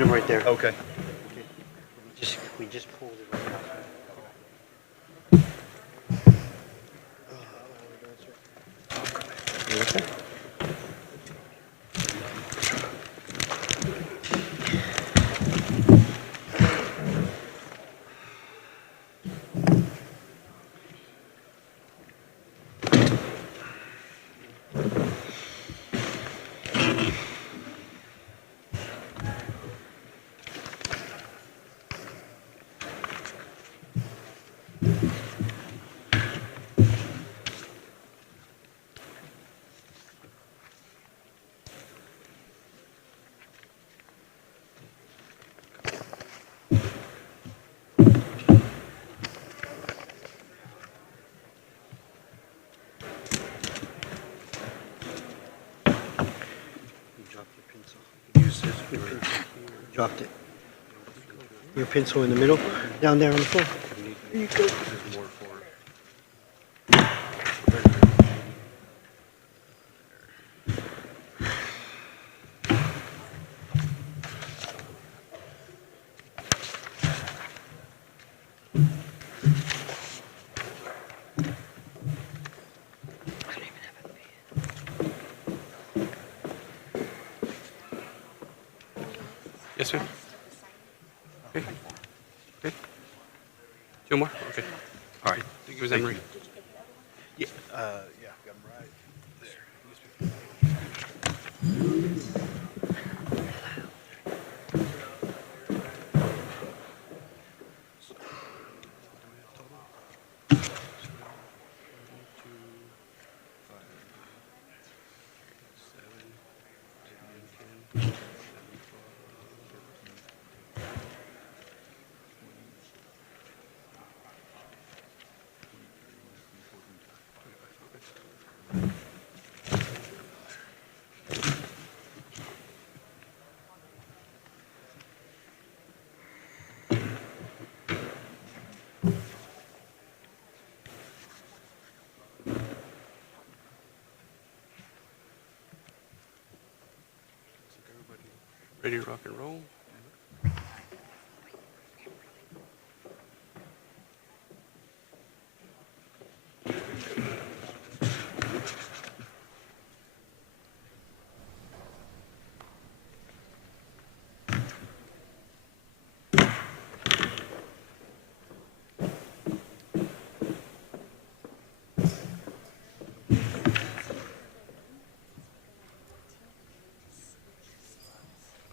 put them right there. Okay. We just pulled it right out. You okay? Dropped it. Your pencil in the middle, down there on the floor. There you go. Yes, sir. Okay. Okay. Two more? Okay. All right. Thank you, Ms. Emery. Yeah, got them right there. Ready to rock and roll?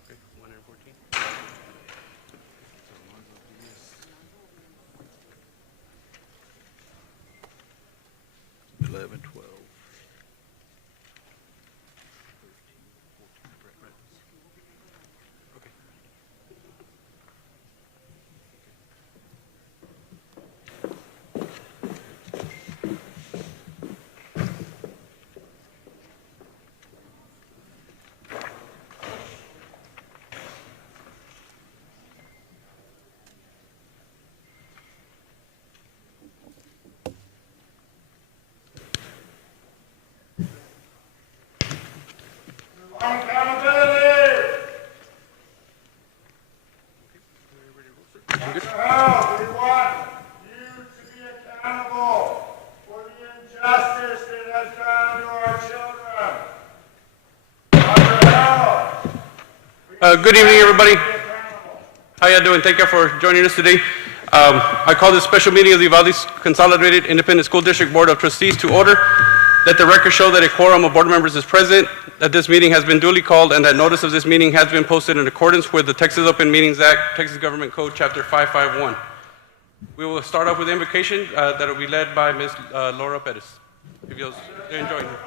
Okay, 114. 11, 12. Okay. Accountability! Now, we want you to be accountable for the injustice that has done to our children. Dr. Hell, Good evening, everybody. be accountable. How you doing? Thank you for joining us today. I call this special meeting of the Uvalde Consolidated Independent School District Board of Trustees to order. Let the record show that a quorum of board members is present, that this meeting has been duly called, and that notice of this meeting has been posted in accordance with the Texas Open Meetings Act, Texas Government Code, Chapter 551. We will start off with the invocation that will be led by Ms. Laura Perez. If you're enjoying it.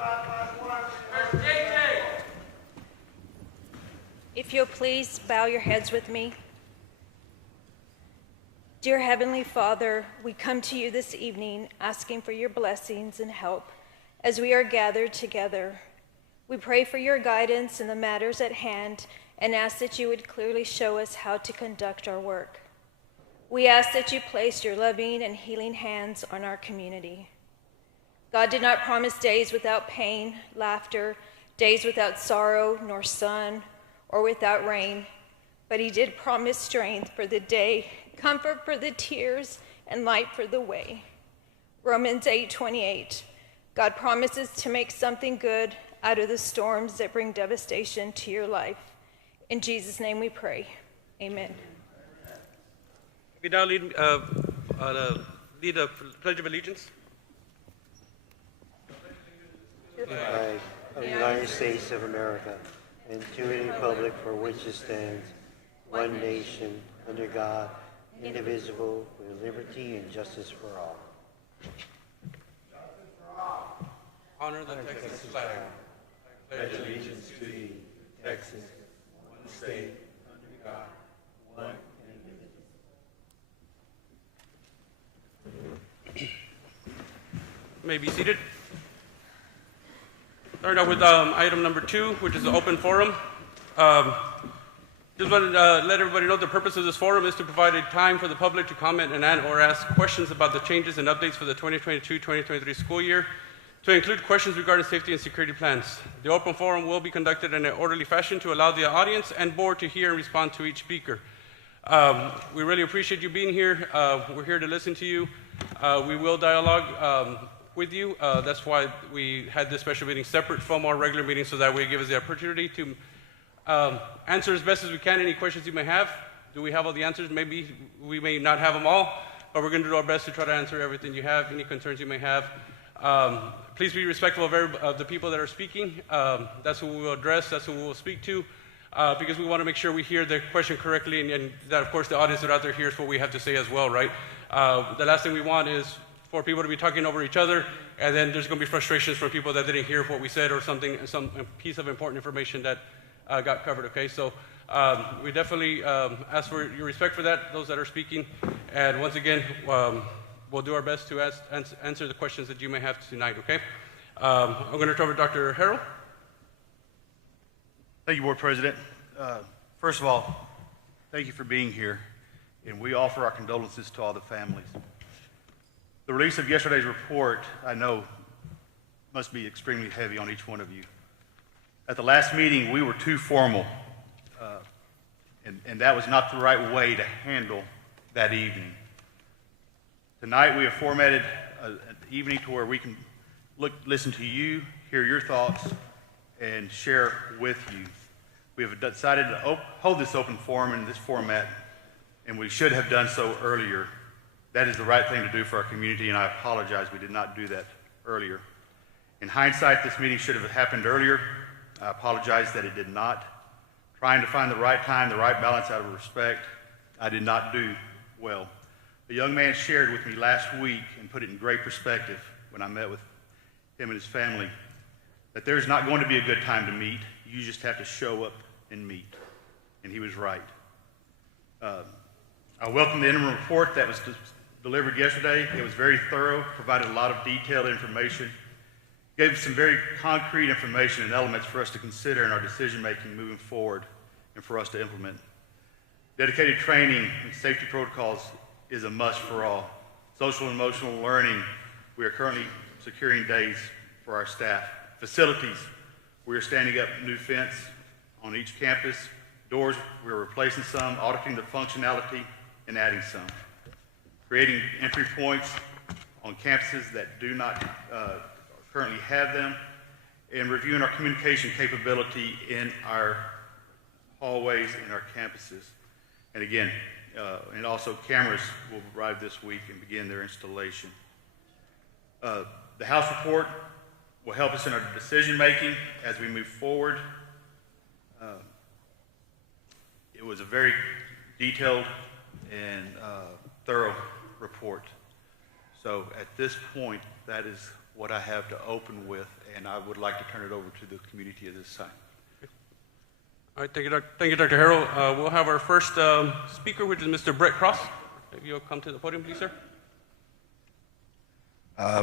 If you'll please bow your heads with me. Dear Heavenly Father, we come to you this evening asking for your blessings and help as we are gathered together. We pray for your guidance in the matters at hand and ask that you would clearly show us how to conduct our work. We ask that you place your loving and healing hands on our community. God did not promise days without pain, laughter, days without sorrow, nor sun, or without rain, but he did promise strength for the day, comfort for the tears, and light for the way. Romans 8:28. God promises to make something good out of the storms that bring devastation to your life. In Jesus' name we pray. Amen. We now lead a Pledge of Allegiance. Flag of the United States of America, and to the republic for which it stands, one nation, under God, indivisible, with liberty and justice for all. Honor the Texas flag. Pledge allegiance to thee, Texas, one state, under God, one indivisible. May be seated. Start out with item number 2, which is the open forum. Just wanted to let everybody know the purpose of this forum is to provide a time for the public to comment and or ask questions about the changes and updates for the 2022-2023 school year, to include questions regarding safety and security plans. The open forum will be conducted in an orderly fashion to allow the audience and board to hear and respond to each speaker. We really appreciate you being here. We're here to listen to you. We will dialogue with you. That's why we had this special meeting separate from our regular meeting, so that way it gives us the opportunity to answer as best as we can any questions you may have. Do we have all the answers? Maybe we may not have them all, but we're going to do our best to try to answer everything you have, any concerns you may have. Please be respectful of the people that are speaking. That's who we will address, that's who we will speak to, because we want to make sure we hear the question correctly, and that, of course, the audience that are out there hears what we have to say as well, right? The last thing we want is for people to be talking over each other, and then there's going to be frustrations from people that didn't hear what we said, or some piece of important information that got covered, okay? So we definitely ask for your respect for that, those that are speaking, and once again, we'll do our best to answer the questions that you may have tonight, okay? I'm going to turn over to Dr. Harrell. Thank you, Board President. First of all, thank you for being here, and we offer our condolences to all the families. The release of yesterday's report, I know, must be extremely heavy on each one of you. At the last meeting, we were too formal, and that was not the right way to handle that evening. Tonight, we have formatted an evening to where we can listen to you, hear your thoughts, and share with you. We have decided to hold this open forum in this format, and we should have done so earlier. That is the right thing to do for our community, and I apologize we did not do that earlier. In hindsight, this meeting should have happened earlier. I apologize that it did not. Trying to find the right time, the right balance out of respect, I did not do well. A young man shared with me last week and put it in great perspective when I met with him and his family, that there's not going to be a good time to meet. You just have to show up and meet. And he was right. I welcome the interim report that was delivered yesterday. It was very thorough, provided a lot of detailed information, gave some very concrete information and elements for us to consider in our decision-making moving forward and for us to implement. Dedicated training and safety protocols is a must for all. Social and emotional learning, we are currently securing days for our staff. Facilities, we are standing up new fence on each campus. Doors, we are replacing some, auditing the functionality, and adding some. Creating entry points on campuses that do not currently have them, and reviewing our communication capability in our hallways and our campuses. And again, and also cameras will arrive this week and begin their installation. The House report will help us in our decision-making as we move forward. It was a very detailed and thorough report. So at this point, that is what I have to open with, and I would like to turn it over to the community at this time. All right, thank you, Dr. Harrell. We'll have our first speaker, which is Mr. Brett Cross. If you'll come to the podium, please, sir.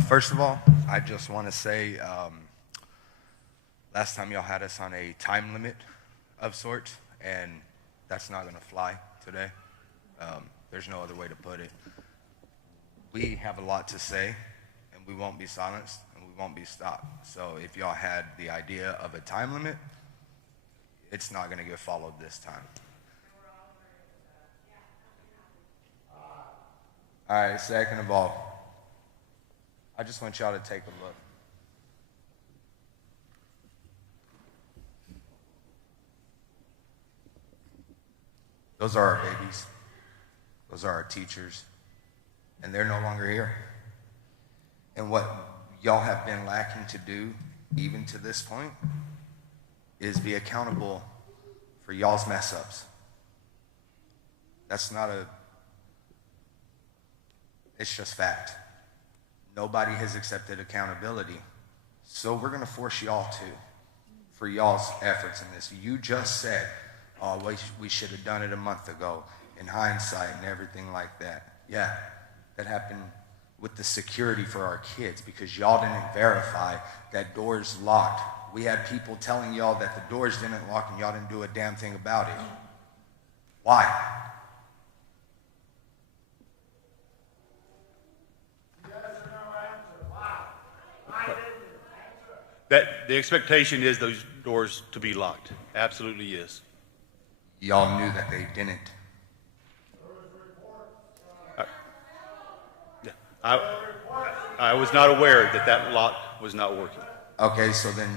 First of all, I just want to say, last time y'all had us on a time limit of sorts, and that's not going to fly today. There's no other way to put it. We have a lot to say, and we won't be silenced, and we won't be stopped. So if y'all had the idea of a time limit, it's not going to get followed this time. All right, second of all, I just want y'all to take a look. Those are our babies. Those are our teachers. And they're no longer here. And what y'all have been lacking to do, even to this point, is be accountable for y'all's mess ups. That's not it's just fact. Nobody has accepted accountability. So we're going to force y'all to, for y'all's efforts in this. You just said, oh, we should have done it a month ago, in hindsight and everything like that. Yeah, that happened with the security for our kids because y'all didn't verify that doors locked. We had people telling y'all that the doors didn't lock and y'all didn't do a damn thing about it. Why? That the expectation is those doors to be locked. Absolutely is. Y'all knew that they didn't. I was not aware that that lock was not working. Okay, so then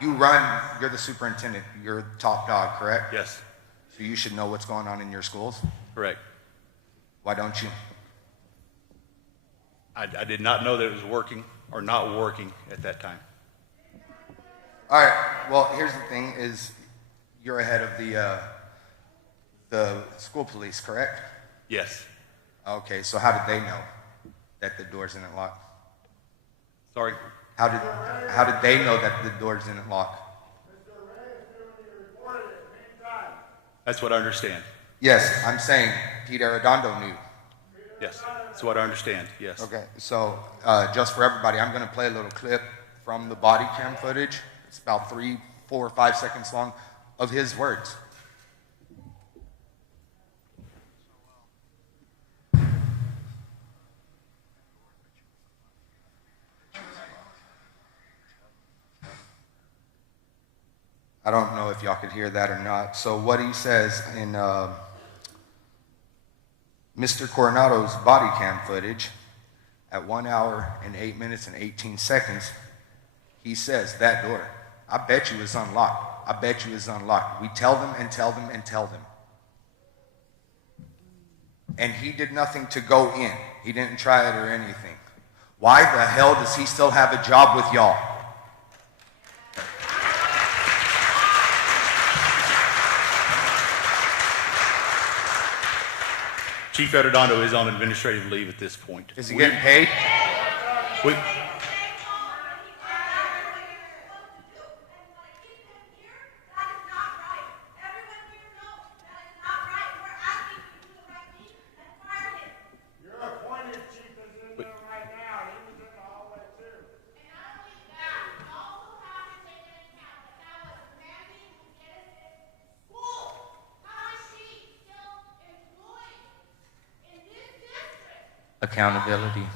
you're the superintendent, you're top dog, correct? Yes, So you should know what's going on in your schools? correct. Why don't you? I did not know that it was working or not working at that time. All right, well, here's the thing is you're ahead of the school police, correct? Yes. Okay, so how did they know that the doors didn't lock? Sorry. How did they know that the doors didn't lock? That's what I understand. Yes, I'm saying Pete Arredondo knew. Yes. That's what I understand. Yes. Okay, so just for everybody, I'm going to play a little clip from the body cam footage. It's about 3, 4, 5 seconds long of his words. I don't know if y'all could hear that or not. So what he says in Mr. Coronado's body cam footage at 1 hour and 8 minutes and 18 seconds, he says, that door, I bet you is unlocked. I bet you is unlocked. We tell them and tell them and tell them. And he did nothing to go in. He didn't try it or anything. Why the hell does he still have a job with y'all? Chief Arredondo is on administrative leave at this point. Is he getting paid? We, Your appointed chief is in there right now. He was in the hallway too. Accountability.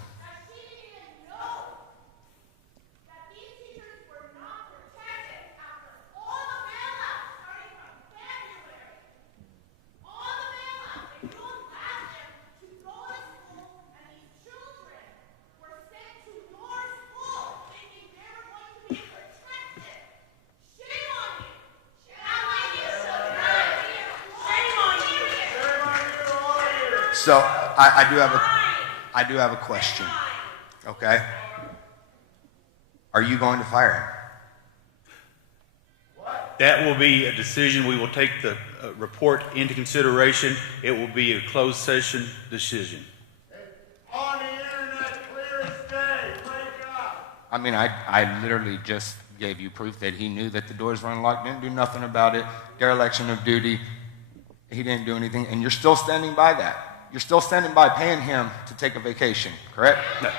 So I do have a question, okay? Are you going to fire him? that will be a decision. We will take the report into consideration. It will be a closed session decision. On the internet, clear as day. Wake up. I mean, I literally just gave you proof that he knew that the doors were unlocked, didn't do nothing about it, dereliction of duty, he didn't do anything, and you're still standing by that. You're still standing by paying him to take a vacation, correct? No.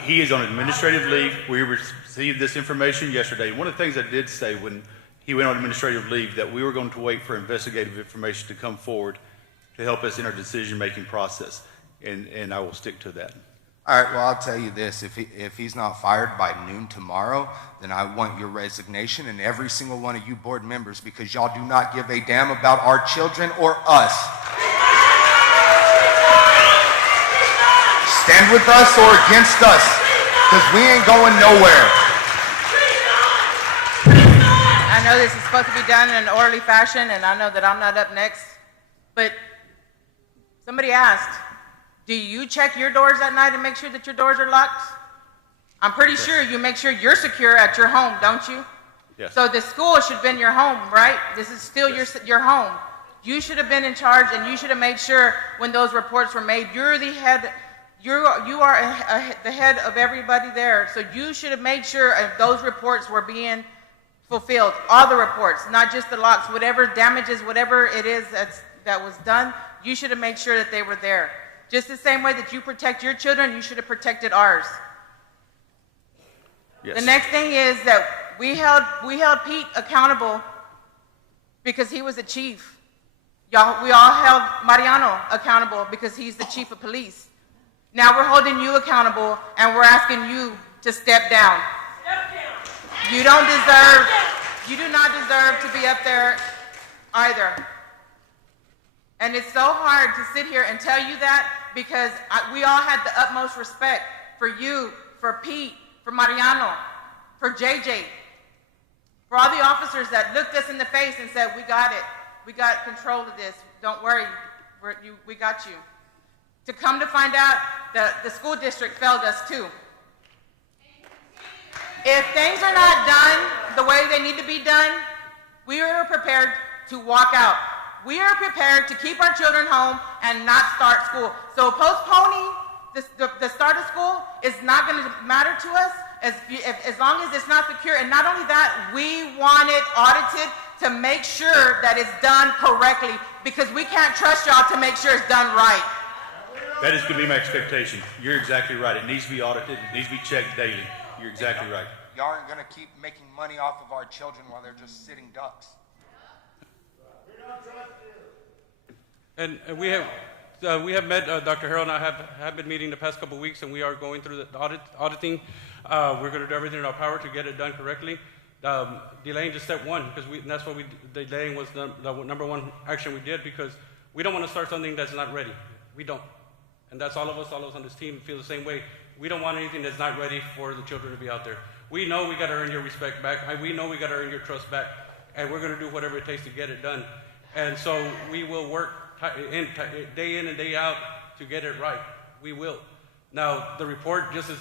He is on administrative leave. We received this information yesterday. One of the things I did say when he went on administrative leave that we were going to wait for investigative information to come forward to help us in our decision-making process, and I will stick to that. All right, well, I'll tell you this. If he's not fired by noon tomorrow, then I want your resignation and every single one of you board members, because y'all do not give a damn about our children or us. with us or against us, because we ain't going nowhere. I know this is supposed to be done in an orderly fashion, and I know that I'm not up next, but somebody asked, do you check your doors at night and make sure that your doors are locked? I'm pretty sure you make sure you're secure at your home, don't you? Yes. So the school should have been your home, right? This is still your home. You should have been in charge, and you should have made sure when those reports were made, you're the head, you are the head of everybody there. So you should have made sure those reports were being fulfilled. All the reports, not just the locks, whatever damages, whatever it is that was done, you should have made sure that they were there. Just the same way that you protect your children, you should have protected ours. Yes. The next thing is that we held Pete accountable because he was the chief. We all held Mariano accountable because he's the chief of police. Now we're holding you accountable, and we're asking you to step down. You don't deserve, you do not deserve to be up there either. And it's so hard to sit here and tell you that because we all had the utmost respect for you, for Pete, for Mariano, for JJ, for all the officers that looked us in the face and said, we got it. We got control of this. Don't worry. We got you. To come to find out that the school district failed us too. If things are not done the way they need to be done, we are prepared to walk out. We are prepared to keep our children home and not start school. So postponing the start of school is not going to matter to us as long as it's not secure. And not only that, we want it audited to make sure that it's done correctly, because we can't trust y'all to make sure it's done right. That is going to be my expectation. You're exactly right. It needs to be audited. It needs to be checked daily. You're exactly right. Y'all aren't going to keep making money off of our children while they're just sitting ducks. And we have met, Dr. Harrell and I have been meeting the past couple of weeks, and we are going through the auditing. We're going to do everything in our power to get it done correctly. Delaying just step one, because that's what delaying was the number one action we did, because we don't want to start something that's not ready. We don't. And that's all of us on this team feel the same way. We don't want anything that's not ready for the children to be out there. We know we got to earn your respect back. We know we got to earn your trust back, and we're going to do whatever it takes to get it done. And so we will work day in and day out to get it right. We will. Now, the report, just as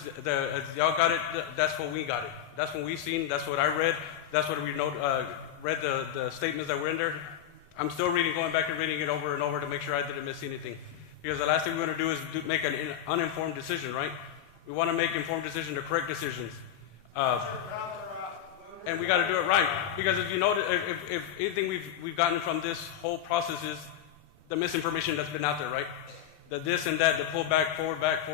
y'all got it, that's what we got it. That's what we seen. That's what I read. That's what we read the statements that were in there. I'm still reading, going back and reading it over and over to make sure I didn't miss anything. Because the last thing we want to do is make an uninformed decision, right? We want to make informed decisions, the correct decisions. And we got to do it right. Because if you know, if anything we've gotten from this whole process is the misinformation that's been out there, right? The this and that, the pull back, forward, back,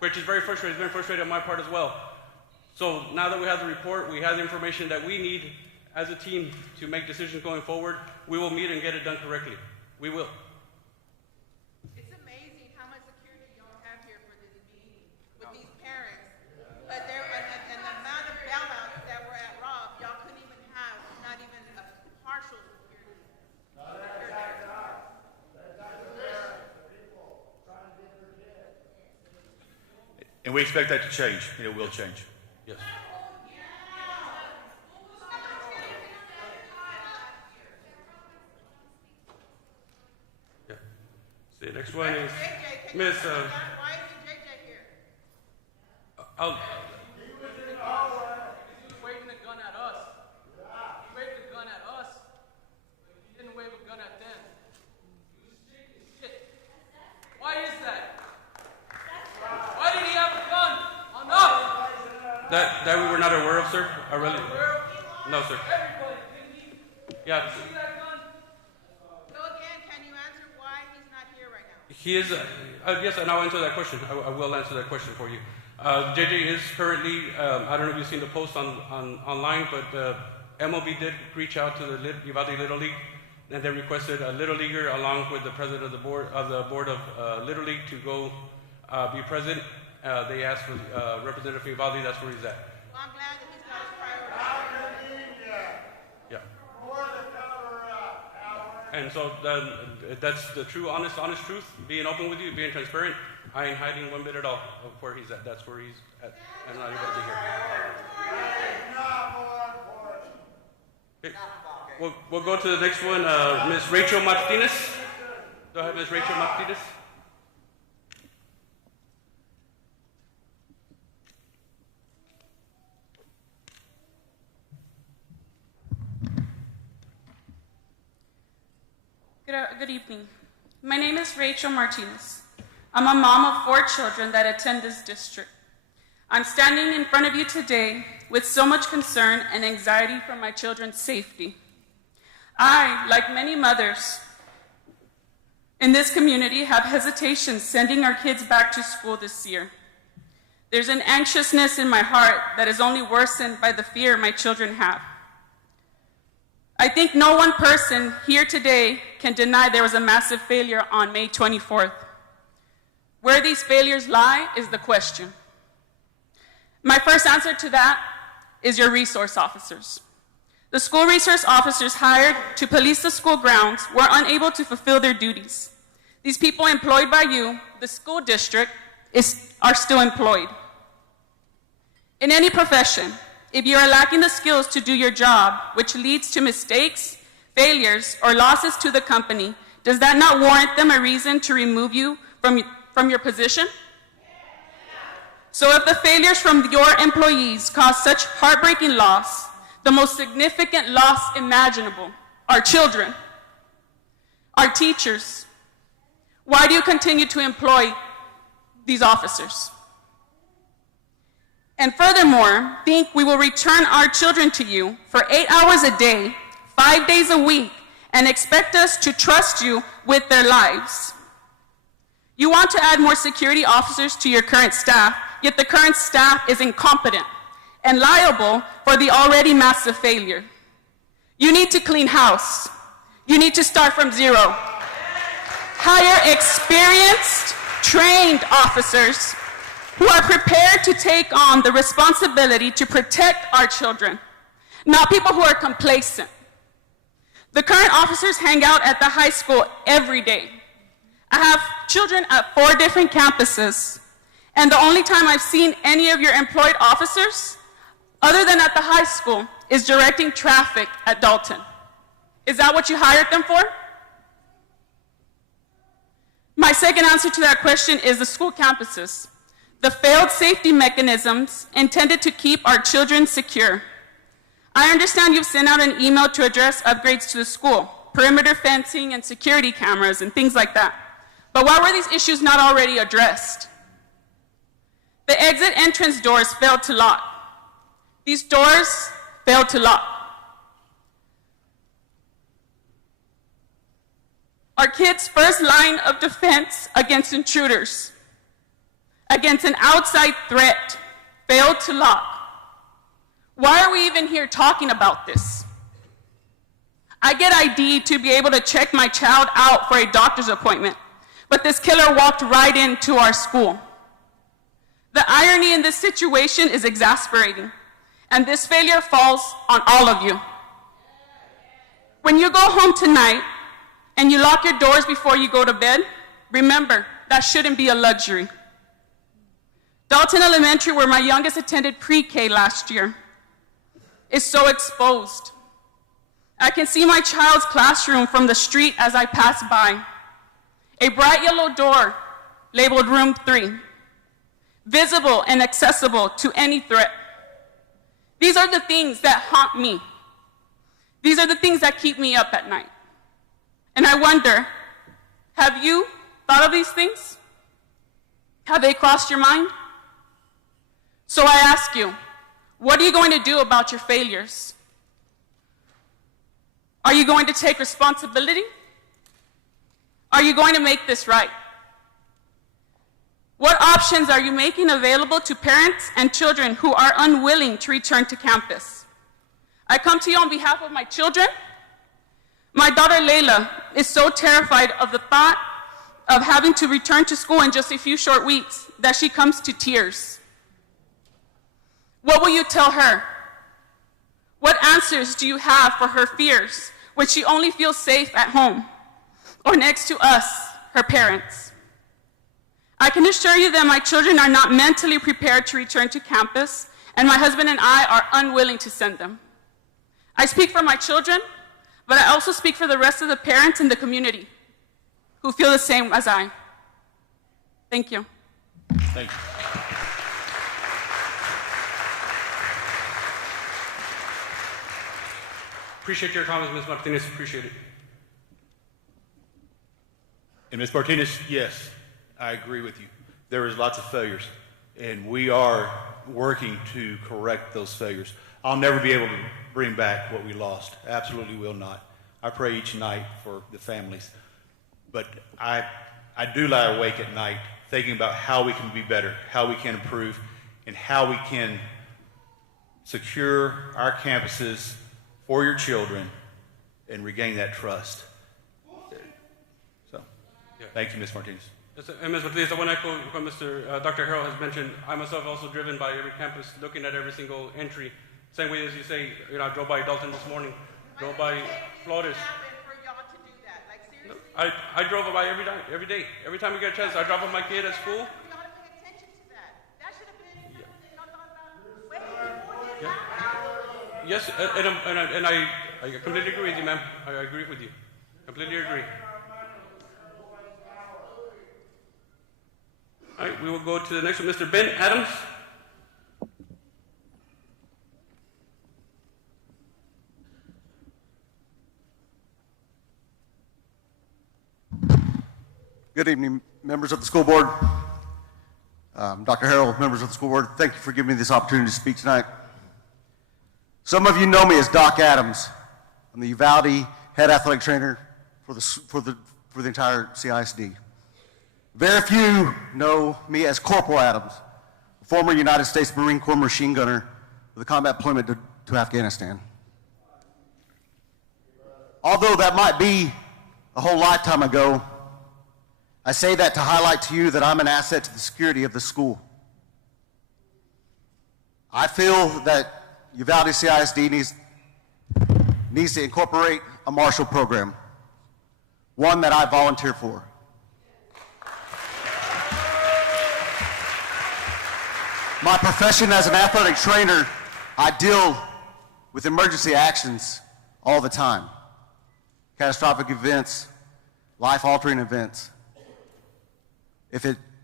which is very frustrating. It's been frustrating on my part as well. So now that we have the report, we have the information that we need as a team to make decisions going forward, we will meet and get it done correctly. We will. It's amazing how much security y'all have here for this meeting with these parents. But there, and the amount of bailouts that were at Rob, y'all couldn't even have not even a partial security. And we expect that to change. It will change. Yes. Yeah. See, next one is Miss. Why isn't JJ here? I'll. He was waving a gun at us. He waved a gun at us. He didn't wave a gun at them. He was shaking shit. Why is that? Why did he have a gun on us? That we were not aware of, sir. I really. No, sir. Everybody, didn't he? Yeah. See that gun? So again, can you answer why he's not here right now? He is. Yes, and I'll answer that question. I will answer that question for you. JJ is currently. I don't know if you've seen the post online, but MLB did reach out to the Uvalde Little League, and they requested a Little Leaguer along with the president of the board of Little League to go be present. They asked for Representative Uvalde. That's where he's at. Well, I'm glad that he's got his priorities. Yeah. And so that's the true, honest truth. Being open with you, being transparent. I ain't hiding one bit at all of where he's at. That's where he's at. I'm not able to be here. Okay. We'll go to the next one. Ms. Rachel Martinez. Go ahead, Ms. Rachel Martinez. Good evening. My name is Rachel Martinez. I'm a mom of 4 children that attend this district. I'm standing in front of you today with so much concern and anxiety for my children's safety. I, like many mothers in this community, have hesitation sending our kids back to school this year. There's an anxiousness in my heart that is only worsened by the fear my children have. I think no one person here today can deny there was a massive failure on May 24th. Where these failures lie is the question. My first answer to that is your resource officers. The school resource officers hired to police the school grounds were unable to fulfill their duties. These people employed by you, the school district, are still employed. In any profession, if you are lacking the skills to do your job, which leads to mistakes, failures, or losses to the company, does that not warrant them a reason to remove you from your position? So if the failures from your employees cause such heartbreaking loss, the most significant loss imaginable, our children, our teachers, why do you continue to employ these officers? And furthermore, think we will return our children to you for 8 hours a day, 5 days a week, and expect us to trust you with their lives. You want to add more security officers to your current staff, yet the current staff is incompetent and liable for the already massive failure. You need to clean house. You need to start from zero. Hire experienced, trained officers who are prepared to take on the responsibility to protect our children, not people who are complacent. The current officers hang out at the high school every day. I have children at 4 different campuses, and the only time I've seen any of your employed officers, other than at the high school, is directing traffic at Dalton. Is that what you hired them for? My second answer to that question is the school campuses. The failed safety mechanisms intended to keep our children secure. I understand you've sent out an email to address upgrades to the school, perimeter fencing and security cameras and things like that. But why were these issues not already addressed? The exit entrance doors failed to lock. These doors failed to lock. Our kids' first line of defense against intruders, against an outside threat, failed to lock. Why are we even here talking about this? I get ID to be able to check my child out for a doctor's appointment, but this killer walked right into our school. The irony in this situation is exasperating, and this failure falls on all of you. When you go home tonight and you lock your doors before you go to bed, remember, that shouldn't be a luxury. Dalton Elementary, where my youngest attended pre-K last year, is so exposed. I can see my child's classroom from the street as I pass by. A bright yellow door labeled Room 3, visible and accessible to any threat. These are the things that haunt me. These are the things that keep me up at night. And I wonder, have you thought of these things? Have they crossed your mind? So I ask you, what are you going to do about your failures? Are you going to take responsibility? Are you going to make this right? What options are you making available to parents and children who are unwilling to return to campus? I come to you on behalf of my children. My daughter Layla is so terrified of the thought of having to return to school in just a few short weeks that she comes to tears. What will you tell her? What answers do you have for her fears when she only feels safe at home or next to us, her parents? I can assure you that my children are not mentally prepared to return to campus, and my husband and I are unwilling to send them. I speak for my children, but I also speak for the rest of the parents in the community who feel the same as I. Thank you. Thank you. Appreciate your comments, Ms. Martinez. Appreciate it. And Ms. Martinez, yes, I agree with you. There is lots of failures, and we are working to correct those failures. I'll never be able to bring back what we lost. Absolutely will not. I pray each night for the families. But I do lie awake at night thinking about how we can be better, how we can improve, and how we can secure our campuses for your children and regain that trust. So, thank you, Ms. Martinez. Yes, and Ms. Martinez, I want to echo what Dr. Harrell has mentioned. I myself also driven by every campus, looking at every single entry. Same way as you say, I drove by Dalton this morning, drove by Flores. I drove by every day. Every time we get a chance, I drop off my kid at school. We ought to pay attention to that. That should have been something y'all thought about way before this happened. Yes, and I completely agree with you, ma'am. I agree with you. Completely agree. All right, we will go to the next one, Mr. Ben Adams. Good evening, members of the school board. Dr. Harrell, members of the school board, thank you for giving me this opportunity to speak tonight. Some of you know me as Doc Adams. I'm the Uvalde head athletic trainer for the entire CISD. Very few know me as Corporal Adams, a former United States Marine Corps machine gunner with a combat deployment to Afghanistan. Although that might be a whole lifetime ago, I say that to highlight to you that I'm an asset to the security of the school. I feel that Uvalde CISD needs to incorporate a Marshall program, one that I volunteer for. My profession as an athletic trainer, I deal with emergency actions all the time. Catastrophic events, life-altering events.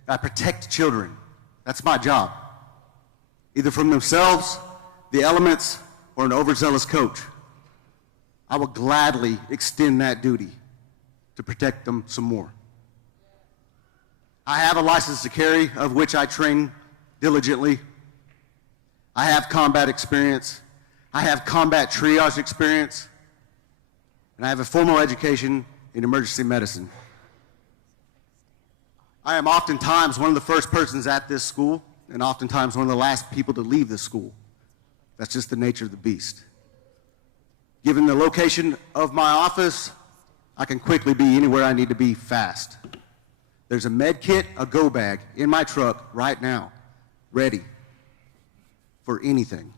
I protect children. That's my job. Either from themselves, the elements, or an overzealous coach. I will gladly extend that duty to protect them some more. I have a license to carry, of which I train diligently. I have combat experience. I have combat triage experience. And I have a formal education in emergency medicine. I am oftentimes one of the first persons at this school, and oftentimes one of the last people to leave this school. That's just the nature of the beast. Given the location of my office, I can quickly be anywhere I need to be fast. There's a med kit, a go bag in my truck right now, ready for anything.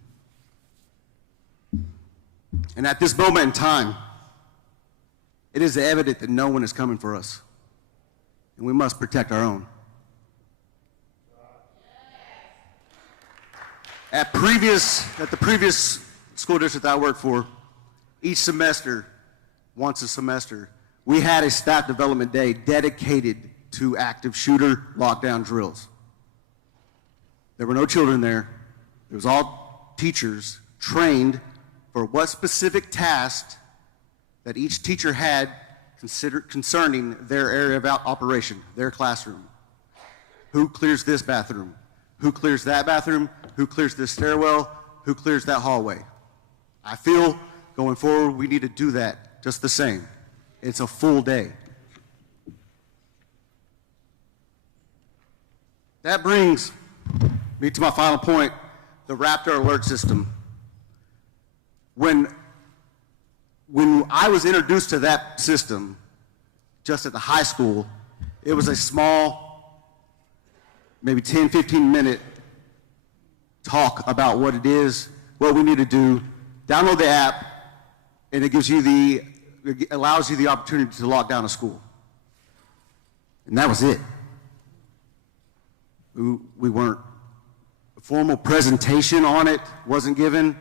And at this moment in time, it is evident that no one is coming for us. And we must protect our own. At the previous school district I worked for, each semester, once a semester, we had a staff development day dedicated to active shooter lockdown drills. There were no children there. It was all teachers trained for what specific task that each teacher had concerning their area of operation, their classroom. Who clears this bathroom? Who clears that bathroom? Who clears this stairwell? Who clears that hallway? I feel going forward we need to do that just the same. It's a full day. That brings me to my final point, the Raptor alert system. When I was introduced to that system, just at the high school, it was a small, maybe 10, 15-minute talk about what it is, what we need to do. Download the app, and it allows you the opportunity to lock down a school. And that was it. We weren't, a formal presentation on it wasn't given.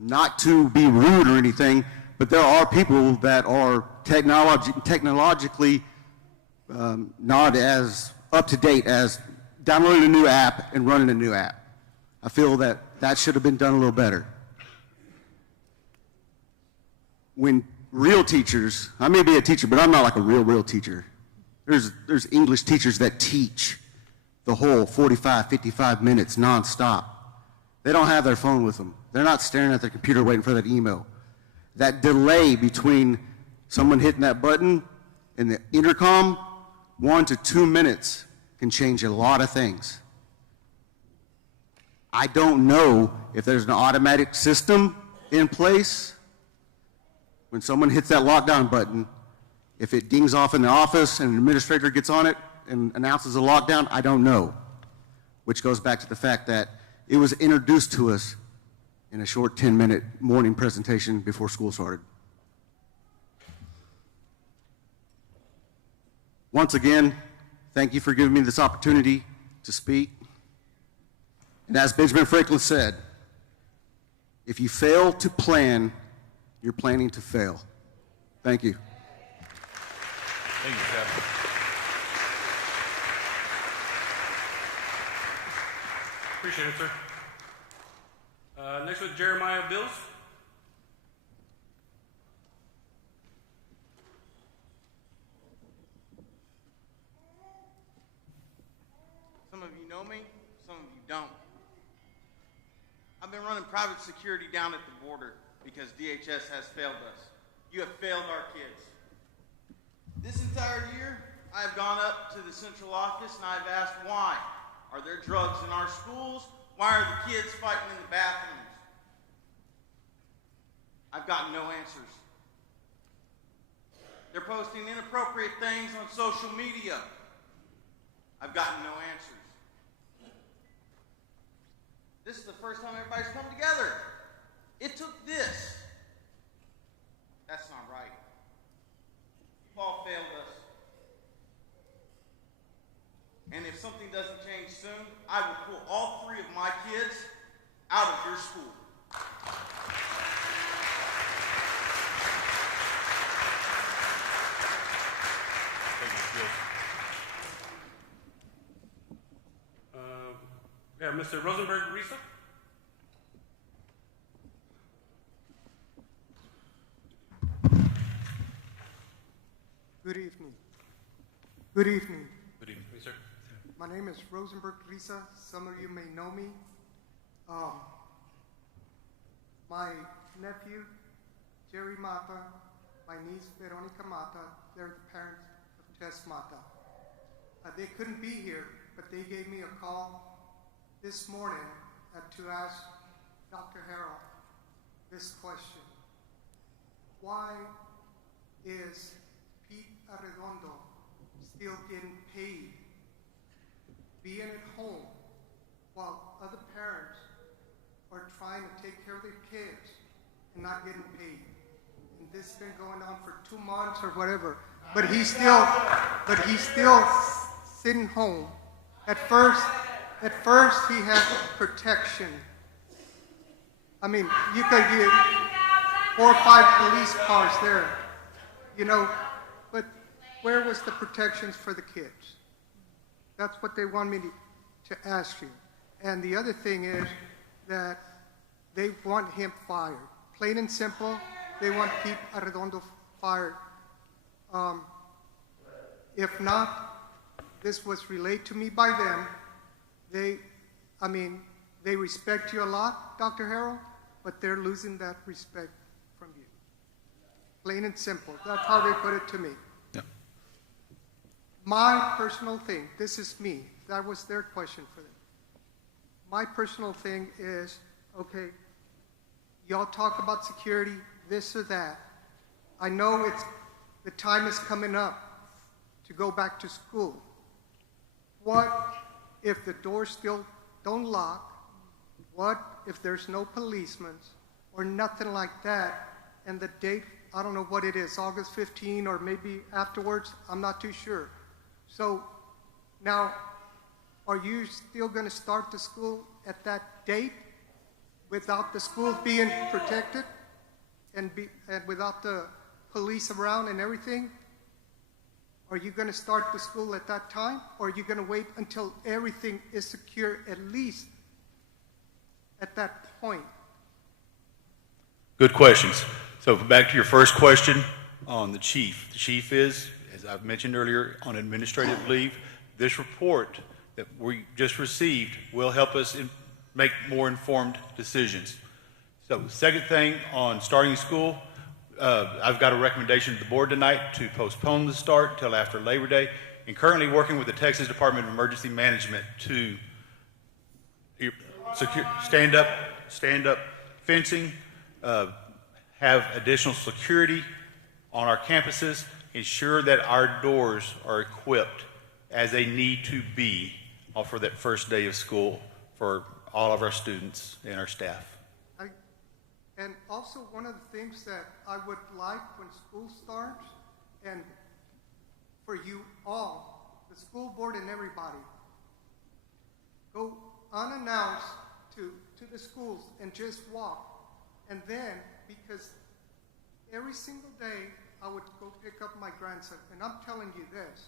Not to be rude or anything, but there are people that are technologically not as up to date as downloading a new app and running a new app. I feel that that should have been done a little better. When real teachers, I may be a teacher, but I'm not like a real teacher. There's English teachers that teach the whole 45, 55 minutes nonstop. They don't have their phone with them. They're not staring at their computer waiting for that email. That delay between someone hitting that button and the intercom, 1 to 2 minutes can change a lot of things. I don't know if there's an automatic system in place. When someone hits that lockdown button, if it dings off in the office and an administrator gets on it and announces a lockdown, I don't know. Which goes back to the fact that it was introduced to us in a short 10-minute morning presentation before school started. Once again, thank you for giving me this opportunity to speak. And as Benjamin Franklin said, if you fail to plan, you're planning to fail. Thank you. Thank you, Captain. Appreciate it, sir. Next with Jeremiah Bills. Some of you know me, some of you don't. I've been running private security down at the border because DHS has failed us. You have failed our kids. This entire year, I have gone up to the central office and I've asked why. Are there drugs in our schools? Why are the kids fighting in the bathrooms? I've gotten no answers. They're posting inappropriate things on social media. I've gotten no answers. This is the first time everybody's come together. It took this. That's not right. You've all failed us. And if something doesn't change soon, I will pull all 3 of my kids out of your school. Thank you, Bill. Yeah, Mr. Rosenberg Risa. Good evening. Good evening. Good evening, sir. My name is Rosenberg Risa. Some of you may know me. My nephew, Jerry Mata, my niece, Veronica Mata, they're the parents of Tess Mata. They couldn't be here, but they gave me a call this morning to ask Dr. Harrell this question. Why is Pete Arredondo still getting paid, being at home, while other parents are trying to take care of their kids and not getting paid? And this has been going on for 2 months or whatever. But he's still sitting home. At first he had protection. I mean, you could get 4 or 5 police cars there, you know, but where was the protections for the kids? That's what they want me to ask you. And the other thing is that they want him fired. Plain and simple, they want Pete Arredondo fired. If not, this was relayed to me by them. They respect you a lot, Dr. Harrell, but they're losing that respect from you. Plain and simple. That's how they put it to me. Yeah. My personal thing, this is me. That was their question for them. My personal thing is, okay, y'all talk about security, this or that. I know the time is coming up to go back to school. What if the doors still don't lock? What if there's no policemen or nothing like that? And the date, I don't know what it is, August 15 or maybe afterwards, I'm not too sure. So now, are you still going to start the school at that date without the school being protected and without the police around and everything? Are you going to start the school at that time, or are you going to wait until everything is secure, at least at that point? Good questions. So back to your first question on the chief. The chief is, as I've mentioned earlier, on administrative leave. This report that we just received will help us make more informed decisions. So second thing on starting school, I've got a recommendation to the board tonight to postpone the start until after Labor Day, and currently working with the Texas Department of Emergency Management to stand up fencing, have additional security on our campuses, ensure that our doors are equipped as they need to be for that first day of school for all of our students and our staff. And also, one of the things that I would like when school starts, and for you all, the school board and everybody, go unannounced to the schools and just walk. And then, because every single day I would go pick up my grandson, and I'm telling you this,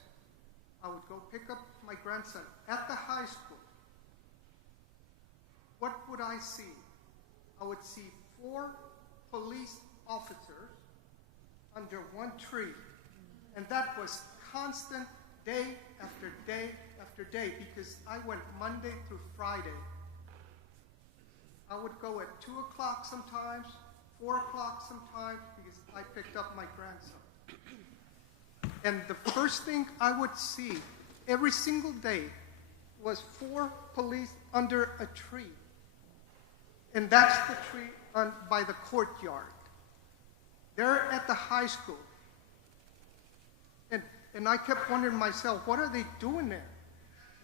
I would go pick up my grandson at the high school. What would I see? I would see 4 police officers under one tree. And that was constant, day after day after day, because I went Monday through Friday. I would go at 2 o'clock sometimes, 4 o'clock sometimes, because I picked up my grandson. And the first thing I would see every single day was 4 police under a tree. And that's the tree by the courtyard. They're at the high school. And I kept wondering myself, what are they doing there?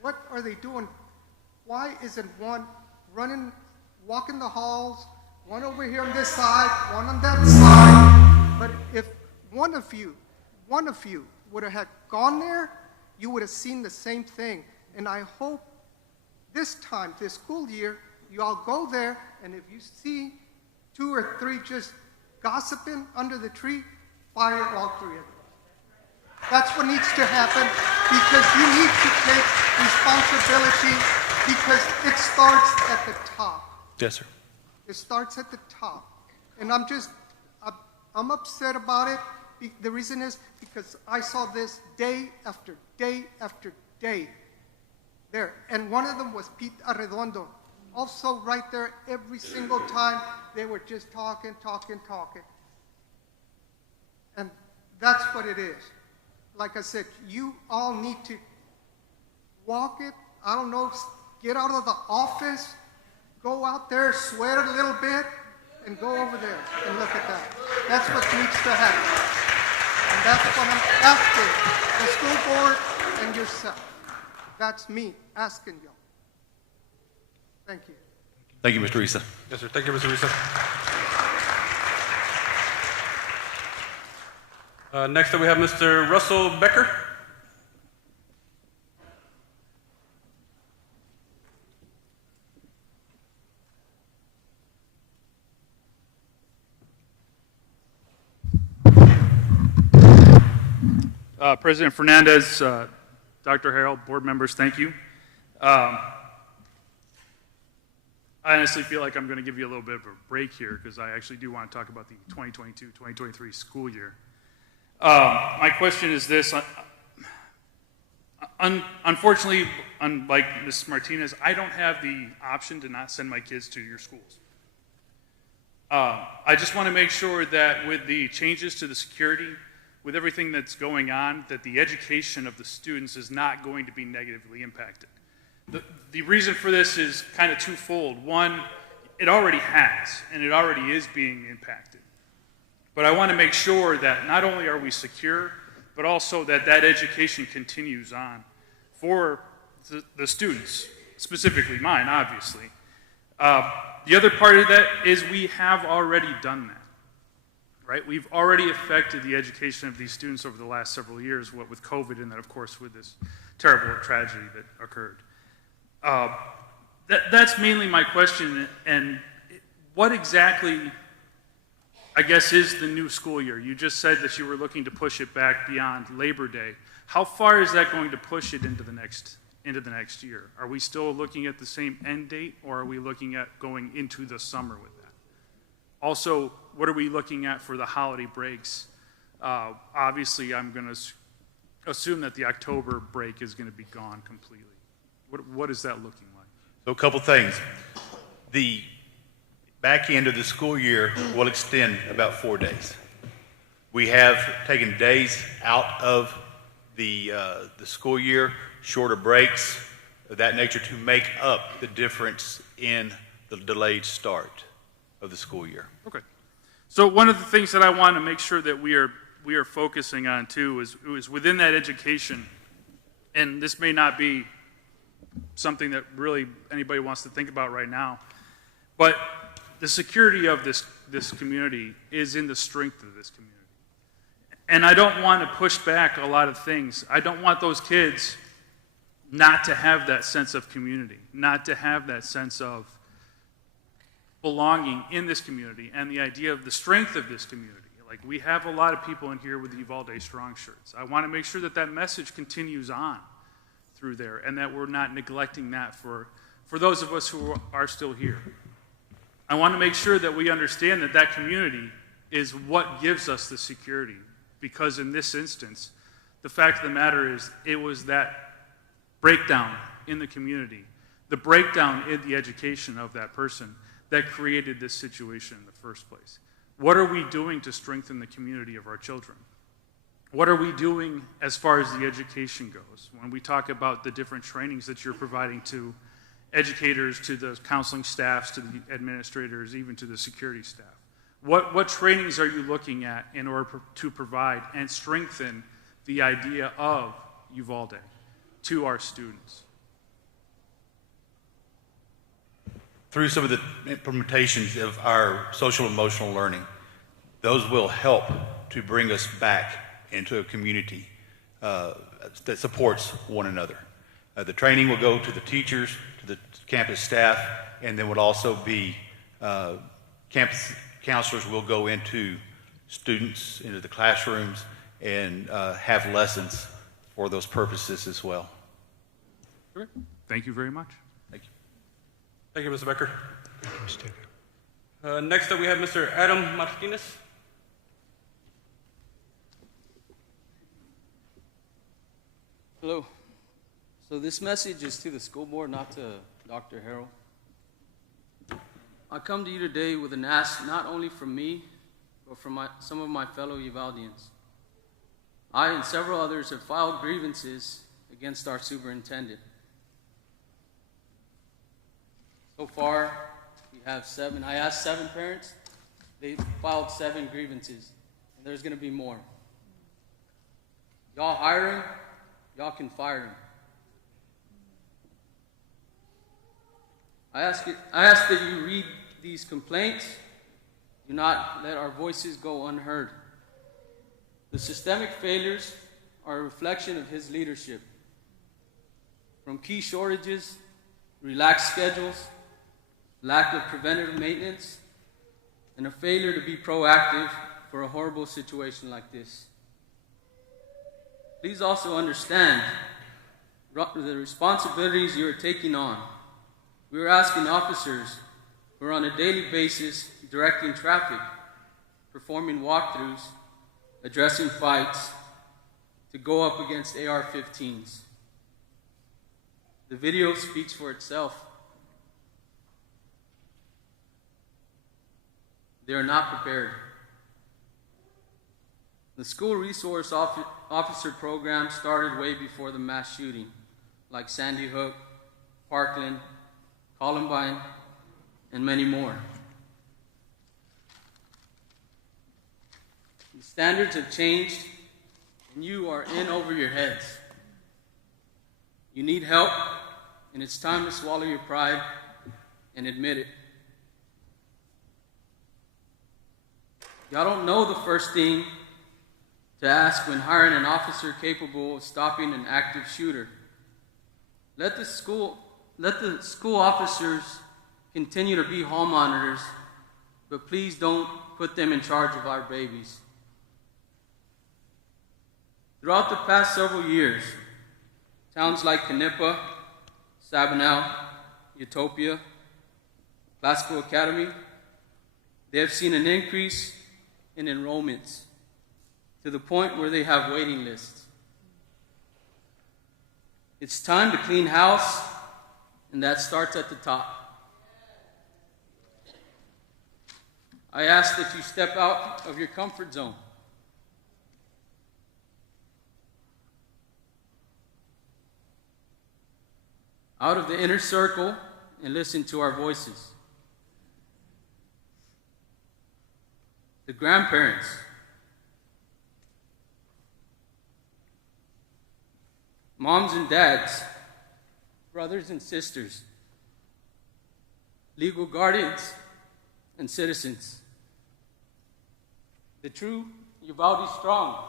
What are they doing? Why isn't one running, walking the halls, one over here on this side, one on that side? But if one of you would have had gone there, you would have seen the same thing. And I hope this time, this school year, you all go there, and if you see 2 or 3 just gossiping under the tree, fire all 3 of them. That's what needs to happen, because you need to take responsibility, because it starts at the top. Yes, sir. It starts at the top. And I'm upset about it. The reason is because I saw this day after day after day there. And one of them was Pete Arredondo. Also right there, every single time, they were just talking. And that's what it is. Like I said, you all need to walk it. I don't know, get out of the office, go out there, sweat a little bit, and go over there and look at that. That's what needs to happen. And that's what I'm asking the school board and yourself. That's me asking you. Thank you. Thank you, Mr. Issa. Yes, sir. Thank you, Mr. Risa. Next up, we have Mr. Russell Becker. President Fernandez, Dr. Harrell, board members, thank you. I honestly feel like I'm going to give you a little bit of a break here, because I actually do want to talk about the 2022-2023 school year. My question is this. Unfortunately, unlike Ms. Martinez, I don't have the option to not send my kids to your schools. I just want to make sure that with the changes to the security, with everything that's going on, that the education of the students is not going to be negatively impacted. The reason for this is kind of twofold. One, it already has, and it already is being impacted. But I want to make sure that not only are we secure, but also that that education continues on for the students, specifically mine, obviously. The other part of that is we have already done that. right? We've already affected the education of these students over the last several years, what with COVID and then, of course, with this terrible tragedy that occurred. That's mainly my question. And what exactly, I guess, is the new school year? You just said that you were looking to push it back beyond Labor Day. How far is that going to push it into the next year? Are we still looking at the same end date, or are we looking at going into the summer with that? Also, what are we looking at for the holiday breaks? Obviously, I'm going to assume that the October break is going to be gone completely. What is that looking like? So a couple things. The back end of the school year will extend about 4 days. We have taken days out of the school year, shorter breaks of that nature to make up the difference in the delayed start of the school year. Okay. So one of the things that I want to make sure that we are focusing on too is within that education, and this may not be something that really anybody wants to think about right now, but the security of this community is in the strength of this community. And I don't want to push back a lot of things. I don't want those kids not to have that sense of community, not to have that sense of belonging in this community and the idea of the strength of this community. Like, we have a lot of people in here with the Uvalde Strong shirts. I want to make sure that that message continues on through there and that we're not neglecting that for those of us who are still here. I want to make sure that we understand that that community is what gives us the security, because in this instance, the fact of the matter is it was that breakdown in the community, the breakdown in the education of that person that created this situation in the first place. What are we doing to strengthen the community of our children? What are we doing as far as the education goes? When we talk about the different trainings that you're providing to educators, to the counseling staffs, to the administrators, even to the security staff. What trainings are you looking at in order to provide and strengthen the idea of Uvalde to our students? Through some of the implementations of our social emotional learning, those will help to bring us back into a community that supports one another. The training will go to the teachers, to the campus staff, and then would also be campus counselors will go into students, into the classrooms, and have lessons for those purposes as well. Great. Thank you very much. Thank you. Thank you, Mr. Becker. Next up, we have Mr. Adam Martinez. Hello. So this message is to the school board, not to Dr. Harrell. I come to you today with an ask not only from me, but from some of my fellow Uvaldians. I and several others have filed grievances against our superintendent. So far, we have 7. I asked 7 parents. They filed 7 grievances, and there's going to be more. Y'all hire him, y'all can fire him. I ask that you read these complaints. Do not let our voices go unheard. The systemic failures are a reflection of his leadership. From key shortages, relaxed schedules, lack of preventative maintenance, and a failure to be proactive for a horrible situation like this. Please also understand the responsibilities you are taking on. We are asking officers who are on a daily basis directing traffic, performing walkthroughs, addressing fights, to go up against AR-15s. The video speaks for itself. They are not prepared. The school resource officer program started way before the mass shooting, like Sandy Hook, Parkland, Columbine, and many more. The standards have changed, and you are in over your heads. You need help, and it's time to swallow your pride and admit it. Y'all don't know the first thing to ask when hiring an officer capable of stopping an active shooter. Let the school officers continue to be hall monitors, but please don't put them in charge of our babies. Throughout the past several years, towns like Canepa, Sabinal, Utopia, Classical Academy, they have seen an increase in enrollments to the point where they have waiting lists. It's time to clean house, and that starts at the top. I ask that you step out of your comfort zone. Out of the inner circle and listen to our voices. The grandparents, moms and dads, brothers and sisters, legal guardians and citizens. The true Uvalde strong.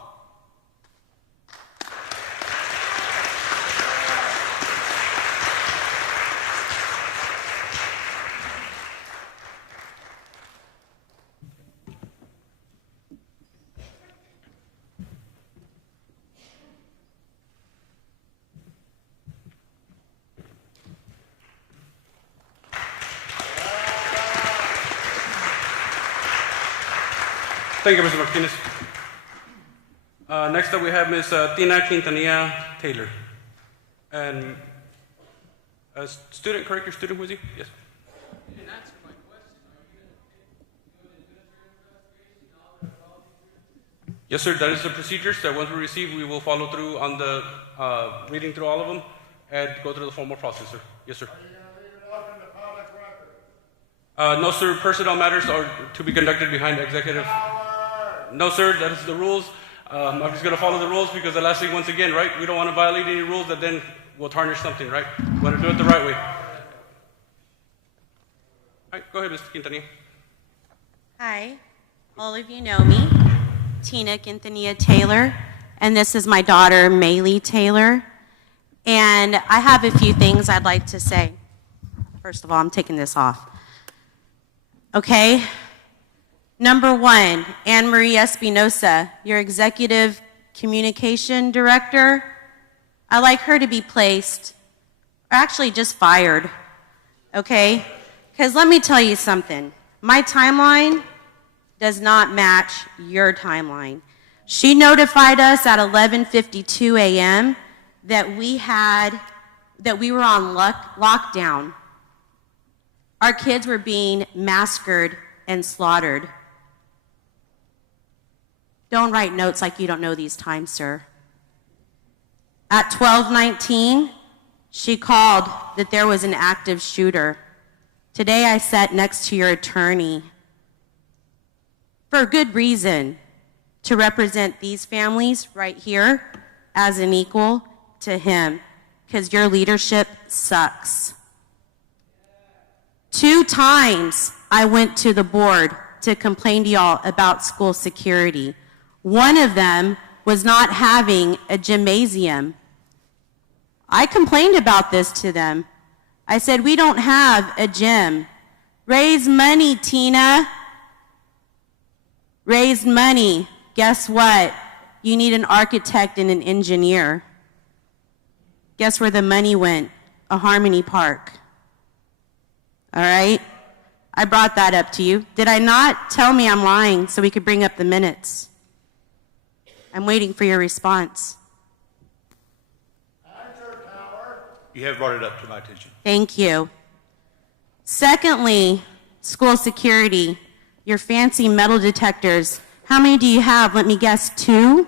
Thank you, Mr. Martinez. Next up, we have Ms. Tina Quintanilla Taylor. And a student, correct your student with you? Yes. You didn't answer my question. Yes, sir. That is the procedures that once we receive, we will follow through on the reading through all of them and go through the formal process, sir. Yes, sir. Are you going to leave it open to public record? No, sir. Personnel matters are to be conducted behind executive. No, sir. That is the rules. I'm just going to follow the rules because the last thing, once again, right? We don't want to violate any rules that then will tarnish something, right? We want to do it the right way. All right. Go ahead, Mr. Quintanilla. Hi. All of you know me. Tina Quintanilla Taylor. And this is my daughter, Maylee Taylor. And I have a few things I'd like to say. First of all, I'm taking this off. Okay? Number one, Anne Marie Espinosa, your executive communication director. I'd like her to be placed, or actually just fired, okay? Because let me tell you something. My timeline does not match your timeline. She notified us at 11:52 a.m. that we were on lockdown. Our kids were being massacred and slaughtered. Don't write notes like you don't know these times, sir. At 12:19, she called that there was an active shooter. Today I sat next to your attorney for a good reason, to represent these families right here as an equal to him, because your leadership sucks. 2 times I went to the board to complain to y'all about school security. One of them was not having a gymnasium. I complained about this to them. I said, we don't have a gym. Raise money, Tina. Raise money. Guess what? You need an architect and an engineer. Guess where the money went? A Harmony Park. All right? I brought that up to you. Did I not? Tell me I'm lying so we could bring up the minutes. I'm waiting for your response. You have brought it up to my attention. Thank you. Secondly, school security. Your fancy metal detectors. How many do you have? Let me guess, 2?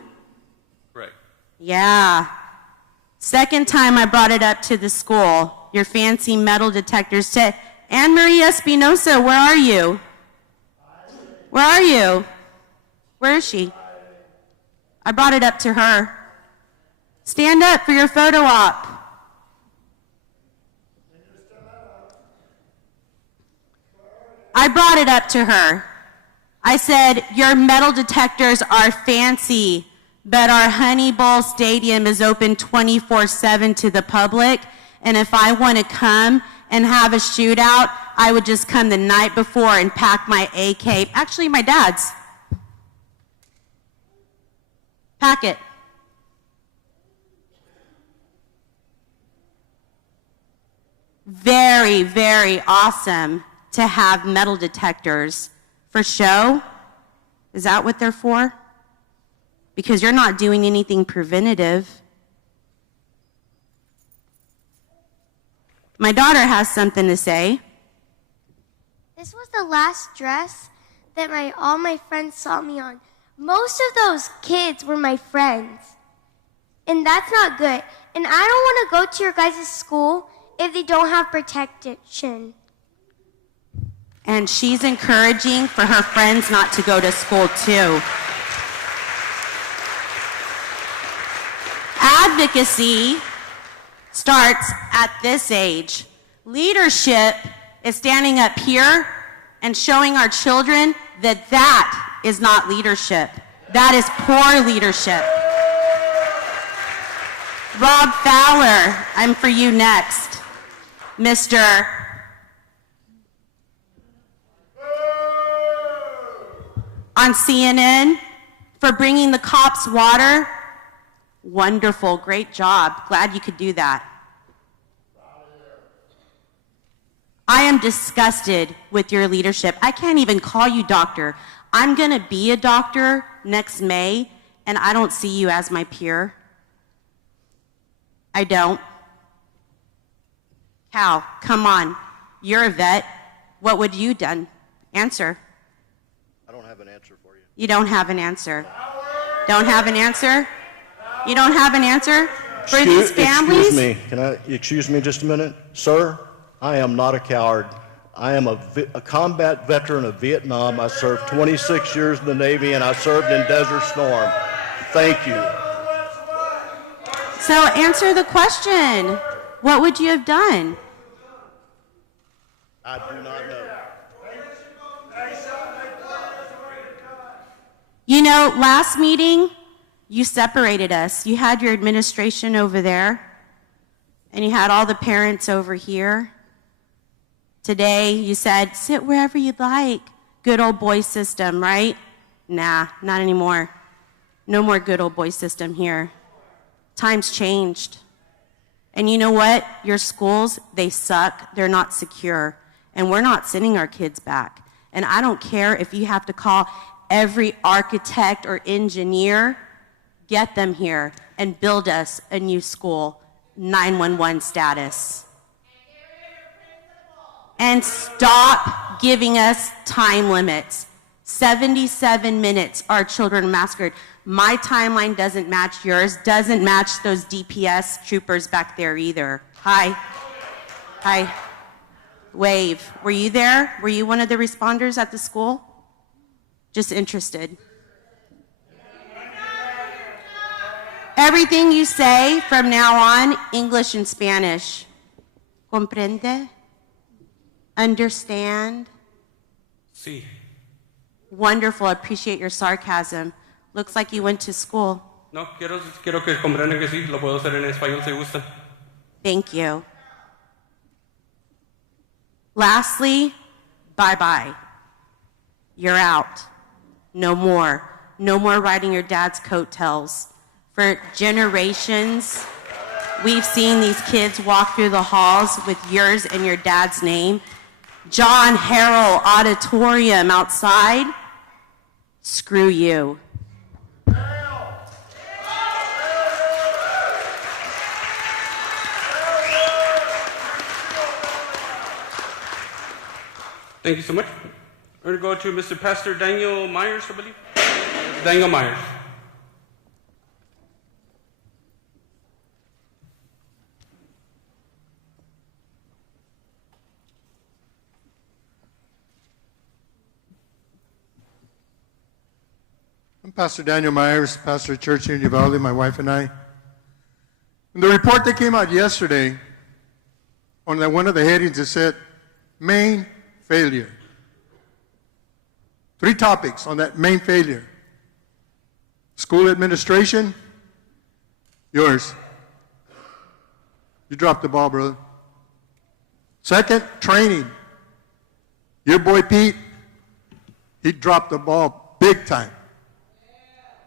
Correct. Yeah. Second time I brought it up to the school. Your fancy metal detectors said, Anne Marie Espinosa, where are you? Where are you? Where is she? I brought it up to her. Stand up for your photo op. I brought it up to her. I said, your metal detectors are fancy, but our Honey Bowl Stadium is open 24/7 to the public, and if I want to come and have a shootout, I would just come the night before and pack my AK. Actually, my dad's. Pack it. Very, very awesome to have metal detectors for show. Is that what they're for? Because you're not doing anything preventative. My daughter has something to say. This was the last dress that all my friends saw me on. Most of those kids were my friends. And that's not good. And I don't want to go to your guys' school if they don't have protection. And she's encouraging for her friends not to go to school too. Advocacy starts at this age. Leadership is standing up here and showing our children that that is not leadership. That is poor leadership. Rob Fowler, I'm for you next. Mr. On CNN for bringing the cops water. Wonderful, great job. Glad you could do that. I am disgusted with your leadership. I can't even call you doctor. I'm going to be a doctor next May, and I don't see you as my peer. I don't. Cal, come on. You're a vet. What would you done? Answer. I don't have an answer for you. You don't have an answer. Don't have an answer? You don't have an answer for these families? Excuse me. Can I excuse me just a minute? Sir, I am not a coward. I am a combat veteran of Vietnam. I served 26 years in the Navy, and I served in Desert Storm. Thank you. So answer the question. What would you have done? I do not know. You know, last meeting, you separated us. You had your administration over there, and you had all the parents over here. Today, you said, sit wherever you'd like. Good old boy system, right? Nah, not anymore. No more good old boy system here. Times changed. And you know what? Your schools, they suck. They're not secure. And we're not sending our kids back. And I don't care if you have to call every architect or engineer, get them here and build us a new school, 911 status. And stop giving us time limits. 77 minutes our children are massacred. My timeline doesn't match yours, doesn't match those DPS troopers back there either. Hi. Hi. Wave. Were you there? Were you one of the responders at the school? Just interested. Everything you say from now on, English and Spanish. Comprende? Understand? Sí. Wonderful. I appreciate your sarcasm. Looks like you went to school. No, quiero que comprendan que sí, lo puedo hacer en español si gustan. Thank you. Lastly, bye-bye. You're out. No more. No more riding your dad's coattails. For generations, we've seen these kids walk through the halls with yours and your dad's name. John Harrell Auditorium outside. Screw you. Thank you so much. We're going to go to Mr. Pastor Daniel Myers, I believe. Daniel Myers. I'm Pastor Daniel Myers, pastor of church here in Uvalde, my wife and I. And the report that came out yesterday, on one of the headings, it said, main failure. 3 topics on that main failure. School administration, yours. You dropped the ball, brother. Second, training. Your boy Pete, he dropped the ball big time.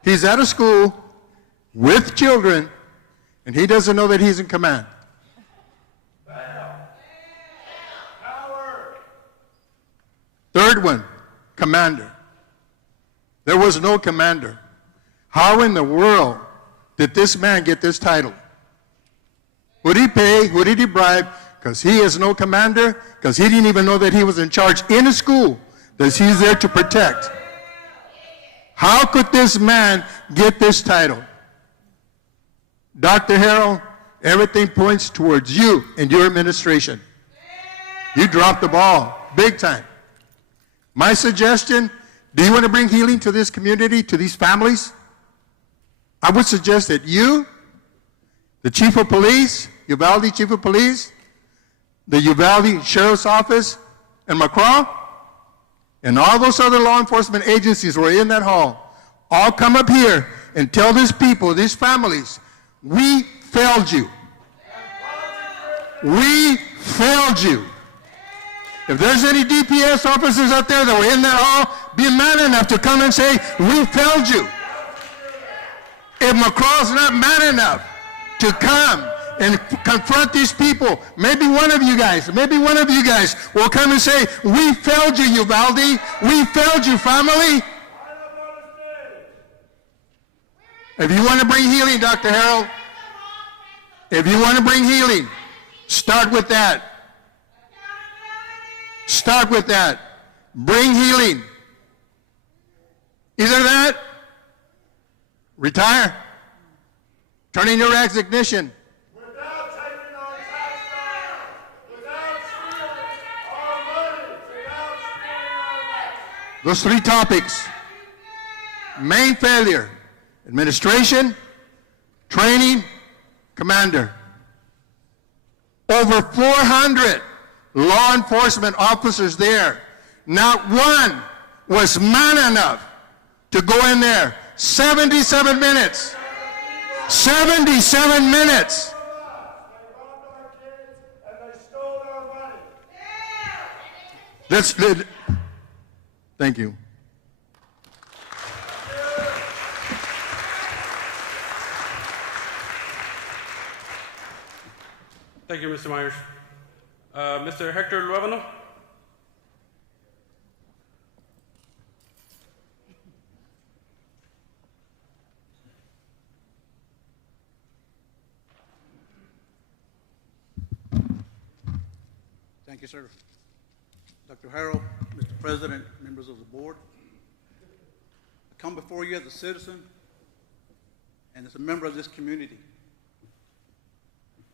He's at a school with children, and he doesn't know that he's in command. Third one, commander. There was no commander. How in the world did this man get this title? Who did he pay? Who did he bribe? Because he is no commander, because he didn't even know that he was in charge in a school that he's there to protect. How could this man get this title? Dr. Harrell, everything points towards you and your administration. You dropped the ball big time. My suggestion, do you want to bring healing to this community, to these families? I would suggest that you, the Chief of Police, Uvalde Chief of Police, the Uvalde Sheriff's Office, and McCraw, and all those other law enforcement agencies who are in that hall, all come up here and tell these people, these families, we failed you. We failed you. If there's any DPS officers out there that were in that hall, be man enough to come and say, we failed you. If McCraw's not man enough to come and confront these people, maybe one of you guys will come and say, we failed you, Uvalde. We failed you, family. If you want to bring healing, Dr. Harrell, if you want to bring healing, start with that. Start with that. Bring healing. Either that, retire, turn in your resignation. Without taking our tax dollars, without stealing our money, without stealing our rights. Those 3 topics. Main failure. Administration, training, commander. Over 400 law enforcement officers there. Not one was man enough to go in there. 77 minutes. 77 minutes. Thank you. Thank you, Mr. Myers. Mr. Hector Luevano? Thank you, sir. Dr. Harrell, Mr. President, members of the board, I come before you as a citizen and as a member of this community.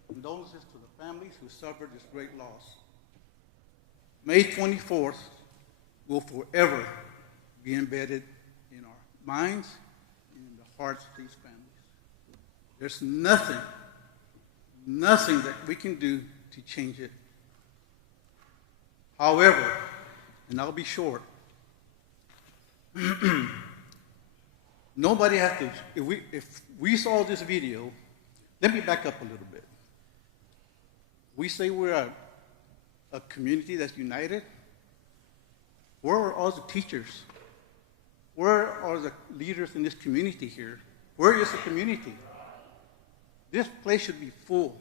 Condolences to the families who suffered this great loss. May 24th will forever be embedded in our minds and in the hearts of these families. There's nothing that we can do to change it. However, and I'll be short, nobody has to, if we saw this video, let me back up a little bit. We say we're a community that's united. Where are all the teachers? Where are the leaders in this community here? Where is the community? This place should be full.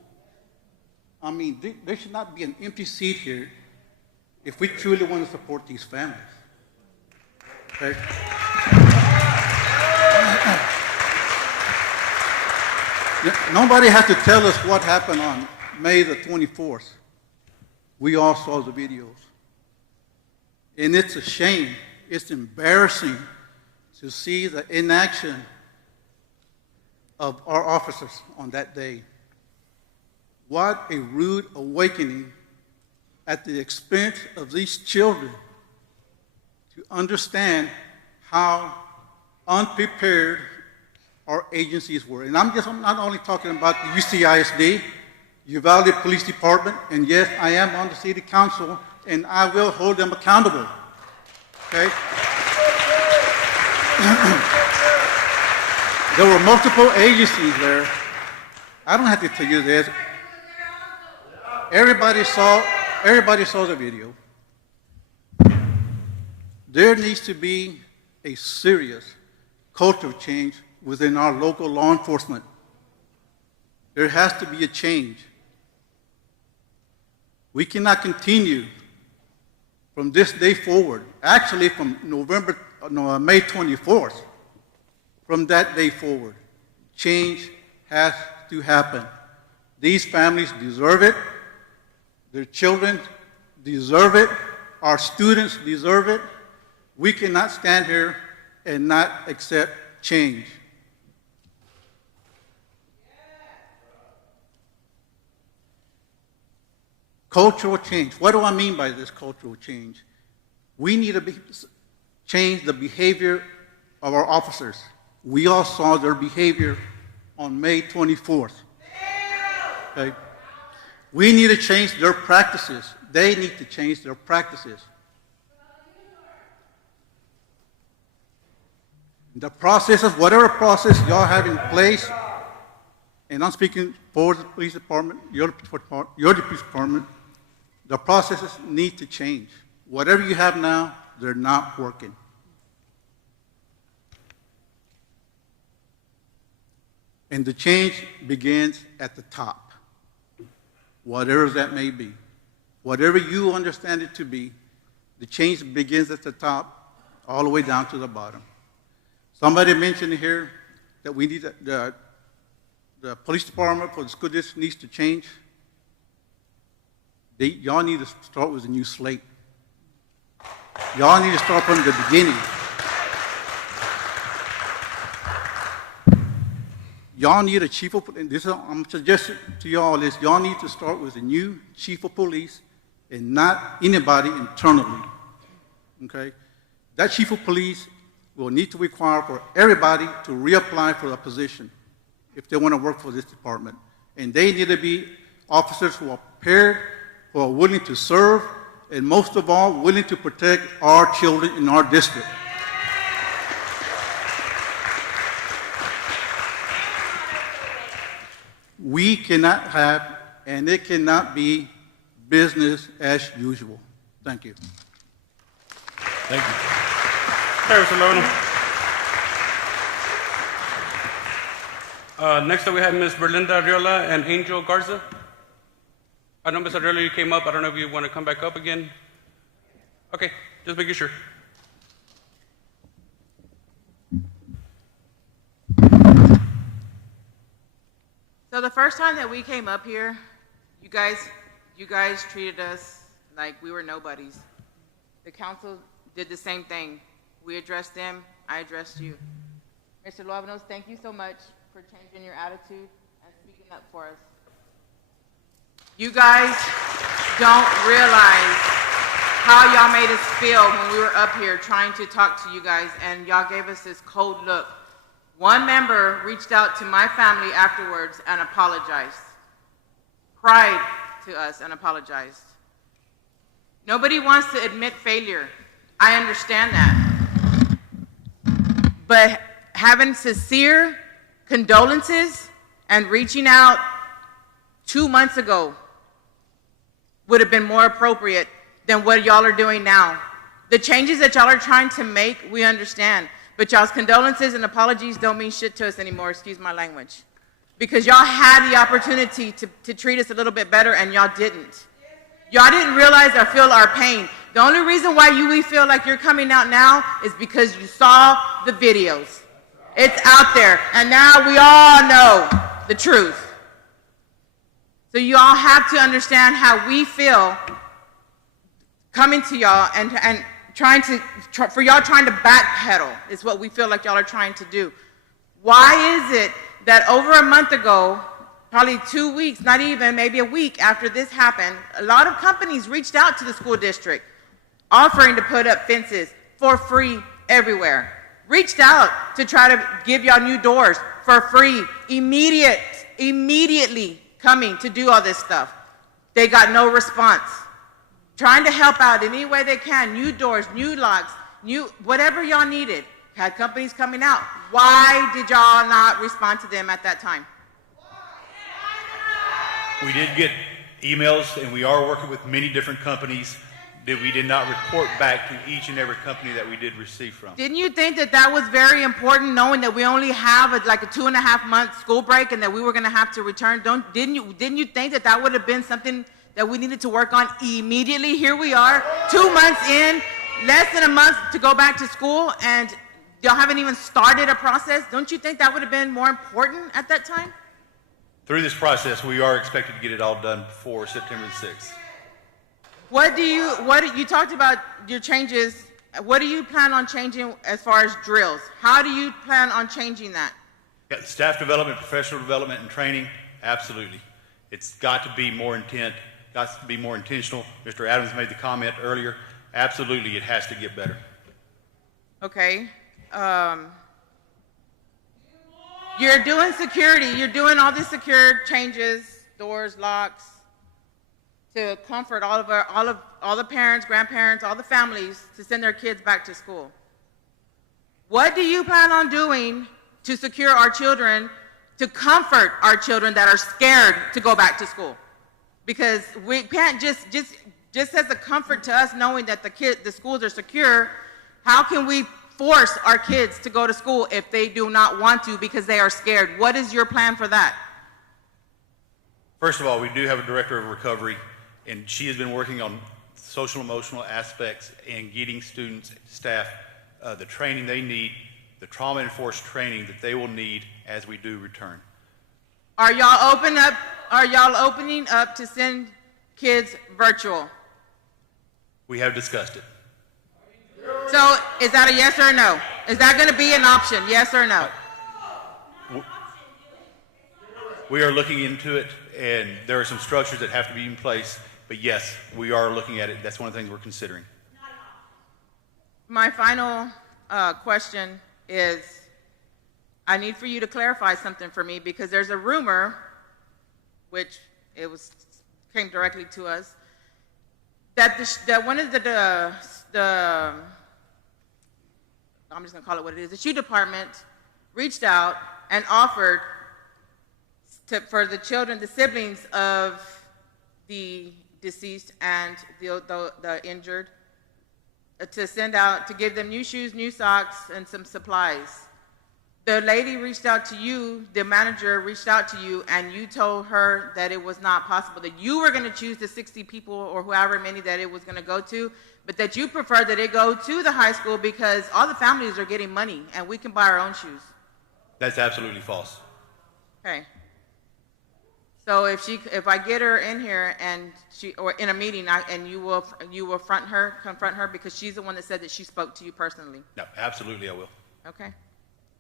I mean, there should not be an empty seat here if we truly want to support these families. Okay? Nobody has to tell us what happened on May the 24th. We all saw the videos. And it's a shame, it's embarrassing to see the inaction of our officers on that day. What a rude awakening at the expense of these children to understand how unprepared our agencies were. And I'm not only talking about the UCISD, Uvalde Police Department, and yes, I am on the city council, and I will hold them accountable. Okay? There were multiple agencies there. I don't have to tell you this. Everybody saw the video. There needs to be a serious cultural change within our local law enforcement. There has to be a change. We cannot continue from this day forward, actually from May 24th, from that day forward. Change has to happen. These families deserve it. Their children deserve it. Our students deserve it. We cannot stand here and not accept change. Cultural change. What do I mean by this cultural change? We need to change the behavior of our officers. We all saw their behavior on May 24th. Okay? We need to change their practices. They need to change their practices. The process of whatever process y'all have in place, and I'm speaking for the police department, your police department, the processes need to change. Whatever you have now, they're not working. And the change begins at the top, whatever that may be. Whatever you understand it to be, the change begins at the top, all the way down to the bottom. Somebody mentioned here that we need the police department for the school district needs to change. Y'all need to start with a new slate. Y'all need to start from the beginning. Y'all need a chief of police. I'm suggesting to y'all is y'all need to start with a new chief of police and not anybody internally. Okay? That chief of police will need to require for everybody to reapply for a position if they want to work for this department. And they need to be officers who are prepared, who are willing to serve, and most of all, willing to protect our children in our district. We cannot have, and it cannot be, business as usual. Thank you. Thank you. Mr. Lono. Next up, we have Ms. Berlinda Arriola and Angel Garza. I know, Ms. Arriola, you came up. I don't know if you want to come back up again. Okay, just making sure. So the first time that we came up here, you guys treated us like we were nobodies. The council did the same thing. We addressed them, I addressed you. Mr. Luavenos, thank you so much for changing your attitude and speaking up for us. You guys don't realize how y'all made us feel when we were up here trying to talk to you guys, and y'all gave us this cold look. One member reached out to my family afterwards and apologized. Cried to us and apologized. Nobody wants to admit failure. I understand that. But having sincere condolences and reaching out 2 months ago would have been more appropriate than what y'all are doing now. The changes that y'all are trying to make, we understand. But y'all's condolences and apologies don't mean shit to us anymore, excuse my language. Because y'all had the opportunity to treat us a little bit better and y'all didn't. Y'all didn't realize or feel our pain. The only reason why we feel like you're coming out now is because you saw the videos. It's out there, and now we all know the truth. So you all have to understand how we feel coming to y'all and for y'all trying to backpedal is what we feel like y'all are trying to do. Why is it that over a month ago, probably 2 weeks, not even, maybe a week after this happened, a lot of companies reached out to the school district offering to put up fences for free everywhere. Reached out to try to give y'all new doors for free, immediately coming to do all this stuff. They got no response. Trying to help out in any way they can, new doors, new locks, whatever y'all needed. had companies coming out. Why did y'all not respond to them at that time? We did get emails, and we are working with many different companies that we did not report back to each and every company that we did receive from. Didn't you think that that was very important, knowing that we only have like a 2.5-month school break and that we were going to have to return? Didn't you think that that would have been something that we needed to work on immediately? Here we are, 2 months in, less than a month to go back to school, and y'all haven't even started a process. Don't you think that would have been more important at that time? Through this process, we are expected to get it all done before September the 6th. You talked about your changes. What do you plan on changing as far as drills? How do you plan on changing that? Yeah, staff development, professional development, and training, absolutely. It's got to be more intent, got to be more intentional. Mr. Adams made the comment earlier. Absolutely, it has to get better. Okay. You're doing security. You're doing all these secure changes, doors, locks, to comfort all the parents, grandparents, all the families to send their kids back to school. What do you plan on doing to secure our children, to comfort our children that are scared to go back to school? Because we can't just as a comfort to us knowing that the schools are secure, how can we force our kids to go to school if they do not want to because they are scared? What is your plan for that? First of all, we do have a director of recovery, and she has been working on social emotional aspects and getting students, staff, the training they need, the trauma-enforced training that they will need as we do return. Are y'all opening up to send kids virtual? We have discussed it. So is that a yes or a no? Is that going to be an option, yes or no? We are looking into it, and there are some structures that have to be in place. But yes, we are looking at it. That's one of the things we're considering. My final question is, I need for you to clarify something for me, because there's a rumor, which came directly to us, that one of the I'm just going to call it what it is, the shoe department reached out and offered for the children, the siblings of the deceased and the injured, to send out, to give them new shoes, new socks, and some supplies. The lady reached out to you, the manager reached out to you, and you told her that it was not possible, that you were going to choose the 60 people or however many that it was going to go to, but that you prefer that it go to the high school because all the families are getting money and we can buy our own shoes. That's absolutely false. Okay. So if I get her in here or in a meeting, and you will confront her because she's the one that said that she spoke to you personally. No, absolutely I will. Okay.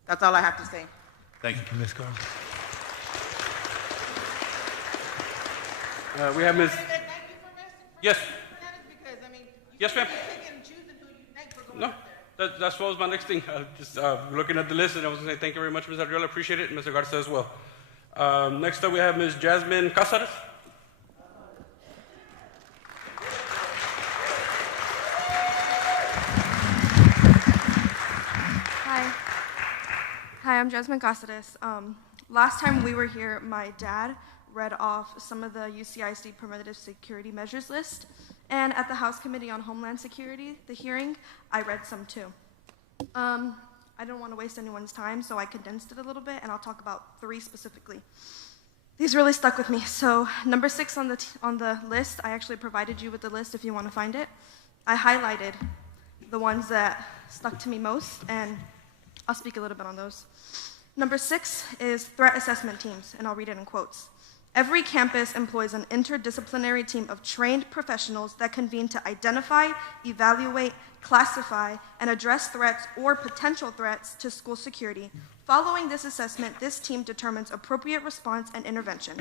That's all I have to say. Thank you, Ms. Carter. We have Ms. Yes. Yes, ma'am. No, that's what was my next thing. Just looking at the list, and I was going to say thank you very much, Ms. Adriola. Appreciate it, and Mr. Garza as well. Next up, we have Ms. Jasmine Casares. Hi, I'm Jasmine Casares. Last time we were here, my dad read off some of the UCISD preventative security measures list, and at the House Committee on Homeland Security, the hearing, I read some too. I don't want to waste anyone's time, so I condensed it a little bit, and I'll talk about 3 specifically. These really stuck with me. So number 6 on the list, I actually provided you with the list if you want to find it. I highlighted the ones that stuck to me most, and I'll speak a little bit on those. Number 6 is threat assessment teams, and I'll read it in quotes. Every campus employs an interdisciplinary team of trained professionals that convene to identify, evaluate, classify, and address threats or potential threats to school security. Following this assessment, this team determines appropriate response and intervention.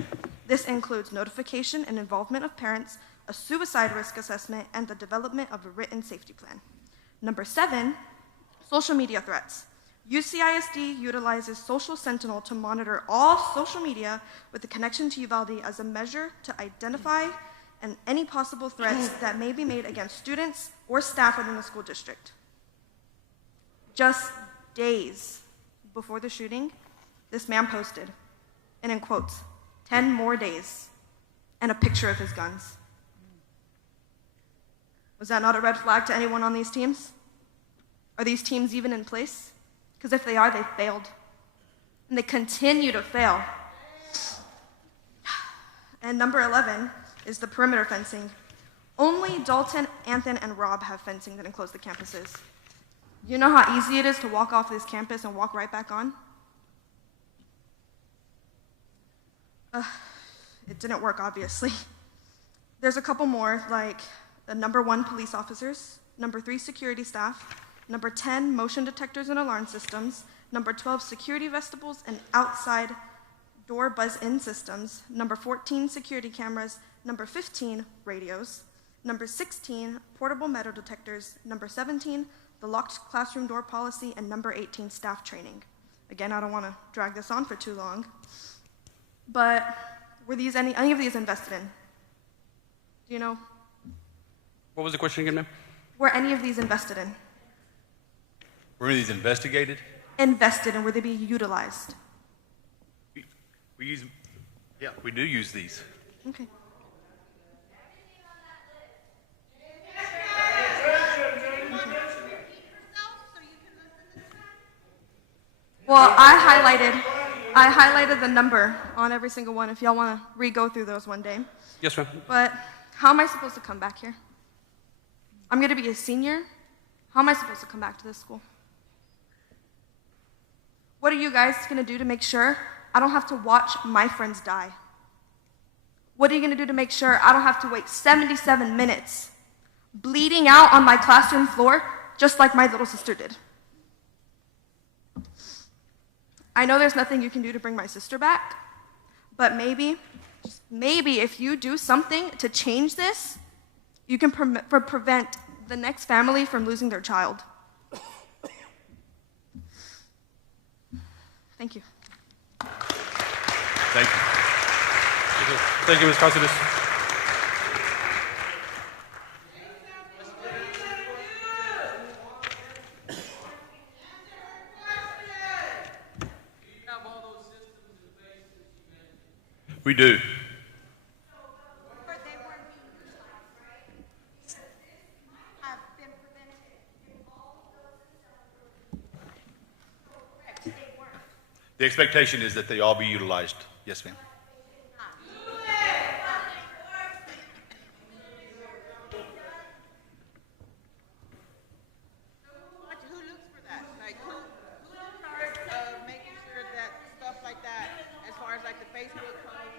This includes notification and involvement of parents, a suicide risk assessment, and the development of a written safety plan. Number 7, social media threats. UCISD utilizes Social Sentinel to monitor all social media with a connection to Uvalde as a measure to identify any possible threats that may be made against students or staff within the school district. Just days before the shooting, this man posted, and in quotes, 10 more days, and a picture of his guns. Was that not a red flag to anyone on these teams? Are these teams even in place? Because if they are, they failed. And they continue to fail. And number 11 is the perimeter fencing. Only Dalton, Anthony, and Rob have fencing that enclose the campuses. You know how easy it is to walk off this campus and walk right back on? It didn't work, obviously. There's a couple more, like the number 1 police officers, number 3 security staff, number 10 motion detectors and alarm systems, number 12 security vestibules and outside door buzz-in systems, number 14 security cameras, number 15 radios, number 16 portable metal detectors, number 17 the locked classroom door policy, and number 18 staff training. Again, I don't want to drag this on for too long, but were these any of these invested in? Do you know? What was the question again, ma'am? Were any of these invested in? Were any of these investigated? Invested in, were they being utilized? We do use these. Okay. Well, I highlighted the number on every single one if y'all want to re-go through those one day. Yes, ma'am. But how am I supposed to come back here? I'm going to be a senior. How am I supposed to come back to this school? What are you guys going to do to make sure I don't have to watch my friends die? What are you going to do to make sure I don't have to wait 77 minutes bleeding out on my classroom floor just like my little sister did? I know there's nothing you can do to bring my sister back, but maybe, just maybe if you do something to change this, you can prevent the next family from losing their child. Thank you. Thank you. Thank you, Ms. Cáceres. We do. The expectation is that they all be utilized. Yes, ma'am. Who looks for that? Like, who's in charge of making sure that stuff like that, as far as like the Facebook posts,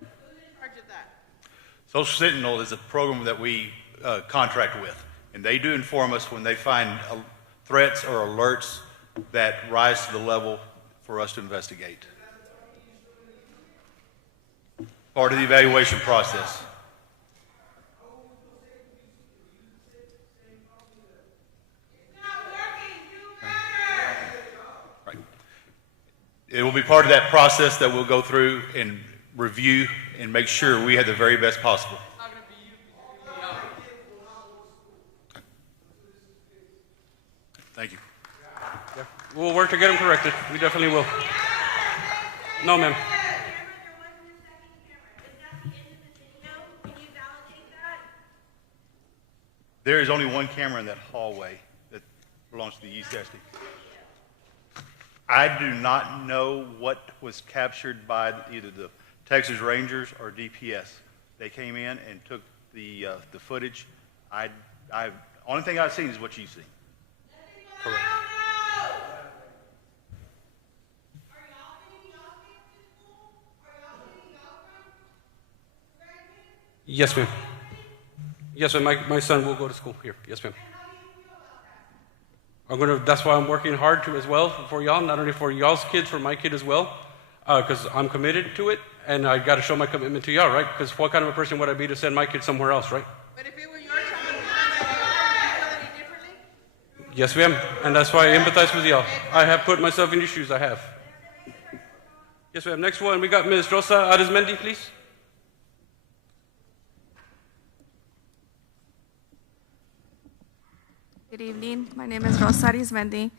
who's in charge of that? Social Sentinel is a program that we contract with, and they do inform us when they find threats or alerts that rise to the level for us to investigate. Part of the evaluation process. Right. It will be part of that process that we'll go through and review and make sure we have the very best possible. Thank you. Yeah. We'll work to get them corrected. We definitely will. No, ma'am. There is only one camera in that hallway that belongs to the CISD. I do not know what was captured by either the Texas Rangers or DPS. They came in and took the footage. Only thing I've seen is what you've seen. Correct. Yes, ma'am. Yes, ma'am. My son will go to school here. Yes, ma'am. That's why I'm working hard to as well for y'all, not only for y'all's kids, for my kid as well, because I'm committed to it, and I got to show my commitment to y'all, right? Because what kind of a person would I be to send my kid somewhere else, right? But if it were your child, would you feel any differently? Yes, ma'am. And that's why I empathize with y'all. I have put myself in your shoes. I have. Yes, ma'am. Next one, we got Ms. Rosa Arizmendi, please. Good evening. My name is Rosa Arizmendi.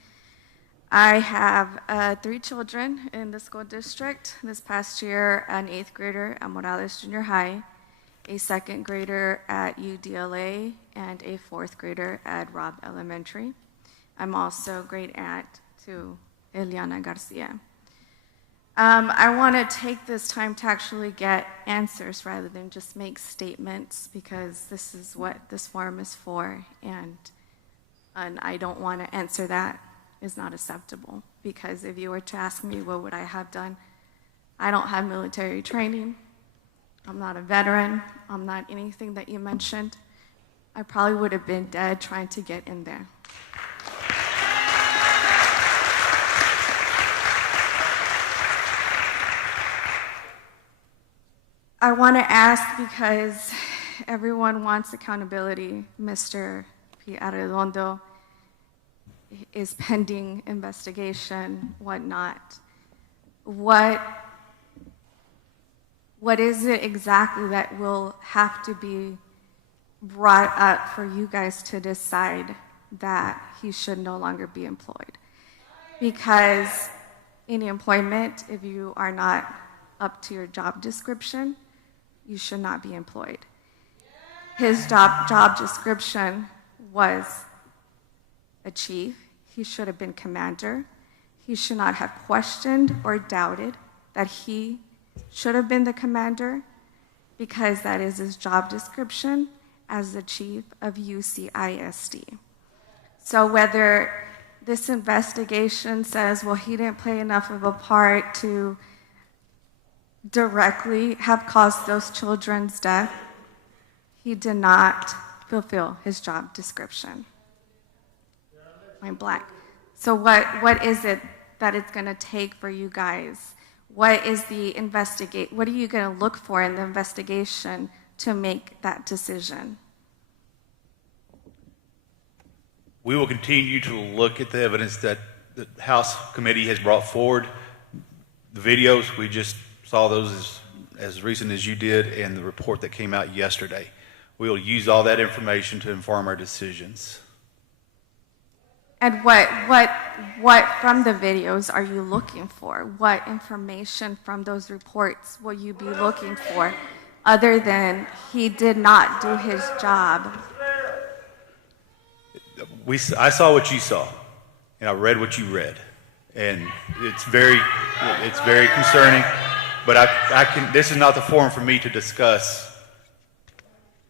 I have 3 children in the school district. This past year, an 8th grader at Morales Junior High, a 2nd grader at UDLA, and a 4th grader at Robb Elementary. I'm also great aunt to Eliana Garcia. I want to take this time to actually get answers rather than just make statements, because this is what this forum is for, and I don't want to answer that is not acceptable, because if you were to ask me what would I have done, I don't have military training. I'm not a veteran. I'm not anything that you mentioned. I probably would have been dead trying to get in there. I want to ask, because everyone wants accountability. Mr. P. Arredondo is pending investigation, whatnot. What is it exactly that will have to be brought up for you guys to decide that he should no longer be employed? Because in employment, if you are not up to your job description, you should not be employed. His job description was a chief. He should have been commander. He should not have questioned or doubted that he should have been the commander, because that is his job description as the chief of UCISD. So whether this investigation says, well, he didn't play enough of a part to directly have caused those children's death, he did not fulfill his job description. I'm black. So what is it that it's going to take for you guys? What is the what are you going to look for in the investigation to make that decision? We will continue to look at the evidence that the House Committee has brought forward. The videos, we just saw those as recent as you did, and the report that came out yesterday. We will use all that information to inform our decisions. And what from the videos are you looking for? What information from those reports will you be looking for, other than he did not do his job? I saw what you saw, and I read what you read, and it's very concerning. But this is not the forum for me to discuss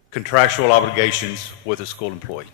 contractual obligations with a school employee.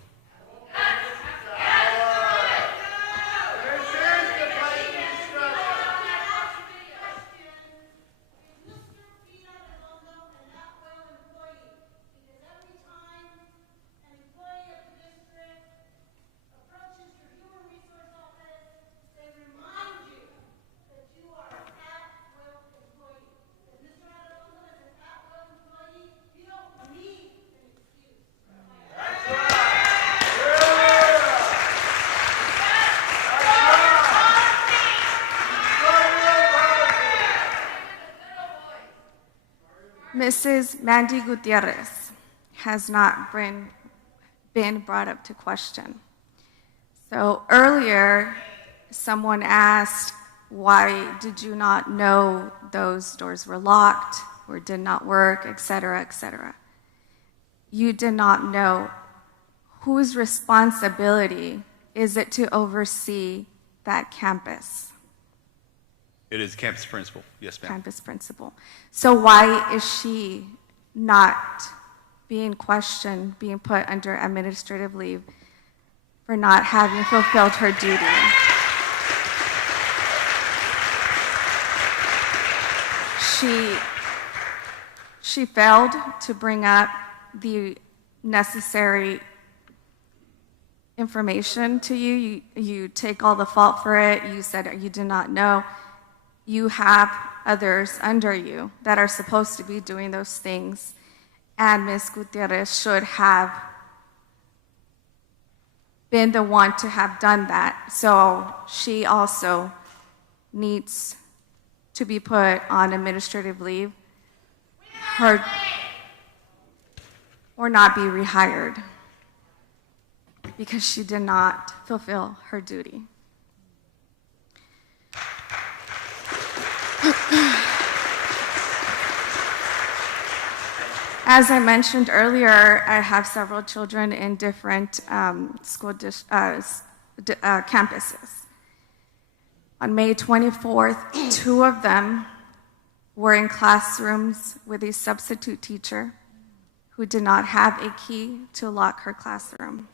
Mrs. Mandy Gutierrez has not been brought up to question. So earlier, someone asked, why did you not know those doors were locked or did not work, et cetera, et cetera? You did not know. Whose responsibility is it to oversee that campus? It is campus principal, yes, ma'am. Campus principal. So why is she not being questioned, being put under administrative leave for not having fulfilled her duty? She failed to bring up the necessary information to you. You take all the fault for it. You said you did not know. You have others under you that are supposed to be doing those things, and Ms. Gutierrez should have been the one to have done that. So she also needs to be put on administrative leave or not be rehired because she did not fulfill her duty. As I mentioned earlier, I have several children in different campuses. On May 24th, 2 of them were in classrooms with a substitute teacher who did not have a key to lock her classroom.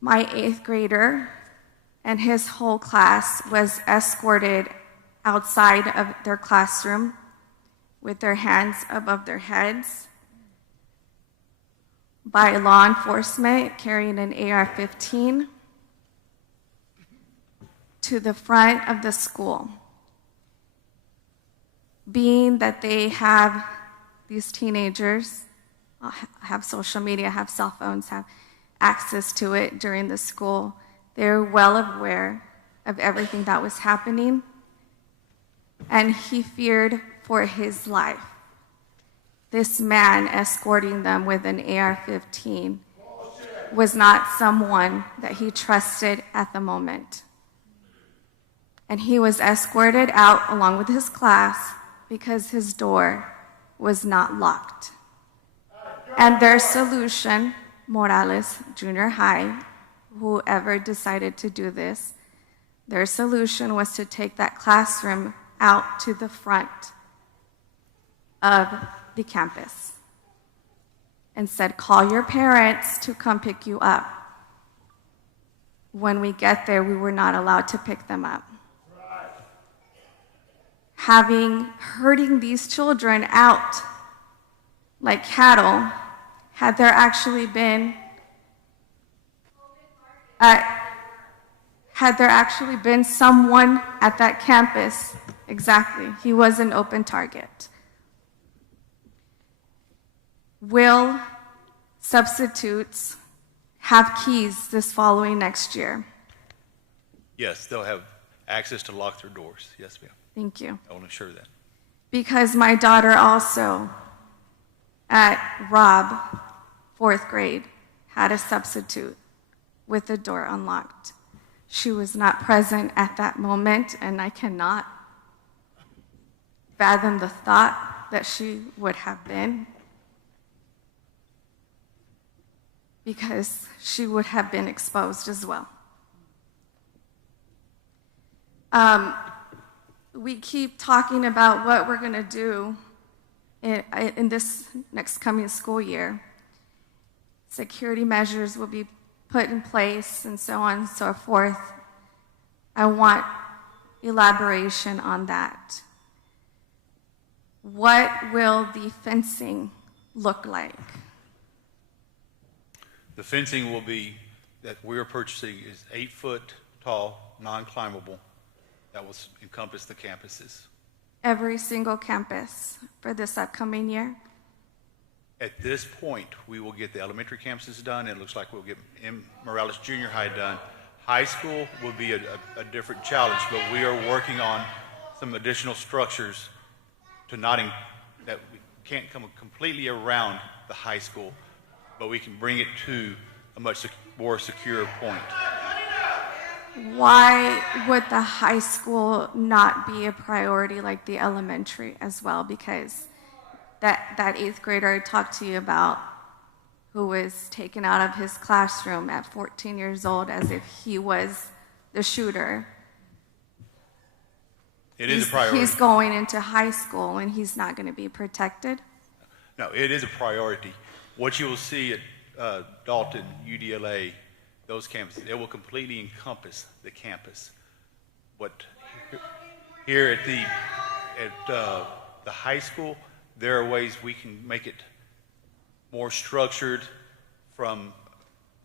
My 8th grader and his whole class was escorted outside of their classroom with their hands above their heads by law enforcement carrying an AR-15 to the front of the school. Being that they have, these teenagers have social media, have cell phones, have access to it during the school, they're well aware of everything that was happening, and he feared for his life. This man escorting them with an AR-15 was not someone that he trusted at the moment. And he was escorted out along with his class because his door was not locked. And their solution, Morales Junior High, whoever decided to do this, their solution was to take that classroom out to the front of the campus and said, call your parents to come pick you up. When we get there, we were not allowed to pick them up. Herding these children out like cattle, had there actually been someone at that campus, exactly, he was an open target. Will substitutes have keys this following next year? Yes, they'll have access to lock their doors. Yes, ma'am. Thank you. I will ensure that. Because my daughter also, at Rob, 4th grade, had a substitute with the door unlocked. She was not present at that moment, and I cannot fathom the thought that she would have been, because she would have been exposed as well. We keep talking about what we're going to do in this next coming school year. Security measures will be put in place and so on and so forth. I want elaboration on that. What will the fencing look like? The fencing will be, that we're purchasing is 8 foot tall, non-climbable, that will encompass the campuses. Every single campus for this upcoming year? At this point, we will get the elementary campuses done, and it looks like we'll get Morales Junior High done. High school will be a different challenge, but we are working on some additional structures to that we can't come completely around the high school, but we can bring it to a much more secure point. Why would the high school not be a priority like the elementary as well? Because that 8th grader I talked to you about, who was taken out of his classroom at 14 years old as if he was the shooter. It is a priority. He's going into high school and he's not going to be protected? No, it is a priority. What you will see at Dalton, UDLA, those campuses, it will completely encompass the campus. Here at the high school, there are ways we can make it more structured from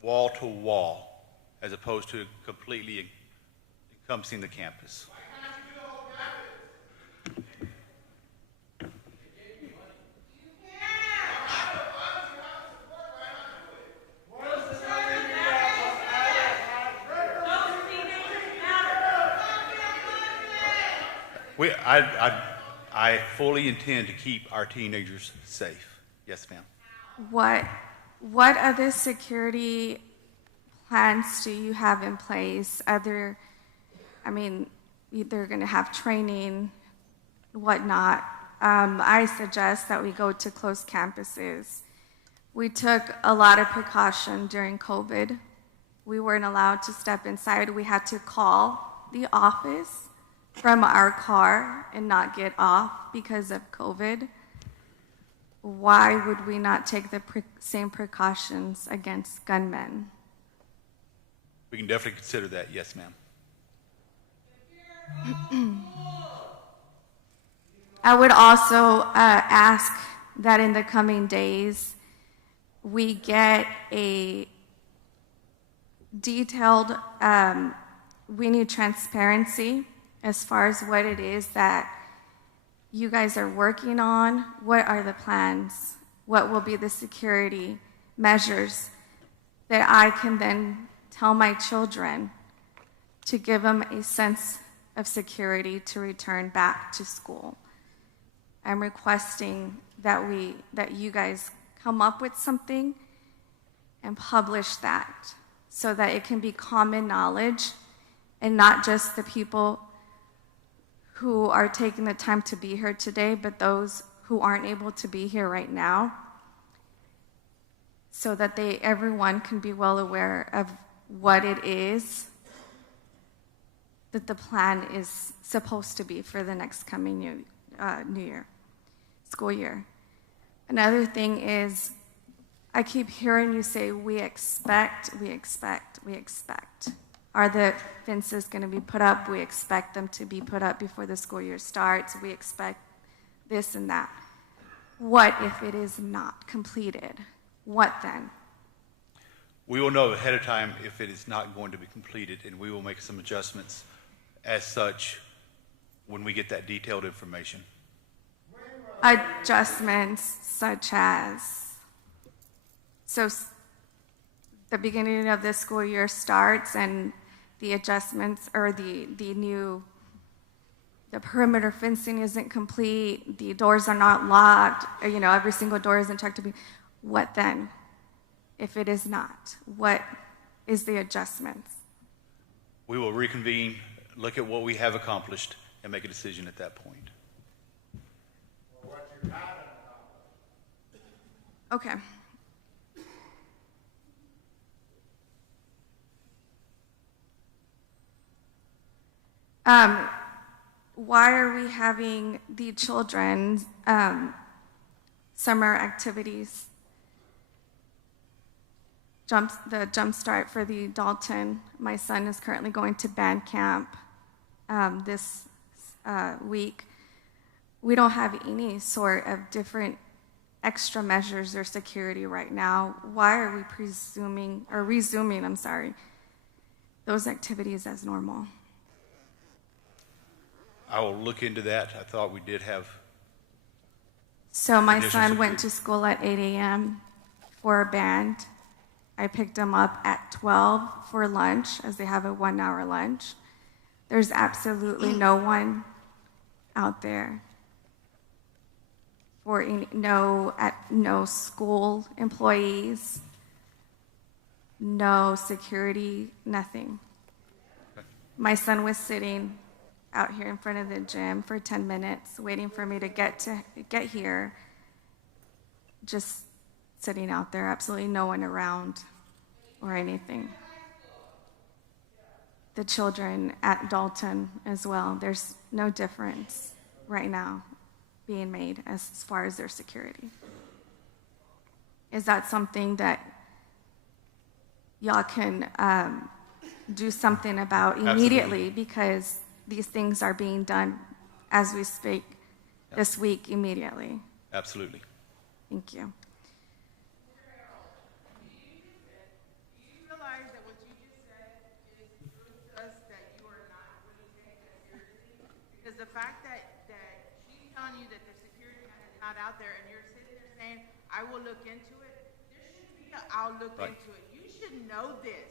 wall to wall, as opposed to completely encompassing the campus. I fully intend to keep our teenagers safe. Yes, ma'am. What other security plans do you have in place? they're going to have training, whatnot. I suggest that we go to closed campuses. We took a lot of precaution during COVID. We weren't allowed to step inside. We had to call the office from our car and not get off because of COVID. Why would we not take the same precautions against gunmen? We can definitely consider that, yes, ma'am. I would also ask that in the coming days, we get a detailed, we need transparency as far as what it is that you guys are working on. What are the plans? What will be the security measures that I can then tell my children to give them a sense of security to return back to school? I'm requesting that you guys come up with something and publish that so that it can be common knowledge and not just the people who are taking the time to be here today, but those who aren't able to be here right now, so that everyone can be well aware of what it is that the plan is supposed to be for the next coming new year, school year. Another thing is, I keep hearing you say, we expect. Are the fences going to be put up? We expect them to be put up before the school year starts. We expect this and that. What if it is not completed? What then? We will know ahead of time if it is not going to be completed, and we will make some adjustments as such when we get that detailed information. Adjustments such as, the beginning of the school year starts and the adjustments or the perimeter fencing isn't complete, the doors are not locked, or, every single door isn't checked to be, what then? If it is not, what is the adjustments? We will reconvene, look at what we have accomplished, and make a decision at that point. Okay. Why are we having the children's summer activities? The jump start for the Dalton. My son is currently going to band camp this week. We don't have any sort of different extra measures or security right now. Why are we resuming those activities as normal? I will look into that. I thought we did have. So my son went to school at 8 a.m. for a band. I picked him up at 12 for lunch, as they have a 1-hour lunch. There's absolutely no one out there for no school employees, no security, nothing. My son was sitting out here in front of the gym for 10 minutes, waiting for me to get here, just sitting out there, absolutely no one around or anything. The children at Dalton as well, there's no difference right now being made as far as their security. Is that something that y'all can do something about immediately? Absolutely. Because these things are being done as we speak this week immediately. Absolutely. Thank you. Do you realize that what you just said is proof to us that you are not really taking that seriously? Because the fact that she's telling you that the security man is not out there and you're sitting there saying, I will look into it, there should be a I'll look into it. You should know this.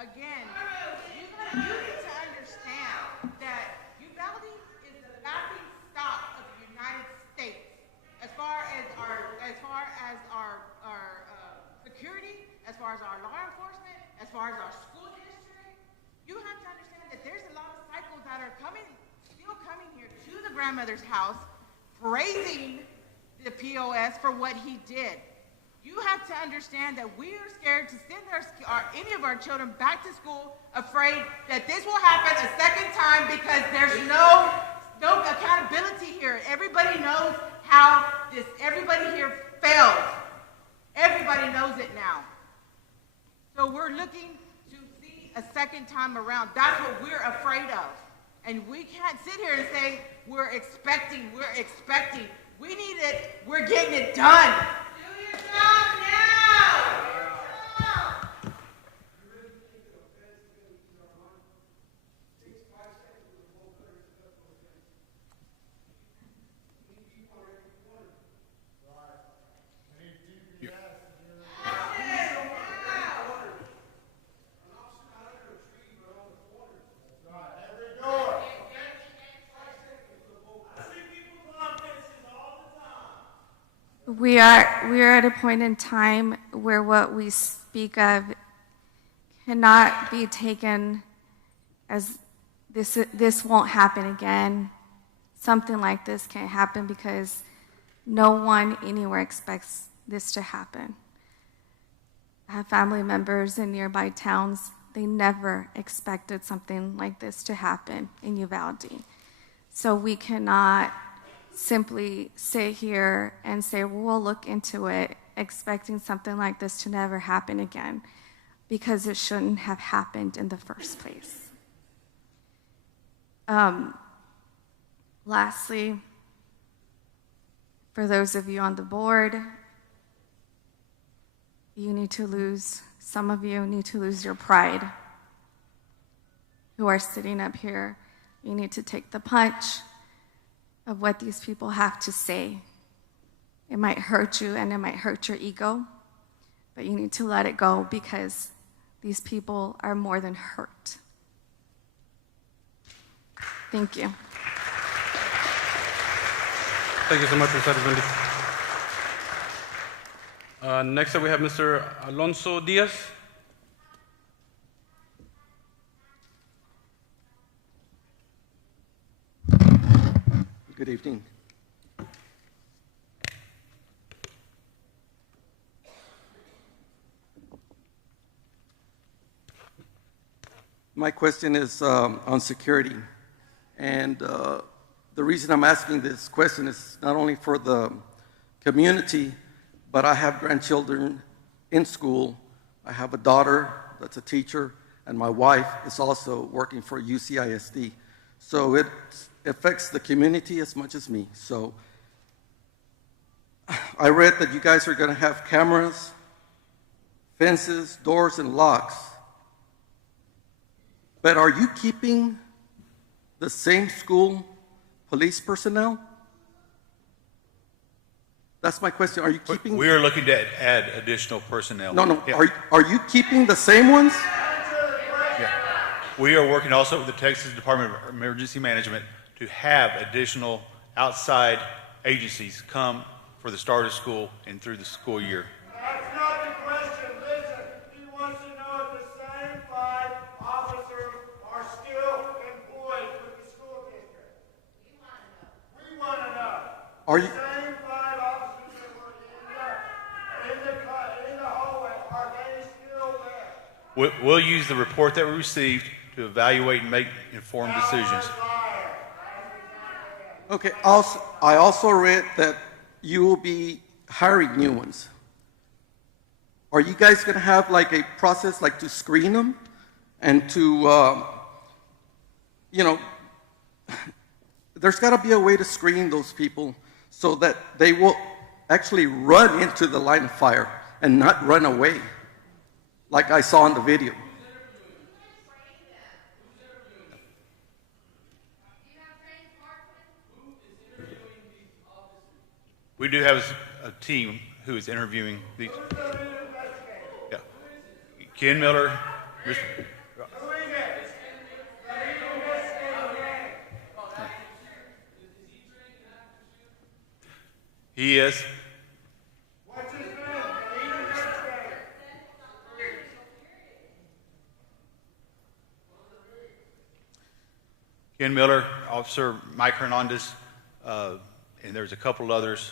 Again, you need to understand that Uvalde is the laughing stock of the United States as far as our security, as far as our law enforcement, as far as our school district. You have to understand that there's a lot of cycles that are still coming here to the grandmother's house, praising the POS for what he did. You have to understand that we are scared to send any of our children back to school, afraid that this will happen a second time because there's no accountability here. Everybody knows how everybody here failed. Everybody knows it now. So we're looking to see a second time around. That's what we're afraid of. And we can't sit here and say, we're expecting. We need it, we're getting it done. Do your job now! We are at a point in time where what we speak of cannot be taken as this won't happen again. Something like this can't happen because no one anywhere expects this to happen. I have family members in nearby towns. They never expected something like this to happen in Uvalde. So we cannot simply sit here and say, well, we'll look into it, expecting something like this to never happen again, because it shouldn't have happened in the first place. Lastly, for those of you on the board, some of you need to lose your pride who are sitting up here. You need to take the punch of what these people have to say. It might hurt you and it might hurt your ego, but you need to let it go because these people are more than hurt. Thank you. Thank you so much, Ms. Arizmendi. Next up, we have Mr. Alonso Diaz. Good evening. My question is on security. And the reason I'm asking this question is not only for the community, but I have grandchildren in school. I have a daughter that's a teacher, and my wife is also working for UCISD. So it affects the community as much as me. So I read that you guys are going to have cameras, fences, doors, and locks. But are you keeping the same school police personnel? That's my question. Are you keeping? We are looking to add additional personnel. No. Yeah. Are you keeping the same ones? Yeah. We are working also with the Texas Department of Emergency Management to have additional outside agencies come for the start of school and through the school year. That's not the question. Listen, he wants to know if the same 5 officers are still employed with the school district. We want to know. Are you? The same 5 officers that were in the hallway, are they still there? We'll use the report that we received to evaluate and make informed decisions. Okay, I also read that you will be hiring new ones. Are you guys going to have like a process like to screen them and to, there's got to be a way to screen those people so that they will actually run into the line of fire and not run away like I saw in the video. We do have a team who is interviewing these. Yeah. Ken Miller. He is. What's his name? Ken Miller, Officer Mike Hernandez, and there's a couple others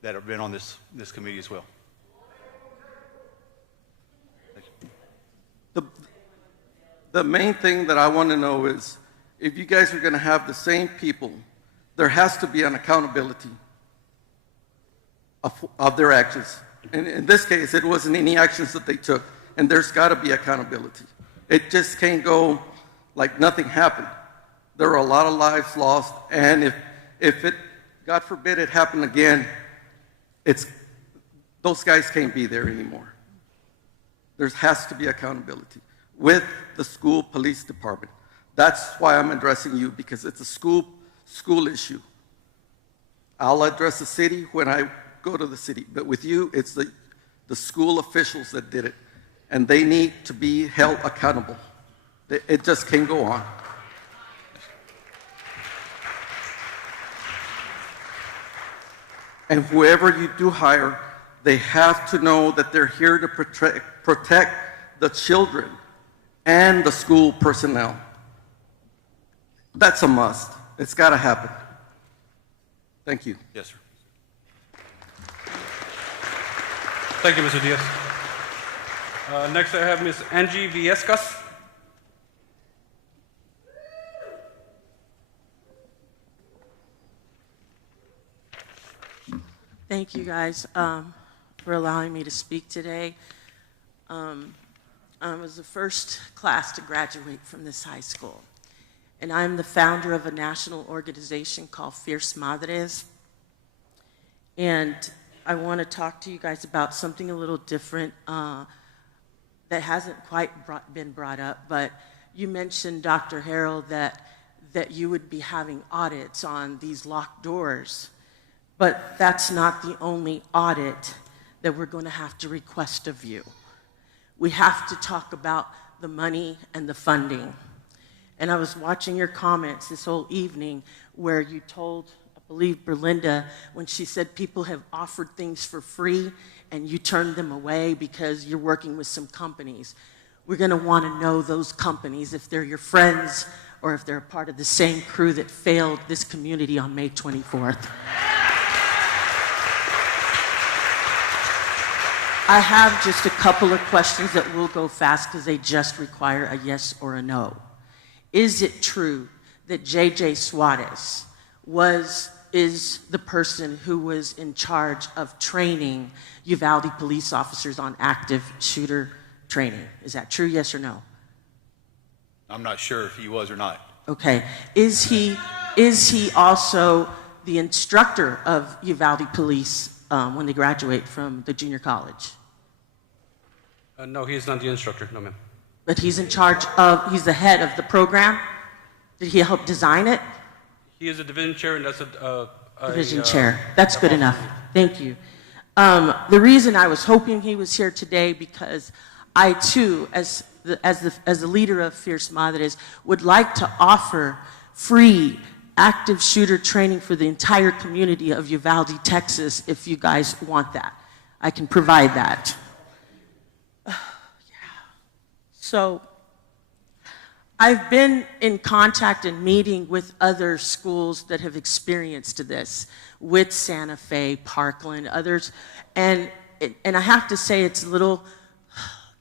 that have been on this committee as well. The main thing that I want to know is, if you guys are going to have the same people, there has to be an accountability of their actions. And in this case, it wasn't any actions that they took, and there's got to be accountability. It just can't go like nothing happened. There are a lot of lives lost, and if it, God forbid, it happened again, those guys can't be there anymore. There has to be accountability with the school police department. That's why I'm addressing you, because it's a school issue. I'll address the city when I go to the city, but with you, it's the school officials that did it, and they need to be held accountable. It just can't go on. And whoever you do hire, they have to know that they're here to protect the children and the school personnel. That's a must. It's got to happen. Thank you. Yes, sir. Thank you, Mr. Diaz. Next, I have Ms. Angie Viescas. Thank you guys for allowing me to speak today. I was the first class to graduate from this high school, and I'm the founder of a national organization called Fierce Madres. And I want to talk to you guys about something a little different that hasn't quite been brought up, but you mentioned, Dr. Harrell, that you would be having audits on these locked doors. But that's not the only audit that we're going to have to request of you. We have to talk about the money and the funding. And I was watching your comments this whole evening where you told, I believe, Berlinda, when she said people have offered things for free and you turned them away because you're working with some companies. We're going to want to know those companies, if they're your friends or if they're a part of the same crew that failed this community on May 24th. I have just a couple of questions that will go fast because they just require a yes or a no. Is it true that J.J. Suarez is the person who was in charge of training Uvalde police officers on active shooter training? Is that true, yes or no? I'm not sure if he was or not. Okay. Is he also the instructor of Uvalde police when they graduate from the junior college? No, he is not the instructor, no ma'am. But he's in charge of, he's the head of the program? Did he help design it? He is a division chair, and that's Division chair. That's good enough. Thank you. The reason I was hoping he was here today, because I too, as the leader of Fierce Madres, would like to offer free active shooter training for the entire community of Uvalde, Texas, if you guys want that. I can provide that. So I've been in contact and meeting with other schools that have experienced this, with Santa Fe, Parkland, others, and I have to say it's a little,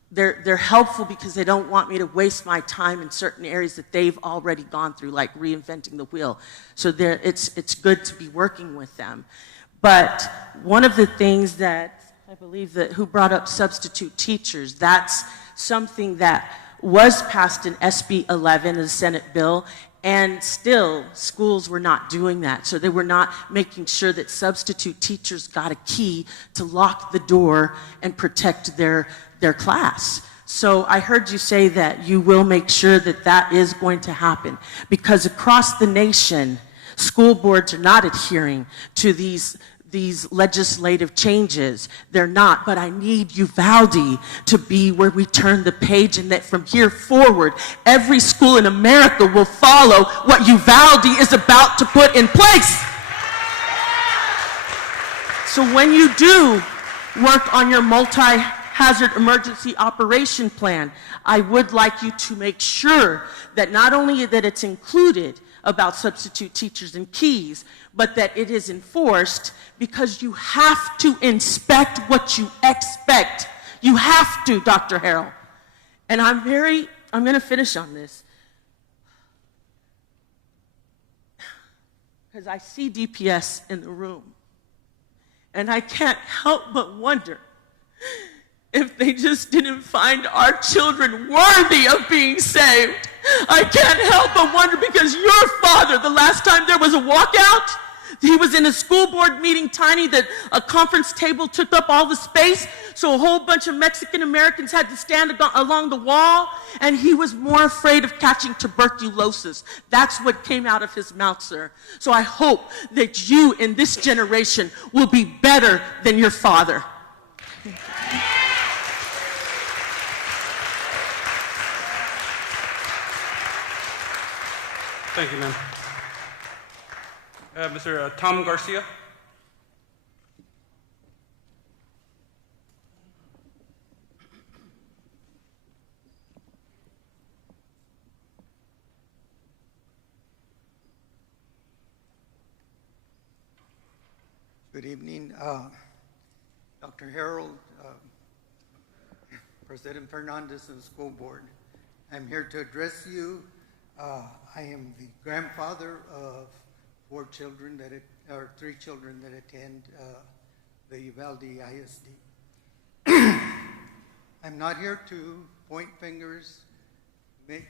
they're helpful because they don't want me to waste my time in certain areas that they've already gone through, like reinventing the wheel. So it's good to be working with them. But one of the things that I believe that who brought up substitute teachers, that's something that was passed in SB 11, the Senate bill, and still schools were not doing that. So they were not making sure that substitute teachers got a key to lock the door and protect their class. So I heard you say that you will make sure that that is going to happen, because across the nation, school boards are not adhering to these legislative changes. They're not, but I need Uvalde to be where we turn the page, and that from here forward, every school in America will follow what Uvalde is about to put in place. So when you do work on your multi-hazard emergency operation plan, I would like you to make sure that not only that it's included about substitute teachers and keys, but that it is enforced because you have to inspect what you expect. You have to, Dr. Harrell. And I'm going to finish on this. Because I see DPS in the room. And I can't help but wonder if they just didn't find our children worthy of being saved. I can't help but wonder because your father, the last time there was a walkout, he was in a school board meeting tiny that a conference table took up all the space, so a whole bunch of Mexican Americans had to stand along the wall, and he was more afraid of catching tuberculosis. That's what came out of his mouth, sir. So I hope that you in this generation will be better than your father. Thank you, ma'am. Mr. Tom Garcia. Good evening, Dr. Harold, President Fernandez, and the school board. I'm here to address you. I am the grandfather of three children that attend the Uvalde CISD. I'm not here to point fingers, make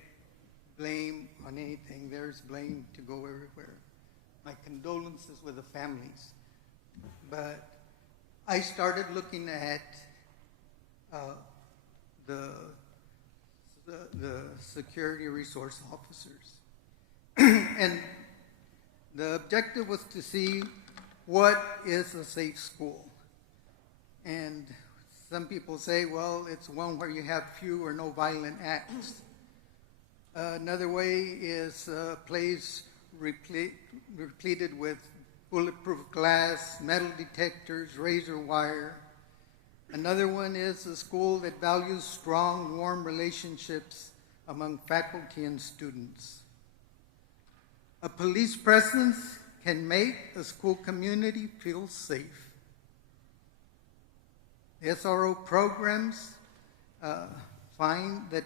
blame on anything. There's blame to go everywhere. My condolences with the families. But I started looking at the security resource officers. And the objective was to see what is a safe school. And some people say, well, it's one where you have few or no violent acts. Another way is a place repleted with bulletproof glass, metal detectors, razor wire. Another one is a school that values strong, warm relationships among faculty and students. A police presence can make a school community feel safe. SRO programs find that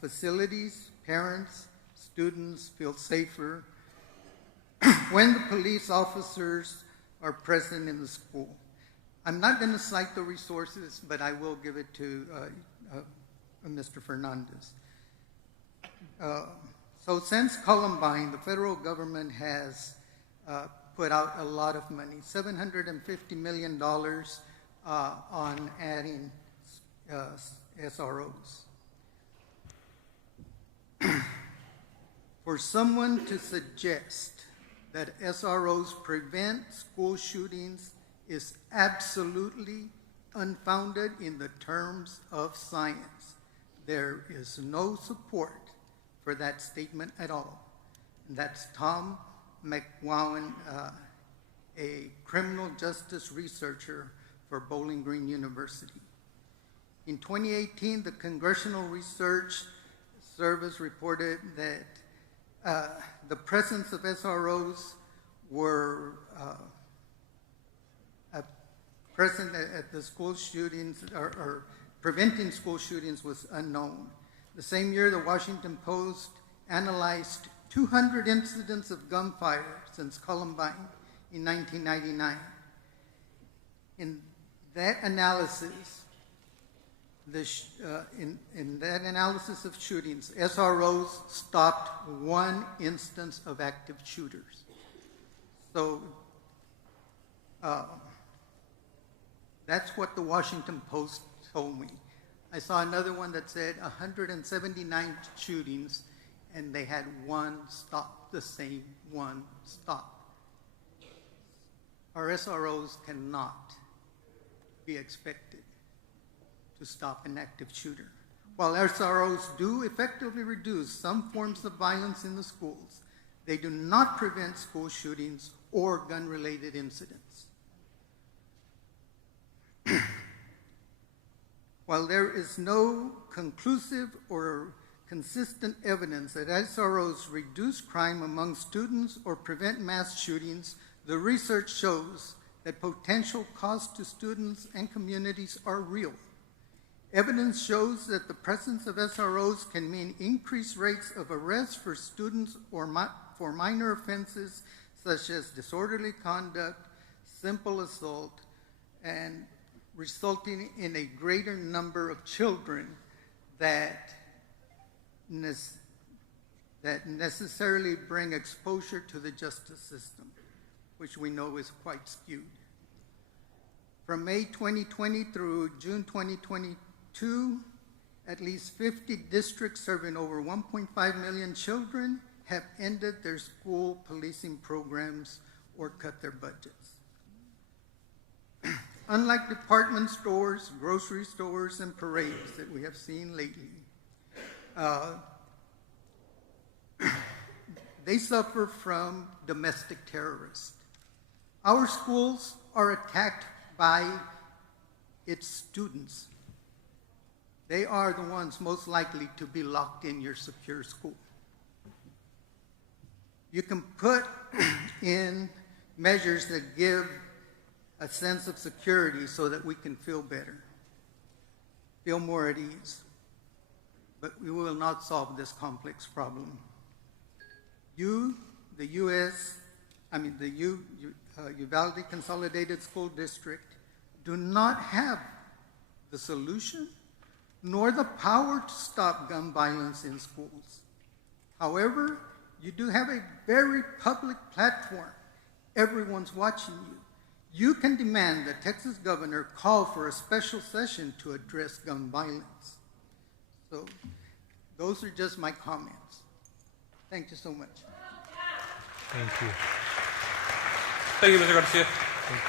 facilities, parents, students feel safer when the police officers are present in the school. I'm not going to cite the resources, but I will give it to Mr. Fernandez. So since Columbine, the federal government has put out a lot of money, $750 million on adding SROs. For someone to suggest that SROs prevent school shootings is absolutely unfounded in the terms of science. There is no support for that statement at all. And that's Tom McGowan, a criminal justice researcher for Bowling Green University. In 2018, the Congressional Research Service reported that the presence of SROs were present at the school shootings, or preventing school shootings was unknown. The same year, the Washington Post analyzed 200 incidents of gunfire since Columbine in 1999. In that analysis, in that analysis of shootings, SROs stopped one instance of active shooters. So that's what the Washington Post told me. I saw another one that said 179 shootings, and they had one stop, the same one stop. Our SROs cannot be expected to stop an active shooter. While SROs do effectively reduce some forms of violence in the schools, they do not prevent school shootings or gun-related incidents. While there is no conclusive or consistent evidence that SROs reduce crime among students or prevent mass shootings, the research shows that potential costs to students and communities are real. Evidence shows that the presence of SROs can mean increased rates of arrest for students or for minor offenses such as disorderly conduct, simple assault, and resulting in a greater number of children that necessarily bring exposure to the justice system, which we know is quite skewed. From May 2020 through June 2022, at least 50 districts serving over 1.5 million children have ended their school policing programs or cut their budgets. Unlike department stores, grocery stores, and parades that we have seen lately, they suffer from domestic terrorists. Our schools are attacked by its students. They are the ones most likely to be locked in your secure school. You can put in measures that give a sense of security so that we can feel better, feel more at ease. But we will not solve this complex problem. You, the Uvalde Consolidated School District, do not have the solution nor the power to stop gun violence in schools. However, you do have a very public platform. Everyone's watching you. You can demand the Texas governor call for a special session to address gun violence. So those are just my comments. Thank you so much. Thank you. Thank you, Mr. Garcia. Thank you.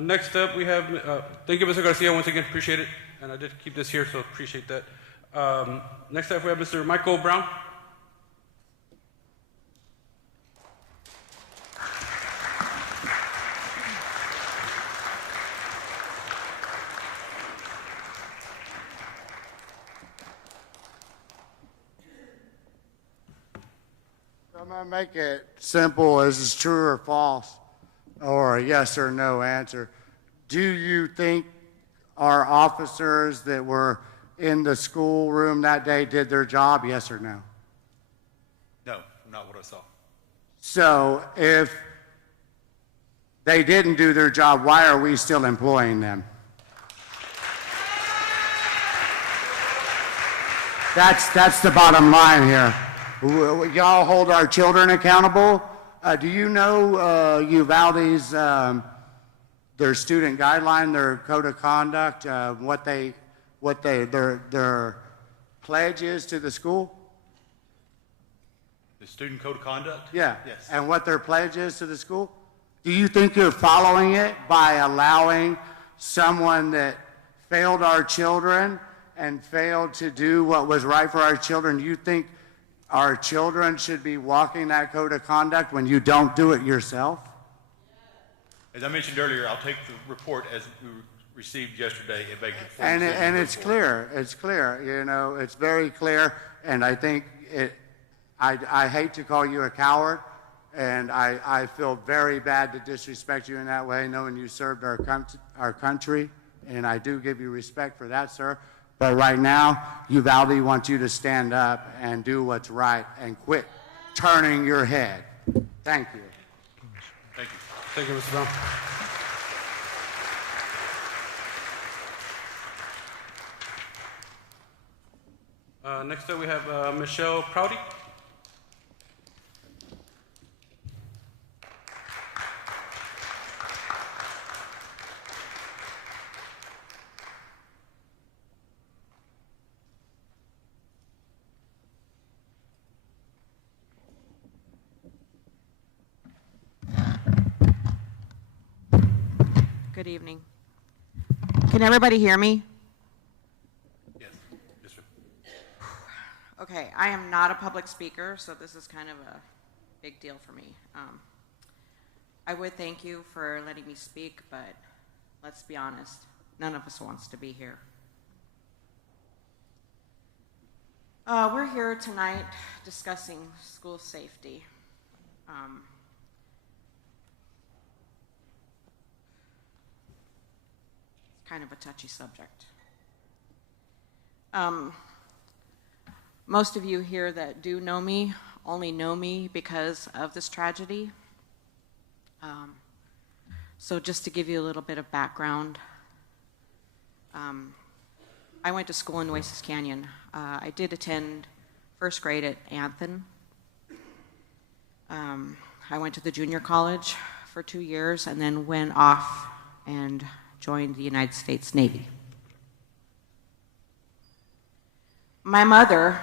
Next up, we have, thank you, Mr. Garcia, once again, appreciate it. And I did keep this here, so appreciate that. Next up, we have Mr. Michael Brown. I'm going to make it simple as is true or false, or a yes or no answer. Do you think our officers that were in the schoolroom that day did their job, yes or no? No, not what I saw. So if they didn't do their job, why are we still employing them? That's the bottom line here. Y'all hold our children accountable. Do you know Uvalde's their student guideline, their code of conduct, their pledge is to the school? The student code of conduct? Yeah. Yes. And what their pledge is to the school? Do you think you're following it by allowing someone that failed our children and failed to do what was right for our children? Do you think our children should be walking that code of conduct when you don't do it yourself? As I mentioned earlier, I'll take the report as we received yesterday and make it. And it's clear. It's clear. You know, it's very clear. And I think I hate to call you a coward, and I feel very bad to disrespect you in that way, knowing you served our country, and I do give you respect for that, sir. But right now, Uvalde wants you to stand up and do what's right and quit turning your head. Thank you. Thank you. Thank you, Mr. Brown. Next up, we have Michelle Prouty. Good evening. Can everybody hear me? Yes. Yes, sir. Okay, I am not a public speaker, so this is kind of a big deal for me. I would thank you for letting me speak, but let's be honest, none of us wants to be here. We're here tonight discussing school safety. It's kind of a touchy subject. Most of you here that do know me only know me because of this tragedy. So just to give you a little bit of background, I went to school in Nueces Canyon. I did attend first grade at Anthem. I went to the junior college for 2 years and then went off and joined the United States Navy. My mother,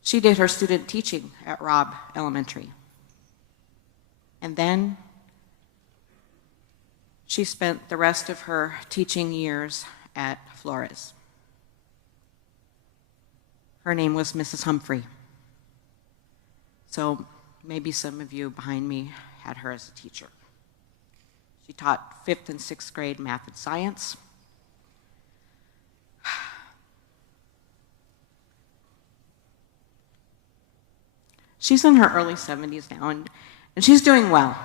she did her student teaching at Robb Elementary. And then she spent the rest of her teaching years at Flores. Her name was Mrs. Humphrey. So maybe some of you behind me had her as a teacher. She taught 5th and 6th grade math and science. She's in her early 70s now, and she's doing well.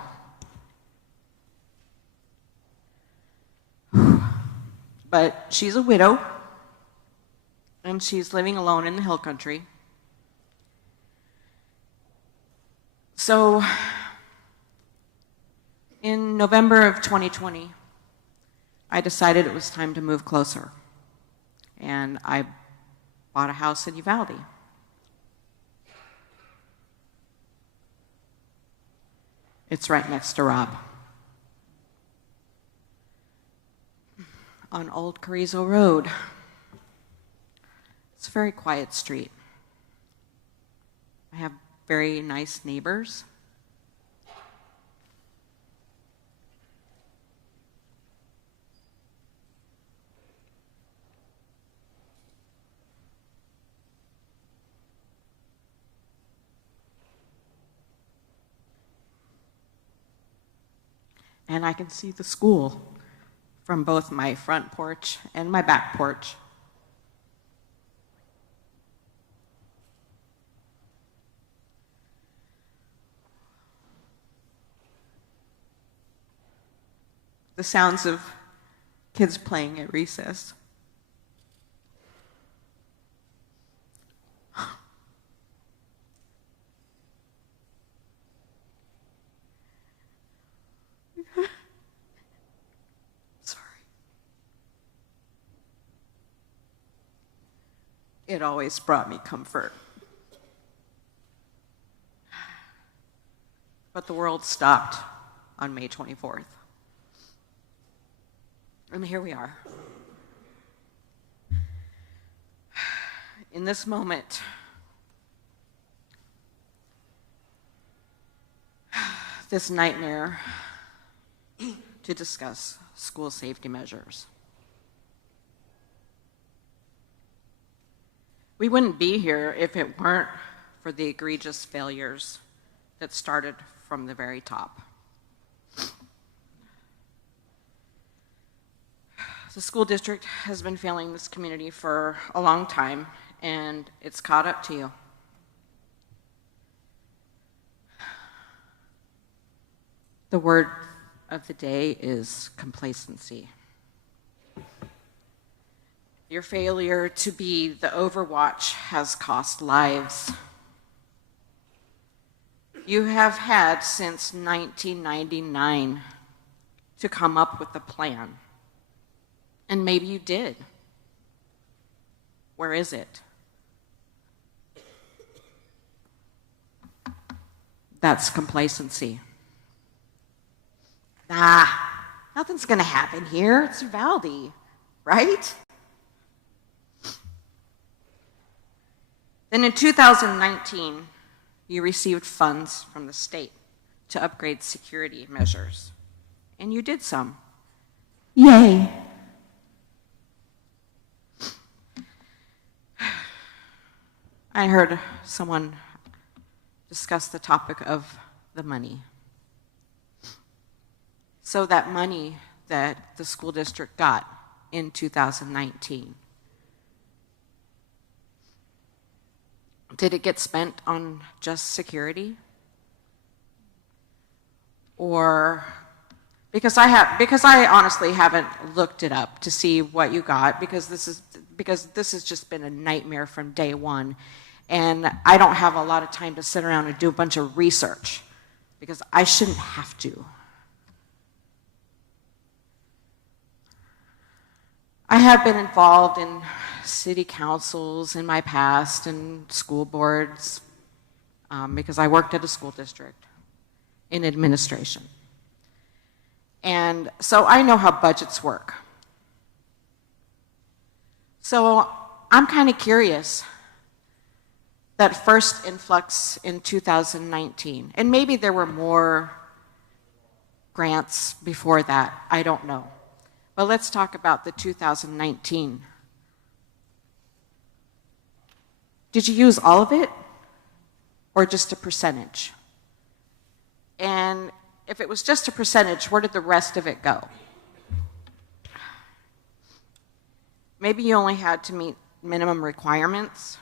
But she's a widow, and she's living alone in the hill country. So, in November of 2020, I decided it was time to move closer. And I bought a house in Uvalde. It's right next to Robb. On Old Carrizo Road. It's a very quiet street. I have very nice neighbors. And I can see the school from both my front porch and my back porch. The sounds of kids playing at recess. It always brought me comfort. But the world stopped on May 24th. And here we are. In this moment, this nightmare to discuss school safety measures. We wouldn't be here if it weren't for the egregious failures that started from the very top. The school district has been failing this community for a long time, and it's caught up to you. The word of the day is complacency. Your failure to be the overwatch has cost lives. You have had since 1999 to come up with a plan. And maybe you did. Where is it? That's complacency. Nothing's going to happen here. It's Uvalde, right? Then in 2019, you received funds from the state to upgrade security measures. And you did some. Yay. I heard someone discuss the topic of the money. So that money that the school district got in 2019, did it get spent on just security? Or because I honestly haven't looked it up to see what you got, because this has just been a nightmare from day one, and I don't have a lot of time to sit around and do a bunch of research because I shouldn't have to. I have been involved in city councils in my past and school boards because I worked at a school district in administration. And so I know how budgets work. So I'm kind of curious, that first influx in 2019, and maybe there were more grants before that, I don't know. But let's talk about the 2019. Did you use all of it, or just a percentage? And if it was just a percentage, where did the rest of it go? Maybe you only had to meet minimum requirements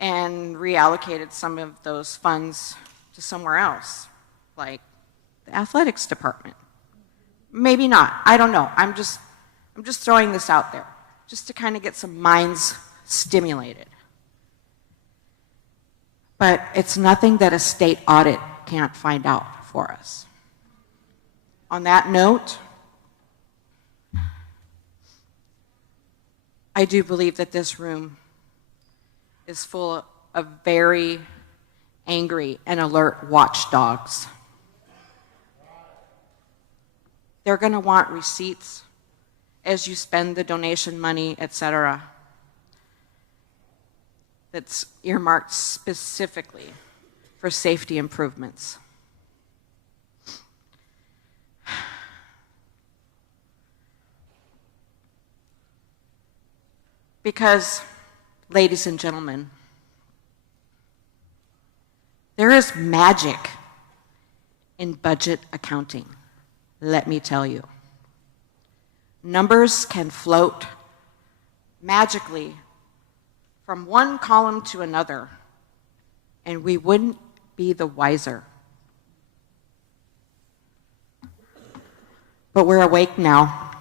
and reallocated some of those funds to somewhere else, like the athletics department. Maybe not, I don't know. I'm just throwing this out there, just to kind of get some minds stimulated. But it's nothing that a state audit can't find out for us. On that note, I do believe that this room is full of very angry and alert watchdogs. They're going to want receipts as you spend the donation money, etc., that's earmarked specifically for safety improvements. Because, ladies and gentlemen, there is magic in budget accounting, let me tell you. Numbers can float magically from one column to another, and we wouldn't be the wiser. But we're awake now.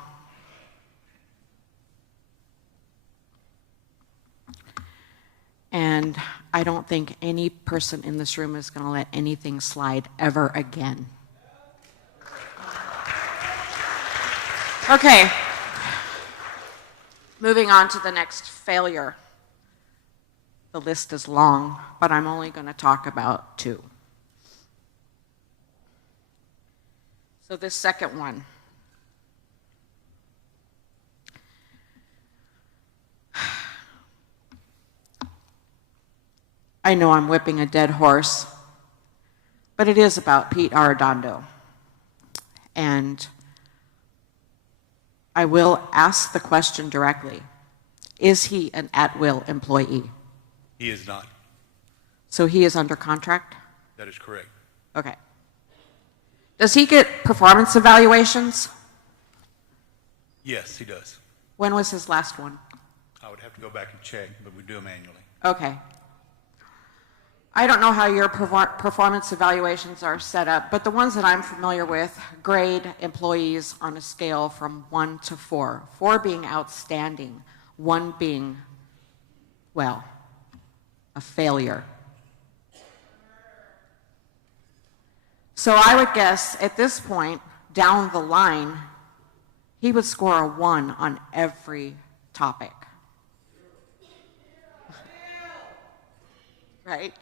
And I don't think any person in this room is going to let anything slide ever again. Okay. Moving on to the next failure. The list is long, but I'm only going to talk about two. So this second one. I know I'm whipping a dead horse, but it is about Pete Arredondo. And I will ask the question directly. Is he an at-will employee? He is not. So he is under contract? That is correct. Okay. Does he get performance evaluations? Yes, he does. When was his last one? I would have to go back and check, but we do them annually. Okay. I don't know how your performance evaluations are set up, but the ones that I'm familiar with grade employees on a scale from 1 to 4. 4 being outstanding, 1 being, well, a failure. So I would guess at this point, down the line, he would score a 1 on every topic. Right?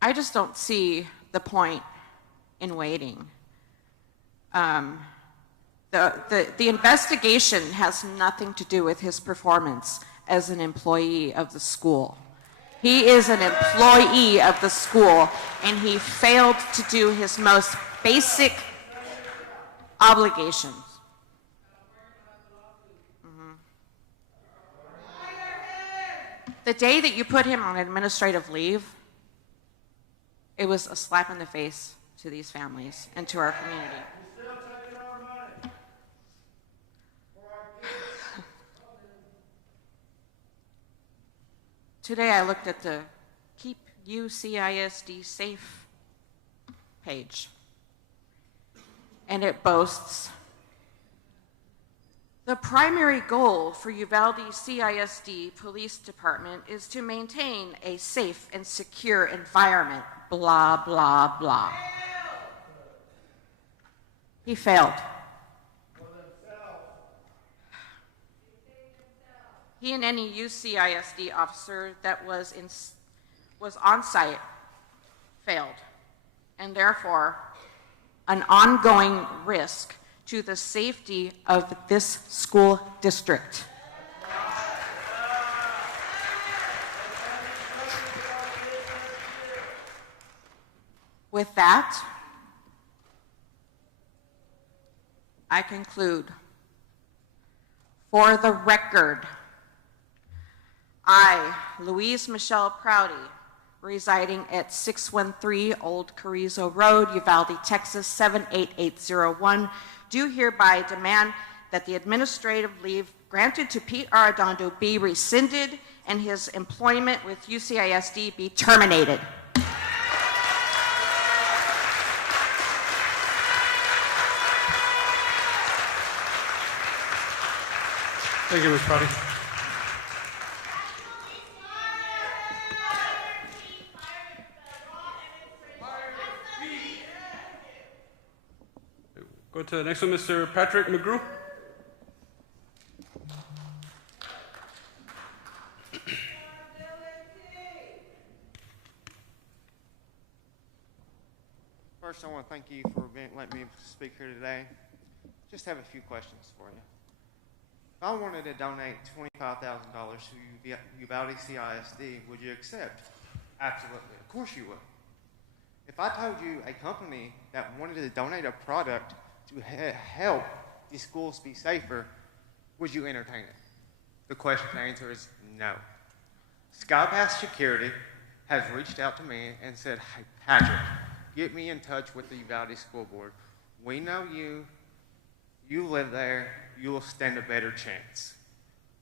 I just don't see the point in waiting. The investigation has nothing to do with his performance as an employee of the school. He is an employee of the school, and he failed to do his most basic obligations. The day that you put him on administrative leave, it was a slap in the face to these families and to our community. Today I looked at the Keep UCISD Safe page, and it boasts, the primary goal for Uvalde CISD Police Department is to maintain a safe and secure environment, blah, blah, blah. He failed. He and any UCISD officer that was on site failed, and therefore an ongoing risk to the safety of this school district. With that, I conclude. For the record, I, Louise Michelle Prouty, residing at 613 Old Carrizo Road, Uvalde, Texas 78801, do hereby demand that the administrative leave granted to Pete Arredondo be rescinded and his employment with UCISD be terminated. Thank you, Ms. Prouty. Go to the next one, Mr. Patrick McGrew. First, I want to thank you for letting me speak here today. Just have a few questions for you. If I wanted to donate $25,000 to Uvalde CISD, would you accept? Absolutely. Of course you would. If I told you a company that wanted to donate a product to help the schools be safer, would you entertain it? The answer is no. SkyPass Security has reached out to me and said, hey, Patrick, get me in touch with the Uvalde School Board. We know you. You live there. You will stand a better chance.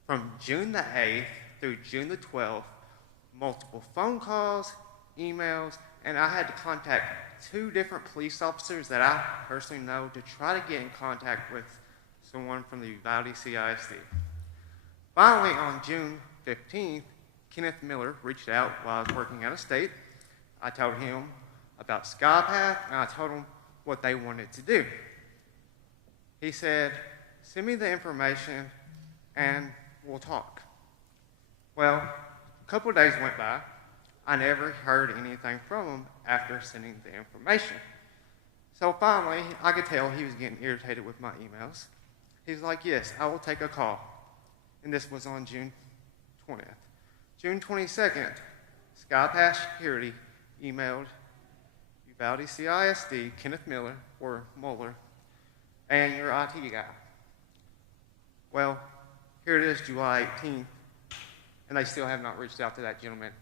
From June the 8th through June the 12th, multiple phone calls, emails, and I had to contact 2 different police officers that I personally know to try to get in contact with someone from the Uvalde CISD. Finally, on June 15th, Kenneth Miller reached out while I was working out of state. I told him about SkyPath, and I told him what they wanted to do. He said, send me the information, and we'll talk. Well, a couple of days went by. I never heard anything from him after sending the information. So finally, I could tell he was getting irritated with my emails. He's like, yes, I will take a call. And this was on June 20th. June 22nd, SkyPass Security emailed Uvalde CISD, Kenneth Miller, or Mueller, and your IT guy. Well, here it is, July 18th, and they still have not reached out to that gentleman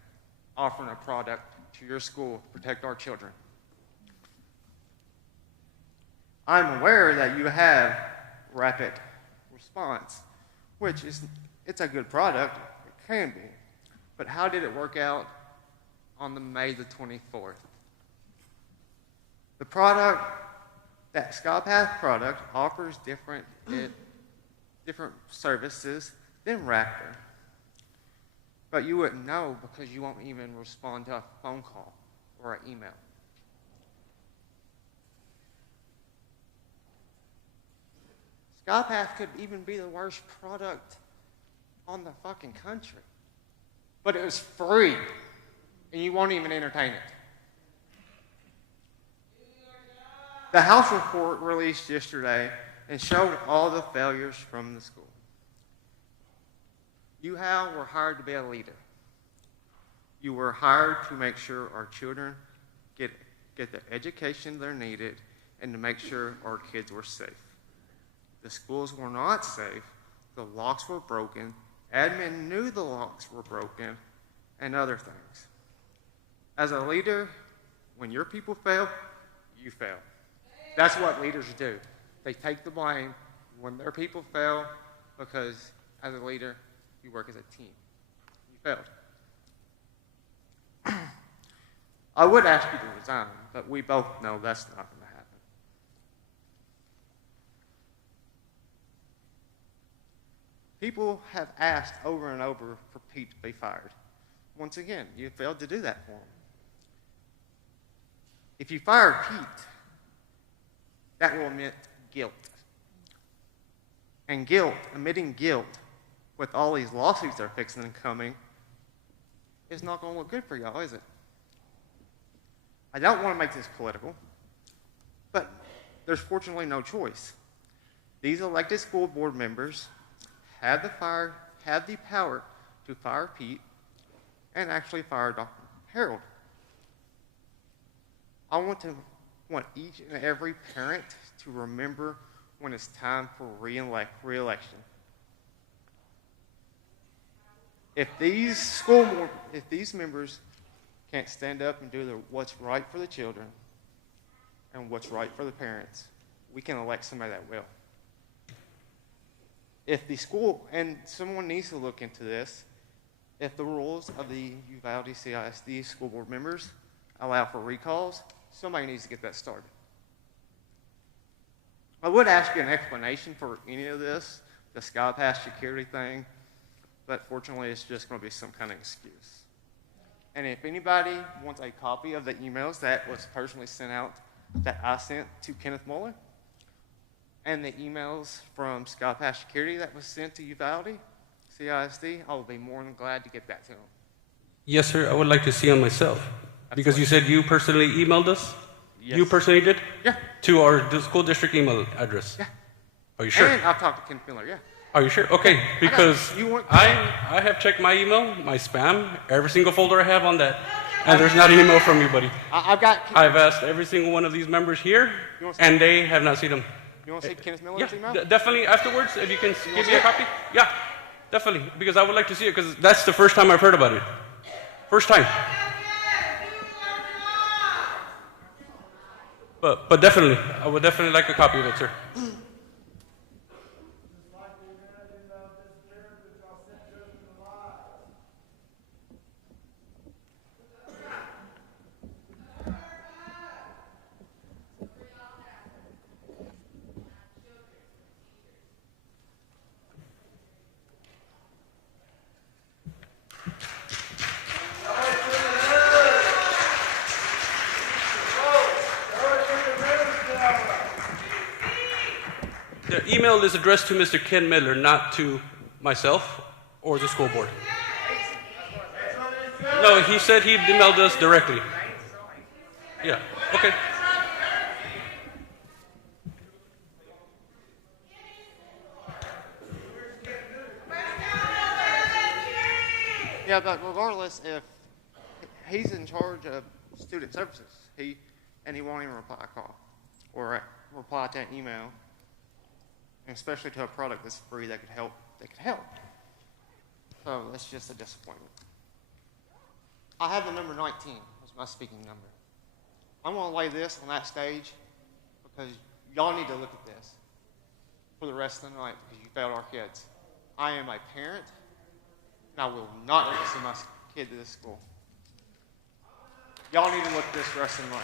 offering a product to your school to protect our children. I'm aware that you have rapid response, which is, it's a good product, it can be. But how did it work out on the May the 24th? The product, that SkyPath product offers different services than Raptor. but you wouldn't know because you won't even respond to a phone call or an email. SkyPath could even be the worst product on the fucking country. But it was free, and you won't even entertain it. The House report released yesterday and showed all the failures from the school. You, Hal, were hired to be a leader. You were hired to make sure our children get the education they're needed and to make sure our kids were safe. The schools were not safe. The locks were broken. Admin knew the locks were broken, and other things. As a leader, when your people fail, you fail. That's what leaders do. They take the blame when their people fail because, as a leader, you work as a team. You failed. I would ask you to resign, but we both know that's not going to happen. People have asked over and over for Pete to be fired. Once again, you failed to do that for him. If you fire Pete, that will admit guilt. And guilt, admitting guilt with all these lawsuits that are fixing and coming, is not going to look good for y'all, is it? I don't want to make this political, but there's fortunately no choice. These elected school board members have the power to fire Pete and actually fire Dr. Harold. I want each and every parent to remember when it's time for re-election. If these members can't stand up and do what's right for the children and what's right for the parents, we can elect somebody that will. If the school, and someone needs to look into this, if the rules of the Uvalde CISD school board members allow for recalls, somebody needs to get that started. I would ask you an explanation for any of this, the SkyPass security thing, but fortunately it's just going to be some kind of excuse. And if anybody wants a copy of the emails that was personally sent out, that I sent to Kenneth Muller, and the emails from SkyPass Security that was sent to Uvalde CISD, I will be more than glad to get that to them. Yes, sir. I would like to see them myself. Absolutely. Because you said you personally emailed us? Yes. You personally did? Yeah. To our school district email address? Yeah. Are you sure? And I've talked to Kenneth Miller, yeah. Are you sure? Okay, because I have checked my email, my spam, every single folder I have on that, and there's not an email from you, buddy. I've asked every single one of these members here, and they have not seen them. You want to see Kenneth Miller's email? Definitely afterwards, if you can give me a copy. Yeah, definitely, because I would like to see it, because that's the first time I've heard about it. First time. But definitely, I would definitely like a copy of it, sir. The email is addressed to Mr. Ken Miller, not to myself or the school board. No, he said he emailed us directly. Yeah, okay. Yeah, but regardless, if he's in charge of student services, he won't even reply a call or reply to an email, and especially to a product that's free that could help. So that's just a disappointment. I have the number 19 as my speaking number. I'm going to lay this on that stage because y'all need to look at this for the rest of the night because you failed our kids. I am a parent, and I will not let you send my kid to this school. Y'all need to look at this the rest of the night.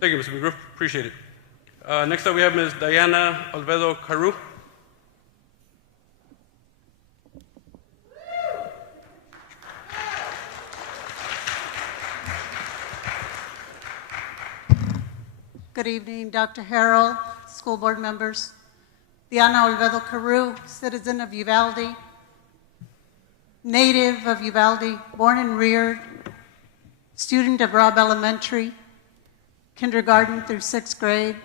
Thank you, Mr. McGriff. Appreciate it. Next up, we have Ms. Diana Olvedo Caru. Good evening, Dr. Harrell, school board members. Diana Olvedo Caru, citizen of Uvalde, native of Uvalde, born and reared, student of Robb Elementary, kindergarten through 6th grade.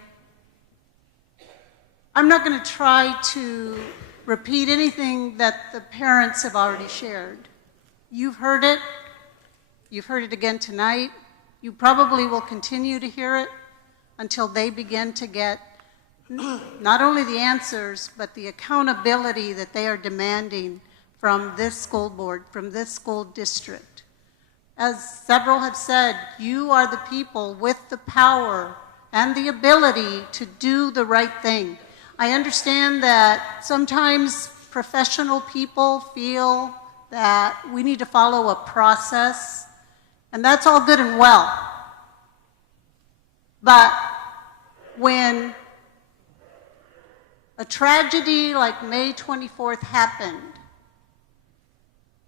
I'm not going to try to repeat anything that the parents have already shared. You've heard it. You've heard it again tonight. You probably will continue to hear it until they begin to get not only the answers, but the accountability that they are demanding from this school board, from this school district. As several have said, you are the people with the power and the ability to do the right thing. I understand that sometimes professional people feel that we need to follow a process, and that's all good and well. But when a tragedy like May 24th happened,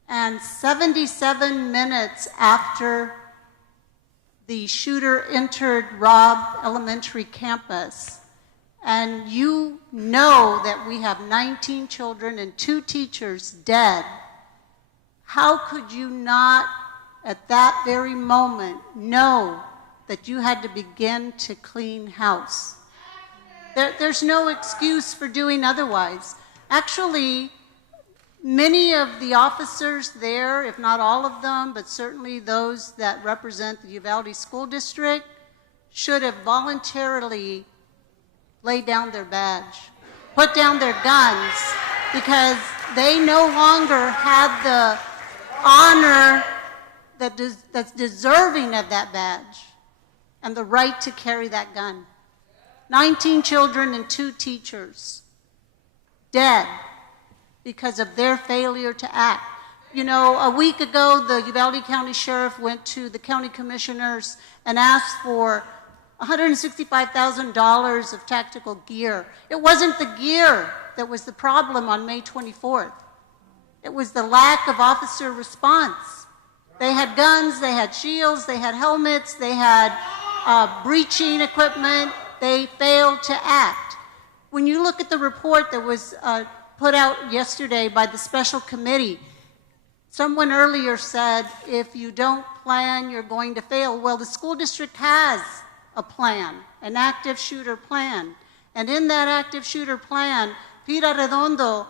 and 77 minutes after the shooter entered Robb Elementary campus, and you know that we have 19 children and 2 teachers dead, how could you not, at that very moment, know that you had to begin to clean house? There's no excuse for doing otherwise. Actually, many of the officers there, if not all of them, but certainly those that represent the Uvalde School District, should have voluntarily laid down their badge, put down their guns, because they no longer had the honor that's deserving of that badge and the right to carry that gun. 19 children and 2 teachers dead because of their failure to act. You know, a week ago, the Uvalde County Sheriff went to the county commissioners and asked for $165,000 of tactical gear. It wasn't the gear that was the problem on May 24th. It was the lack of officer response. They had guns, they had shields, they had helmets, they had breaching equipment. They failed to act. When you look at the report that was put out yesterday by the special committee, someone earlier said, if you don't plan, you're going to fail. Well, the school district has a plan, an active shooter plan. And in that active shooter plan, Pete Arredondo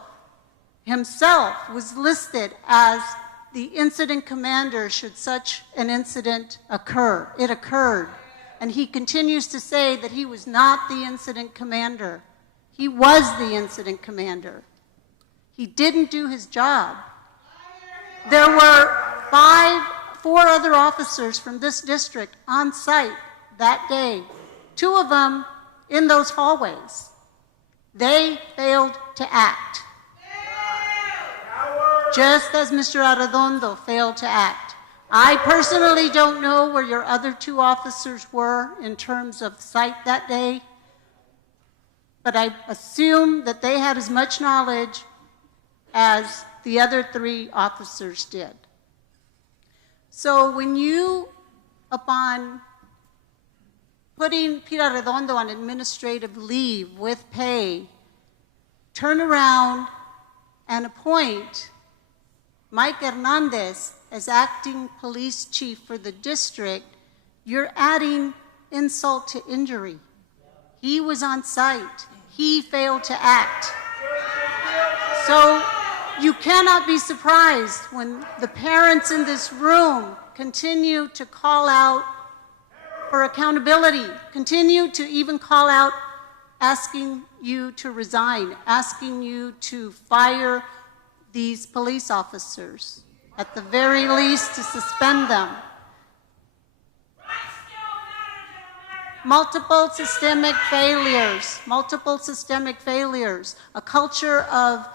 himself was listed as the incident commander should such an incident occur. It occurred. And he continues to say that he was not the incident commander. He was the incident commander. He didn't do his job. There were 4 other officers from this district on site that day, 2 of them in those hallways. They failed to act, just as Mr. Arredondo failed to act. I personally don't know where your other 2 officers were in terms of site that day, but I assume that they had as much knowledge as the other 3 officers did. So when you, upon putting Pete Arredondo on administrative leave with pay, turn around and appoint Mike Hernandez as acting police chief for the district, you're adding insult to injury. He was on site. He failed to act. So you cannot be surprised when the parents in this room continue to call out for accountability, continue to even call out asking you to resign, asking you to fire these police officers, at the very least to suspend them. Multiple systemic failures, a culture of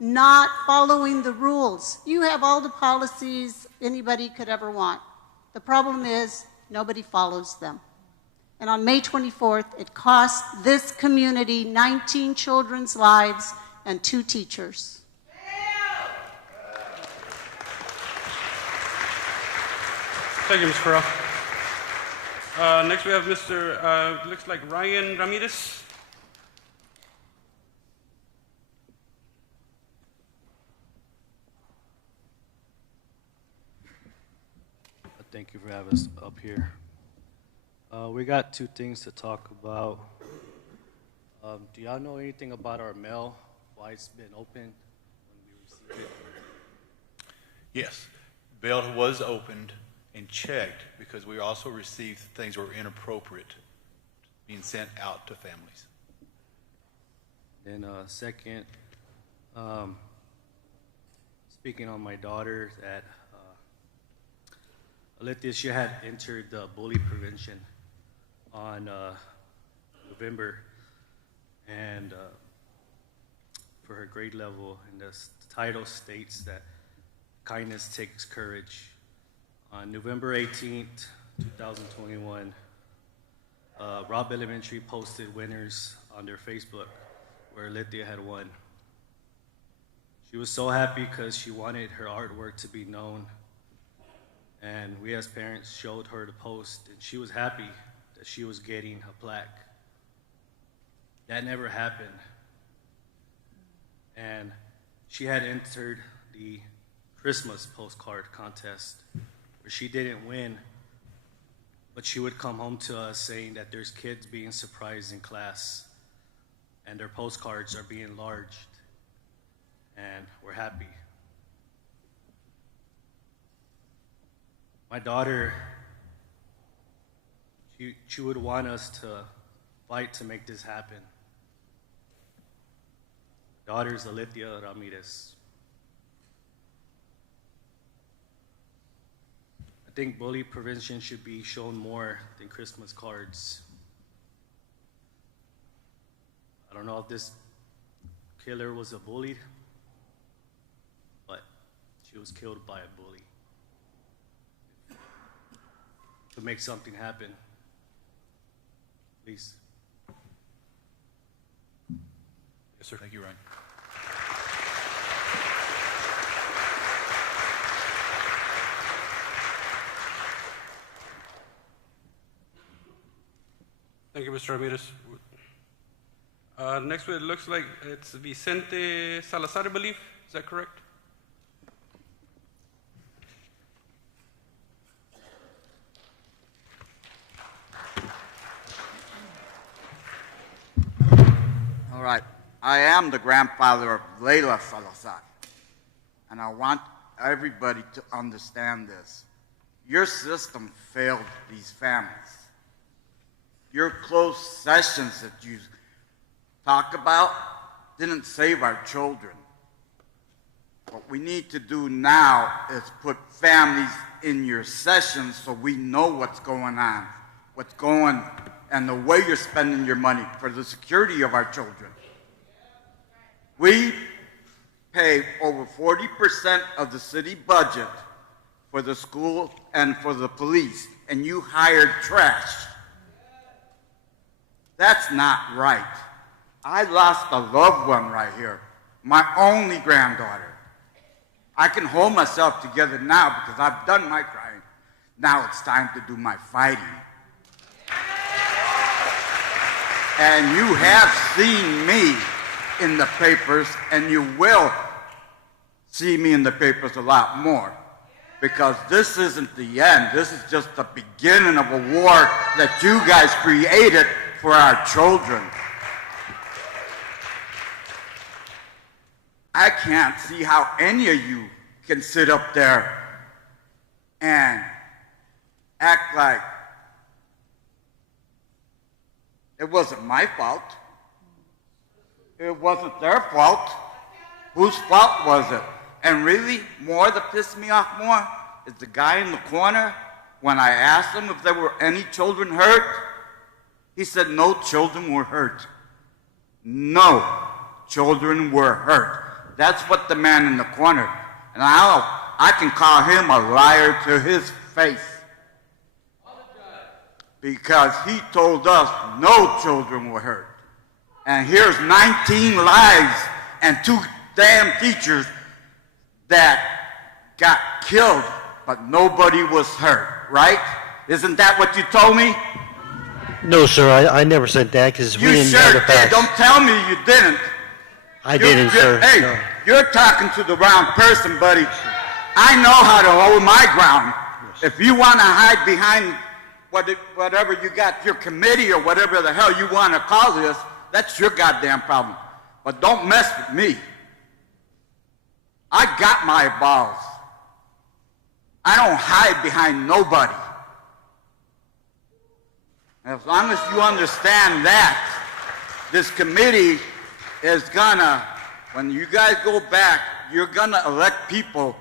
not following the rules. You have all the policies anybody could ever want. The problem is nobody follows them. And on May 24th, it cost this community 19 children's lives and 2 teachers. Thank you, Ms. Corral. Next we have Mr. Looks like Ryan Ramirez. Thank you for having us up here. We got 2 things to talk about. Do y'all know anything about our mail, why it's been opened when we received it? Yes, bail was opened and checked because we also received things that were inappropriate being sent out to families. Then second, speaking on my daughter, that Alethea, she had entered bully prevention on November, and for her grade level, and the title states that kindness takes courage. On November 18th, 2021, Robb Elementary posted winners on their Facebook where Alethea had won. She was so happy because she wanted her artwork to be known, and we as parents showed her the post, and she was happy that she was getting a plaque. That never happened. And she had entered the Christmas postcard contest where she didn't win, but she would come home to us saying that there's kids being surprised in class and their postcards are being enlarged, and we're happy. My daughter, she would want us to fight to make this happen. My daughter is Alethea Ramirez. I think bully prevention should be shown more than Christmas cards. I don't know if this killer was a bully, but she was killed by a bully. To make something happen, please. Yes, sir. Thank you, Ryan. Thank you, Mr. Ramirez. Next, it looks like it's Vicente Salazar, I believe. Is that correct? All right. I am the grandfather of Layla Salazar, and I want everybody to understand this. Your system failed these families. Your closed sessions that you talk about didn't save our children. What we need to do now is put families in your sessions so we know what's going on, and the way you're spending your money for the security of our children. We pay over 40% of the city budget for the school and for the police, and you hired trash. That's not right. I lost a loved one right here, my only granddaughter. I can hold myself together now because I've done my crying. Now it's time to do my fighting. And you have seen me in the papers, and you will see me in the papers a lot more, because this isn't the end. This is just the beginning of a war that you guys created for our children. I can't see how any of you can sit up there and act like it wasn't my fault. It wasn't their fault. Whose fault was it? And really, more that pissed me off more is the guy in the corner, when I asked him if there were any children hurt, he said no children were hurt. No children were hurt. That's what the man in the corner, and I can call him a liar to his face. because he told us no children were hurt. And here's 19 lives and 2 damn teachers that got killed, but nobody was hurt, right? Isn't that what you told me? No, sir, I never said that because we You didn't know sure the did. facts. Don't tell me you didn't. I didn't, sir. Hey, No. you're talking to the wrong person, buddy. I know how to hold my ground. If you want to hide behind whatever you got, your committee or whatever the hell you want to call this, that's your goddamn problem. But don't mess with me. I got my balls. I don't hide behind nobody. As long as you understand that, this committee is gonna, when you guys go back, you're gonna elect people,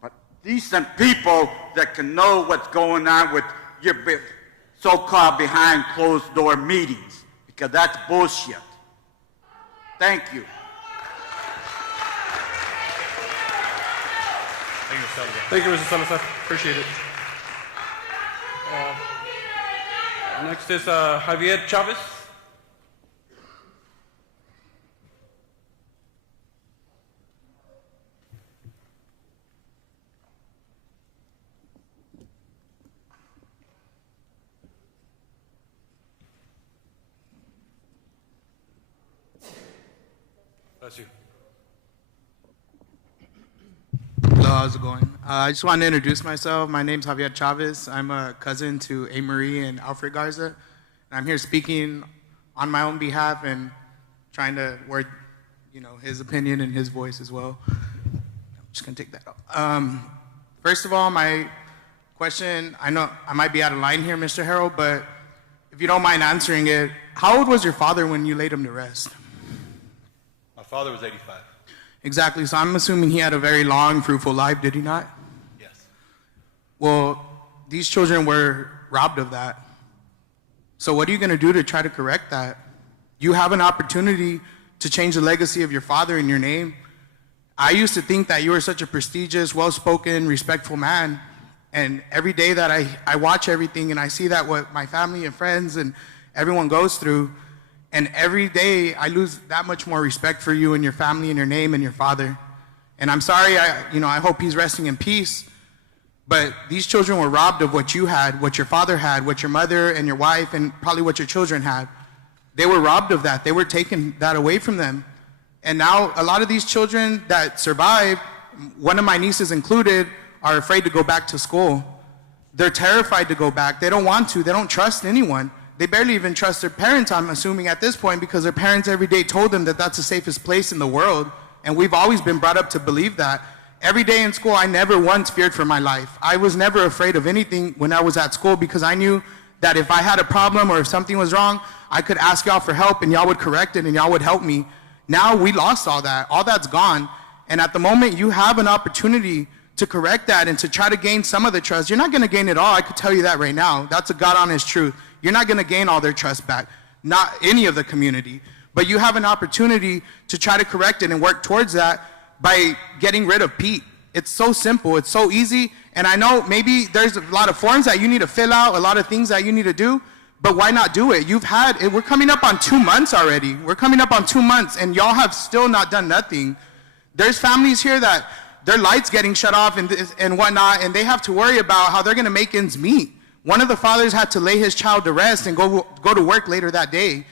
but decent people that can know what's going on with your so-called behind closed door meetings, because that's bullshit. Thank you. Thank you, Mr. Salazar. Appreciate it. Next is Javier Chavez. Bless you. Hello, how's it going? I just want to introduce myself. My name's Javier Chavez. I'm a cousin to A. Marie and Alfred Garza. And I'm here speaking on my own behalf and trying to word, his opinion and his voice as well. I'm just going to take that out. First of all, my question, I know I might be out of line here, Mr. Harrell, but if you don't mind answering it, how old was your father when you laid him to rest? My father was 85. Exactly, so I'm assuming he had a very long, fruitful life, did he not? Yes. Well, these children were robbed of that. So what are you going to do to try to correct that? You have an opportunity to change the legacy of your father in your name. I used to think that you were such a prestigious, well-spoken, respectful man. And every day that I watch everything and I see that what my family and friends and everyone goes through, and every day I lose that much more respect for you and your family and your name and your father. And I'm sorry, I hope he's resting in peace. But these children were robbed of what you had, what your father had, what your mother and your wife and probably what your children had. They were robbed of that. They were taking that away from them. And now a lot of these children that survived, one of my nieces included, are afraid to go back to school. They're terrified to go back. They don't want to. They don't trust anyone. They barely even trust their parents, I'm assuming, at this point, because their parents every day told them that that's the safest place in the world. And we've always been brought up to believe that. Every day in school, I never once feared for my life. I was never afraid of anything when I was at school because I knew that if I had a problem or if something was wrong, I could ask y'all for help and y'all would correct it and y'all would help me. Now we lost all that. All that's gone. And at the moment, you have an opportunity to correct that and to try to gain some of the trust. You're not going to gain it all. I could tell you that right now. That's a God-honest truth. You're not going to gain all their trust back, not any of the community. But you have an opportunity to try to correct it and work towards that by getting rid of Pete. It's so simple. It's so easy. And I know maybe there's a lot of forms that you need to fill out, a lot of things that you need to do, but why not do it? You've had it. We're coming up on 2 months already. We're coming up on 2 months, and y'all have still not done nothing. There's families here that their lights getting shut off and whatnot, and they have to worry about how they're going to make ends meet. One of the fathers had to lay his child to rest and go to work later that day.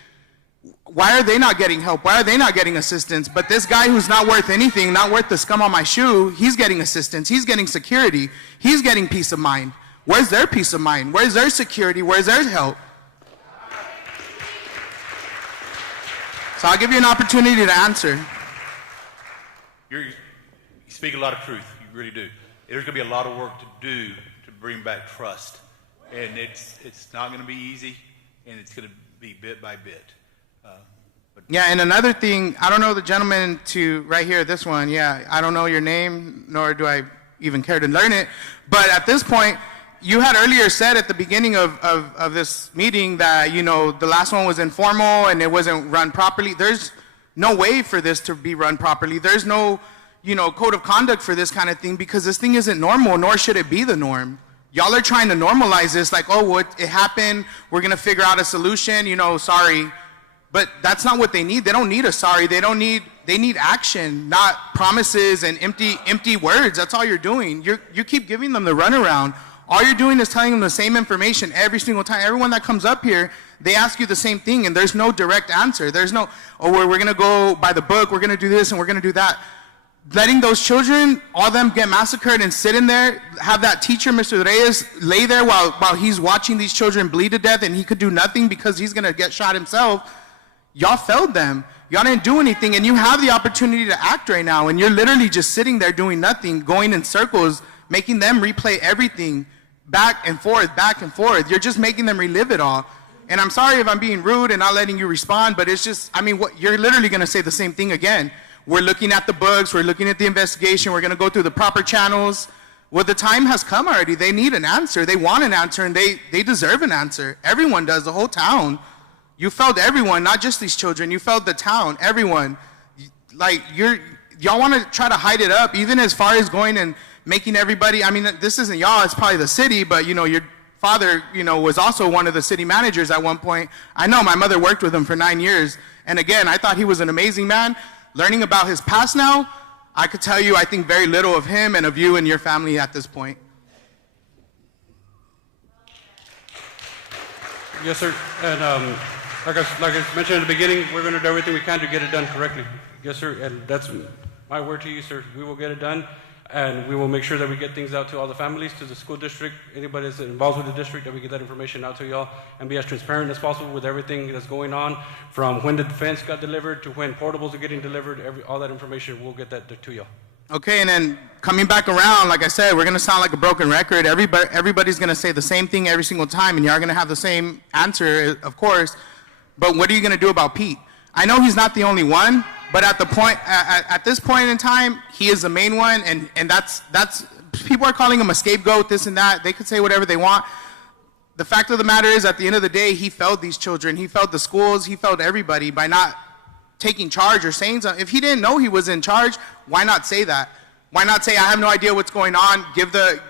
Why are they not getting help? Why are they not getting assistance? But this guy who's not worth anything, not worth the scum on my shoe, he's getting assistance. He's getting security. He's getting peace of mind. Where's their peace of mind? Where's their security? Where's their help? So I'll give you an opportunity to answer. You speak a lot of truth. You really do. There's going to be a lot of work to do to bring back trust. And it's not going to be easy, and it's going to be bit by bit. Yeah, and another thing, I don't know the gentleman to right here, this one, yeah, I don't know your name, nor do I even care to learn it. But at this point, you had earlier said at the beginning of this meeting that, the last one was informal and it wasn't run properly. There's no way for this to be run properly. There's no, code of conduct for this kind of thing because this thing isn't normal, nor should it be the norm. Y'all are trying to normalize this like, oh, well, it happened, we're going to figure out a solution, you know, sorry. But that's not what they need. They don't need a sorry. They need action, not promises and empty words. That's all you're doing. You keep giving them the runaround. All you're doing is telling them the same information every single time. Everyone that comes up here, they ask you the same thing, and there's no direct answer. There's no, oh, we're going to go by the book, we're going to do this, and we're going to do that. Letting those children, all of them get massacred and sit in there, have that teacher, Mr. Reyes, lay there while he's watching these children bleed to death, and he could do nothing because he's going to get shot himself. Y'all failed them. Y'all didn't do anything, and you have the opportunity to act right now, and you're literally just sitting there doing nothing, going in circles, making them replay everything back and forth, back and forth. You're just making them relive it all. And I'm sorry if I'm being rude and not letting you respond, but it's just, I mean, you're literally going to say the same thing again. We're looking at the books, we're looking at the investigation, we're going to go through the proper channels. Well, the time has come already. They need an answer. They want an answer, and they deserve an answer. Everyone does, the whole town. You failed everyone, not just these children. You failed the town, everyone. Like, y'all want to try to hide it up, even as far as going and making everybody, I mean, this isn't y'all, it's probably the city, but, you know, your father, you know, was also one of the city managers at one point. I know my mother worked with him for 9 years. And again, I thought he was an amazing man. Learning about his past now, I could tell you, I think very little of him and of you and your family at this point. Yes, sir. And like I mentioned in the beginning, we're going to do everything we can to get it done correctly. Yes, sir. And that's my word to you, sir. We will get it done, and we will make sure that we get things out to all the families, to the school district, anybody that's involved with the district, that we get that information out to y'all and be as transparent as possible with everything that's going on, from when the fence got delivered to when portables are getting delivered. All that information, we'll get that to y'all. Okay, and then coming back around, like I said, we're going to sound like a broken record. Everybody's going to say the same thing every single time, and you're going to have the same answer, of course. But what are you going to do about Pete? I know he's not the only one, but at this point in time, he is the main one, and that's people are calling him a scapegoat, this and that. They could say whatever they want. The fact of the matter is, at the end of the day, he failed these children. He failed the schools. He failed everybody by not taking charge or saying something. If he didn't know he was in charge, why not say that? Why not say, I have no idea what's going on, give the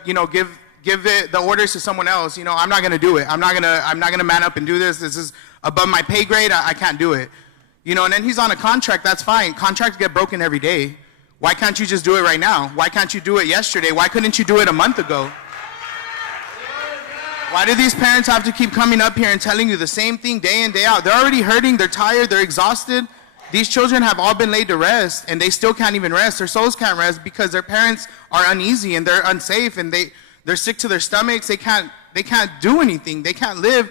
orders to someone else. You know, I'm not going to do it. I'm not going to man up and do this. This is above my pay grade. I can't do it. You know, and then he's on a contract. That's fine. Contracts get broken every day. Why can't you just do it right now? Why can't you do it yesterday? Why couldn't you do it a month ago? Why do these parents have to keep coming up here and telling you the same thing day in, day out? They're already hurting. They're tired. They're exhausted. These children have all been laid to rest, and they still can't even rest. Their souls can't rest because their parents are uneasy and they're unsafe, and they're sick to their stomachs. They can't do anything. They can't live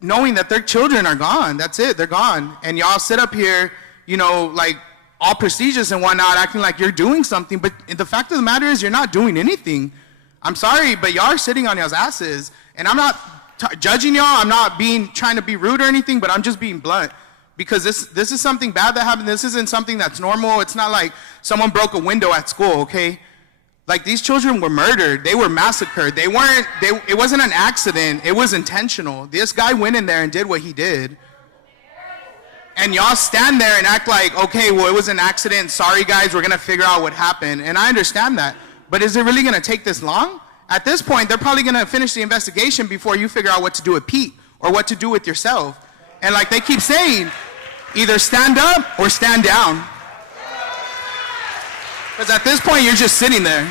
knowing that their children are gone. That's it. They're gone. And y'all sit up here, you know, like all prestigious and whatnot, acting like you're doing something. But the fact of the matter is, you're not doing anything. I'm sorry, but y'all are sitting on y'all's asses. And I'm not judging y'all. I'm not trying to be rude or anything, but I'm just being blunt. Because this is something bad that happened. This isn't something that's normal. It's not like someone broke a window at school, okay? Like, these children were murdered. They were massacred. It wasn't an accident. It was intentional. This guy went in there and did what he did. And y'all stand there and act like, okay, well, it was an accident. Sorry, guys, we're going to figure out what happened. And I understand that. But is it really going to take this long? At this point, they're probably going to finish the investigation before you figure out what to do with Pete or what to do with yourself. And like they keep saying, either stand up or stand down. Because at this point, you're just sitting there.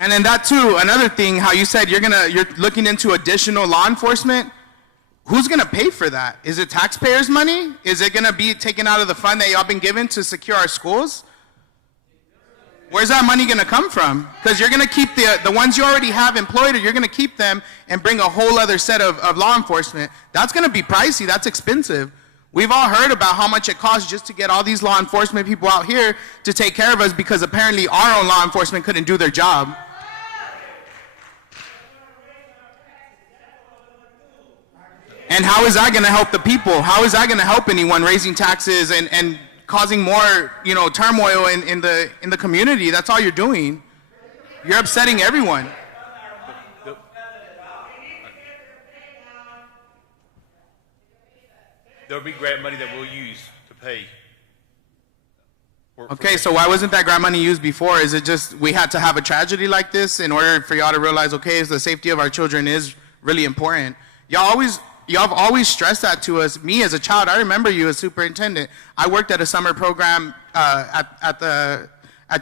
And then that too, another thing, how you said you're looking into additional law enforcement. Who's gonna pay for that? Is it taxpayers' money? Is it gonna be taken out of the fund that y'all been given to secure our schools? Where's that money gonna come from? Because you're gonna keep the ones you already have employed, or you're gonna keep them and bring a whole other set of law enforcement. That's gonna be pricey, that's expensive. We've all heard about how much it costs just to get all these law enforcement people out here to take care of us because apparently our own law enforcement couldn't do their job. And how is that gonna help the people? How is that gonna help anyone raising taxes and causing more, you know, turmoil in the community? That's all you're doing. You're upsetting everyone. There'll be grant money that we'll use to pay Okay, so why wasn't that grant money used before? Is it just we had to have a tragedy like this in order for y'all to realize, okay, the safety of our children is really important? Y'all have always stressed that to us. Me as a child, I remember you as superintendent. I worked at a summer program at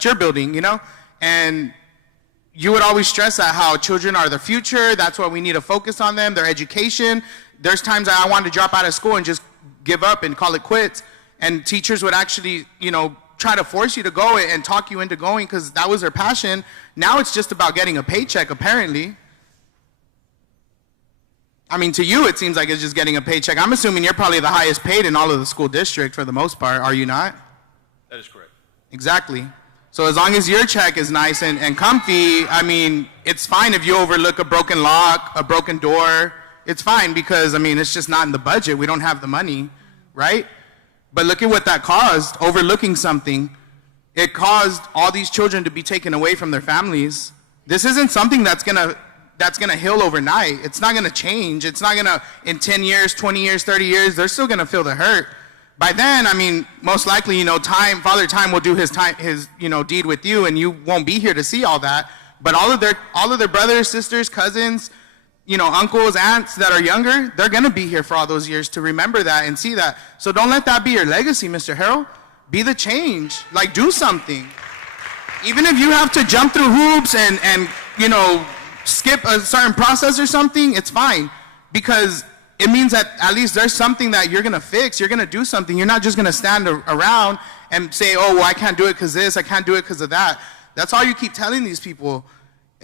your building, you know, and you would always stress that how children are the future. That's why we need to focus on them, their education. There's times that I wanted to drop out of school and just give up and call it quits, and teachers would actually, you know, try to force you to go and talk you into going because that was their passion. Now it's just about getting a paycheck, apparently. I mean, to you, it seems like it's just getting a paycheck. I'm assuming you're probably the highest paid in all of the school district for the most part, are you not? That is correct. Exactly. So as long as your check is nice and comfy, I mean, it's fine if you overlook a broken lock, a broken door. It's fine because, I mean, it's just not in the budget. We don't have the money, right? But look at what that caused, overlooking something. It caused all these children to be taken away from their families. This isn't something that's gonna heal overnight. It's not gonna change. It's not gonna, in 10 years, 20 years, 30 years, they're still gonna feel the hurt. By then, I mean, most likely, you know, Father Time will do his deed with you, and you won't be here to see all that. But all of their brothers, sisters, cousins, you know, uncles, aunts that are younger, they're going to be here for all those years to remember that and see that. So don't let that be your legacy, Mr. Harrell. Be the change. Like, do something. Even if you have to jump through hoops and you know, skip a certain process or something, it's fine. Because it means that at least there's something that you're going to fix. You're going to do something. You're not just going to stand around and say, oh, well, I can't do it because this, I can't do it because of that. That's all you keep telling these people.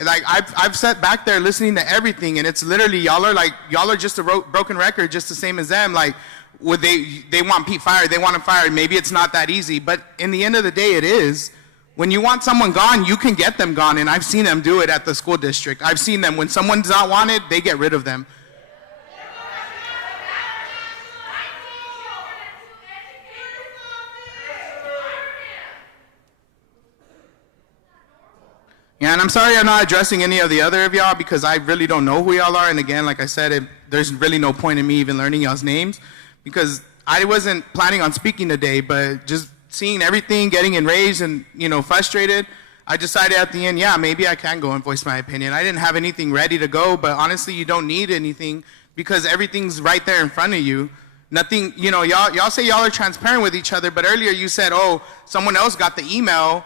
Like, I've sat back there listening to everything, and it's literally, y'all are just a broken record, just the same as them. Like, would they want Pete fired, they want him fired. Maybe it's not that easy, but in the end of the day, it is. When you want someone gone, you can get them gone, and I've seen them do it at the school district. I've seen them, when someone's not wanted, they get rid of them. Yeah, and I'm sorry I'm not addressing any of the other of y'all because I really don't know who y'all are. And again, like I said, there's really no point in me even learning y'all's names because I wasn't planning on speaking today, but just seeing everything, getting enraged and, you know, frustrated, I decided at the end, yeah, maybe I can go and voice my opinion. I didn't have anything ready to go, but honestly, you don't need anything because everything's right there in front of you. Nothing, you know, y'all say y'all are transparent with each other, but earlier you said, oh, someone else got the email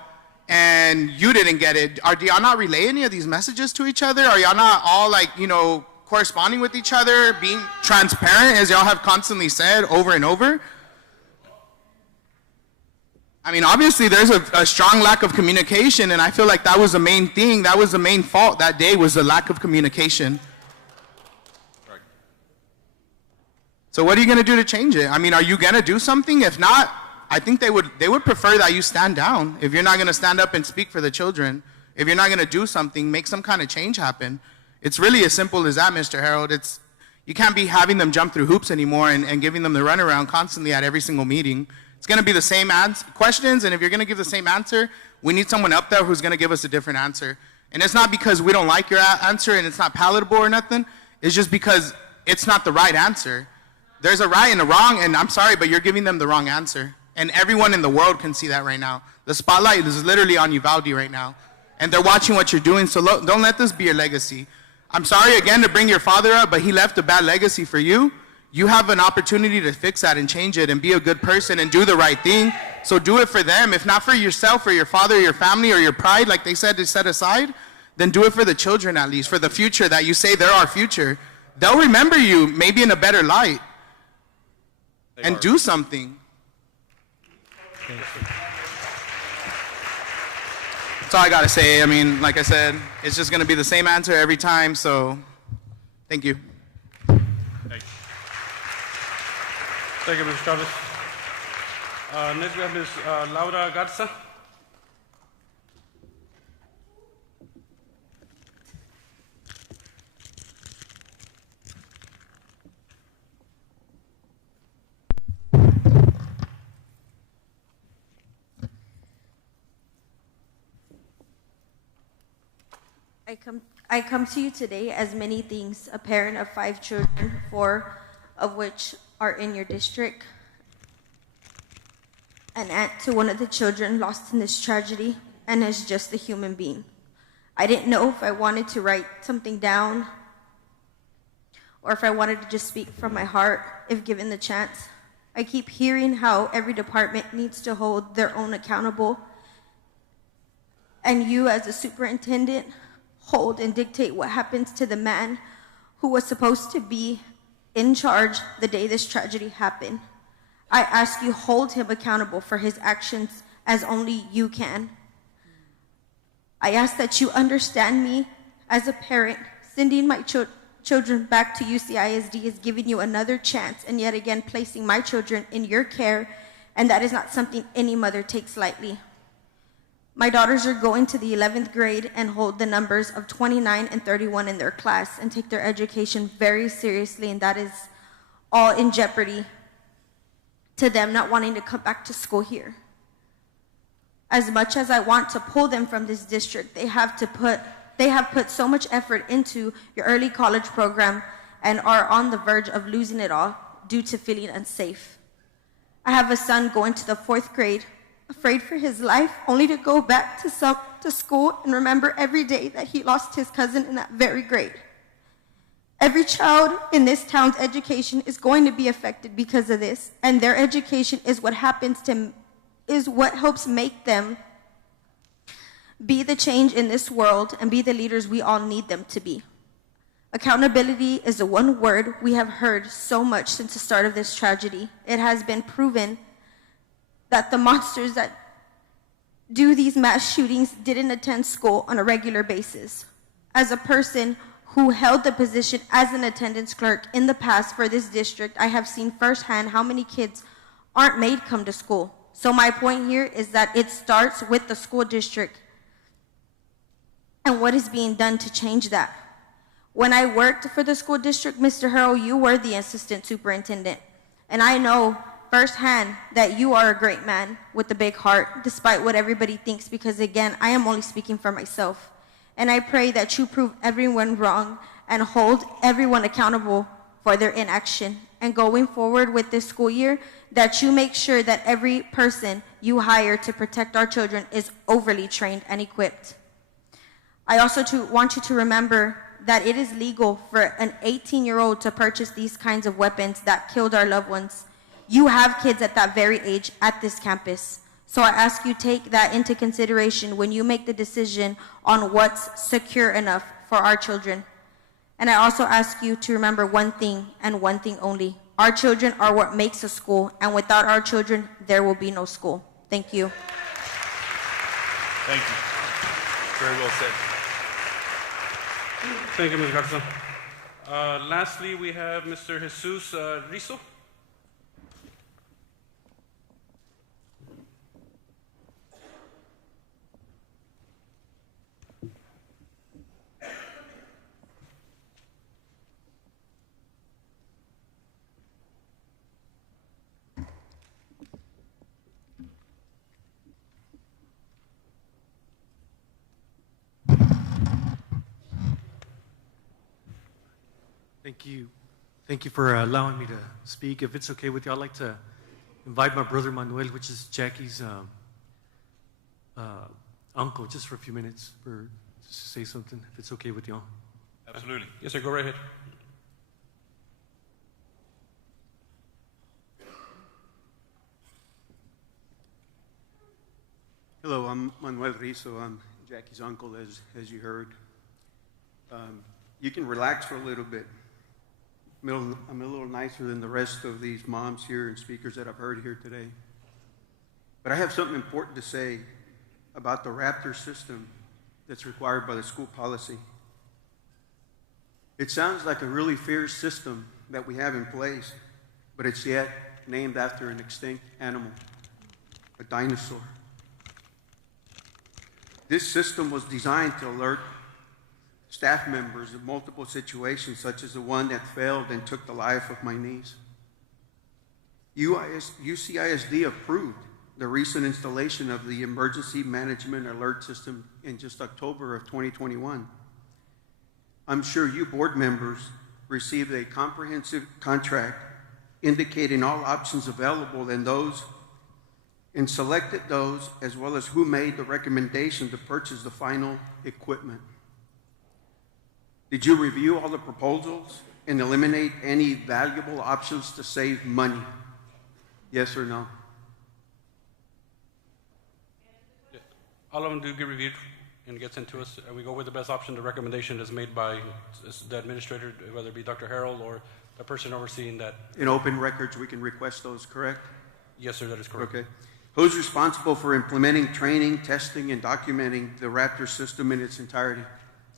and you didn't get it. Do y'all not relay any of these messages to each other? Are y'all not all, like, you know, corresponding with each other, being transparent as y'all have constantly said over and over? I mean, obviously there's a strong lack of communication, and I feel like that was the main thing. That was the main fault that day, was the lack of communication. Right. So what are you going to do to change it? I mean, are you going to do something? If not, I think they would prefer that you stand down. If you're not going to stand up and speak for the children, if you're not going to do something, make some kind of change happen. It's really as simple as that, Mr. Harold. You can't be having them jump through hoops anymore and giving them the runaround constantly at every single meeting. It's going to be the same questions, and if you're going to give the same answer, we need someone up there who's going to give us a different answer. And it's not because we don't like your answer and it's not palatable or nothing. It's just because it's not the right answer. There's a right and a wrong, and I'm sorry, but you're giving them the wrong answer. And everyone in the world can see that right now. The spotlight is literally on Uvalde right now. And they're watching what you're doing, so don't let this be your legacy. I'm sorry again to bring your father up, but he left a bad legacy for you. You have an opportunity to fix that and change it and be a good person and do the right thing. So do it for them. If not for yourself or your father or your family or your pride, like they said, to set aside, then do it for the children at least, for the future that you say they're our future. They'll remember you maybe in a better light. And do something. That's all I gotta say. I mean, like I said, it's just gonna be the same answer every time, so thank you. Thank you, Mr. Chavez. Next we have Ms. Laura Garza. I come to you today as many things, a parent of 5 children, 4 of which are in your district. an aunt to one of the children lost in this tragedy, and as just a human being. I didn't know if I wanted to write something down or if I wanted to just speak from my heart if given the chance. I keep hearing how every department needs to hold their own accountable, and you as a superintendent hold and dictate what happens to the man who was supposed to be in charge the day this tragedy happened. I ask you hold him accountable for his actions as only you can. I ask that you understand me as a parent. Sending my children back to UCISD is giving you another chance and yet again placing my children in your care, and that is not something any mother takes lightly. My daughters are going to the 11th grade and hold the numbers of 29 and 31 in their class and take their education very seriously, and that is all in jeopardy to them not wanting to come back to school here. As much as I want to pull them from this district, they have put so much effort into your early college program and are on the verge of losing it all due to feeling unsafe. I have a son going to the 4th grade, afraid for his life, only to go back to school and remember every day that he lost his cousin in that very grade. Every child in this town's education is going to be affected because of this, and their education is what helps make them be the change in this world and be the leaders we all need them to be. Accountability is the one word we have heard so much since the start of this tragedy. It has been proven that the monsters that do these mass shootings didn't attend school on a regular basis. As a person who held the position as an attendance clerk in the past for this district, I have seen firsthand how many kids aren't made come to school. So my point here is that it starts with the school district and what is being done to change that. When I worked for the school district, Mr. Harrell, you were the assistant superintendent. And I know firsthand that you are a great man with a big heart, despite what everybody thinks, because again, I am only speaking for myself. And I pray that you prove everyone wrong and hold everyone accountable for their inaction. And going forward with this school year, that you make sure that every person you hire to protect our children is overly trained and equipped. I also want you to remember that it is legal for an 18-year-old to purchase these kinds of weapons that killed our loved ones. You have kids at that very age at this campus. So I ask you take that into consideration when you make the decision on what's secure enough for our children. And I also ask you to remember one thing and one thing only. Our children are what makes a school, and without our children, there will be no school. Thank you. Thank you. Very well said. Thank you, Ms. Garza. Lastly, we have Mr. Jesus Rizzo. Thank you. Thank you for allowing me to speak. If it's okay with you, I'd like to invite my brother Manuel, which is Jackie's uncle, just for a few minutes just to say something, if it's okay with y'all. Absolutely. Yes, sir, go right ahead. Hello, I'm Manuel Rizzo. I'm Jackie's uncle, as you heard. You can relax for a little bit. I'm a little nicer than the rest of these moms here and speakers that I've heard here today. But I have something important to say about the Raptor system that's required by the school policy. It sounds like a really fierce system that we have in place, but it's yet named after an extinct animal, a dinosaur. This system was designed to alert staff members of multiple situations, such as the one that failed and took the life of my niece. UCISD approved the recent installation of the Emergency Management Alert System in just October of 2021. I'm sure you board members received a comprehensive contract indicating all options available and those and selected those, as well as who made the recommendation to purchase the final equipment? Did you review all the proposals and eliminate any valuable options to save money? Yes or no? All of them do get reviewed and get sent to us. We go with the best option. The recommendation is made by the administrator, whether it be Dr. Harrell or the person overseeing that. In open records, we can request those, correct? Yes, sir, that is correct. Okay. Who's responsible for implementing, training, testing, and documenting the Raptor system in its entirety?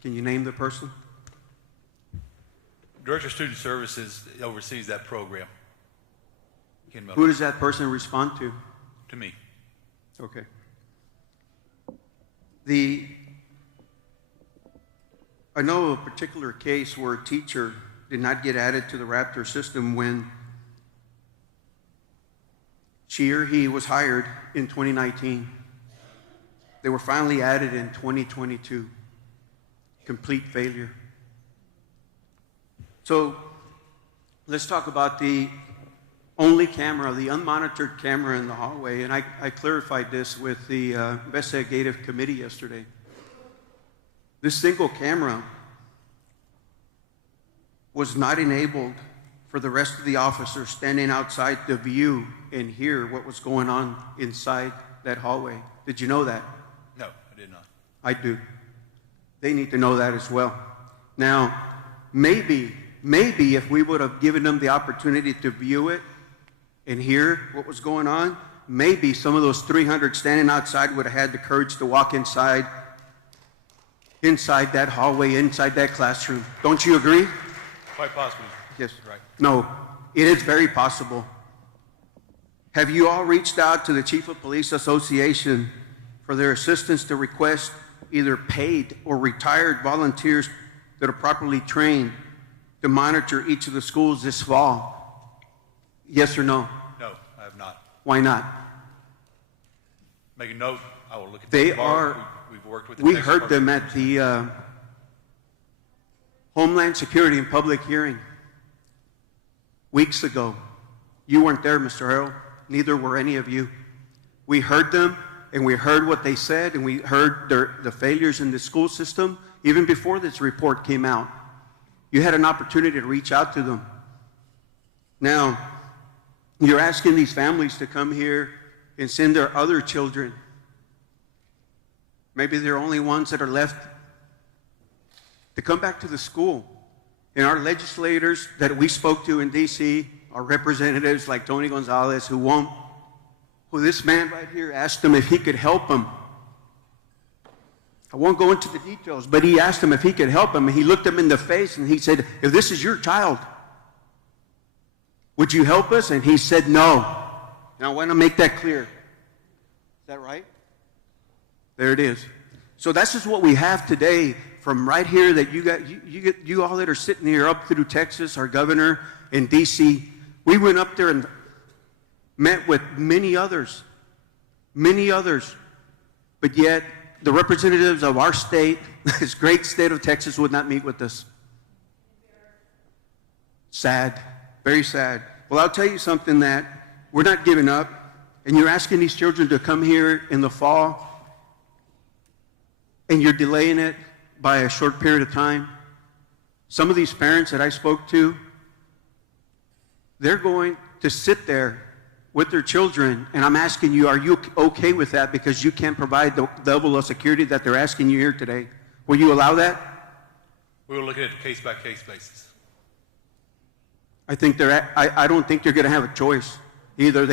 Can you name the person? Director of Student Services oversees that program. Ken Miller. Who does that person respond to? To me. Okay. I know a particular case where a teacher did not get added to the Raptor system when she or he was hired in 2019. They were finally added in 2022. Complete failure. So let's talk about the only camera, the unmonitored camera in the hallway. And I clarified this with the investigative committee yesterday. This single camera was not enabled for the rest of the officers standing outside to view and hear what was going on inside that hallway. Did you know that? No, I did not. I do. They need to know that as well. Now, maybe if we would have given them the opportunity to view it and hear what was going on, maybe some of those 300 standing outside would have had the courage to walk inside that hallway, inside that classroom. Don't you agree? Quite possibly. Yes. Right. No, it is very possible. Have you all reached out to the Chief of Police Association for their assistance to request either paid or retired volunteers that are properly trained to monitor each of the schools this fall? Yes or no? No, I have not. Why not? Make a note. I will look at They that tomorrow. are, We've worked with the we Texas heard them Department. at the Homeland Security and Public Hearing weeks ago. You weren't there, Mr. Harrell. Neither were any of you. We heard them, and we heard what they said, and we heard the failures in the school system even before this report came out. You had an opportunity to reach out to them. Now, you're asking these families to come here and send their other children. Maybe they're only ones that are left to come back to the school. And our legislators that we spoke to in D.C., our representatives like Tony Gonzalez, who this man right here asked him if he could help him. I won't go into the details, but he asked him if he could help him, and he looked him in the face and he said, if this is your child, would you help us? And he said no. And I want to make that clear. Is that right? There it is. So that's just what we have today from right here that you all that are sitting here up through Texas, our governor in D.C. We went up there and met with many others, but yet the representatives of our state, this great state of Texas, would not meet with us. Sad, very sad. Well, I'll tell you something, that we're not giving up, and you're asking these children to come here in the fall, and you're delaying it by a short period of time. Some of these parents that I spoke to, they're going to sit there with their children, and I'm asking you, are you okay with that? Because you can't provide the level of security that they're asking you here today. Will you allow that? We will look at it case-by-case basis. I don't think you're going to have a choice. Either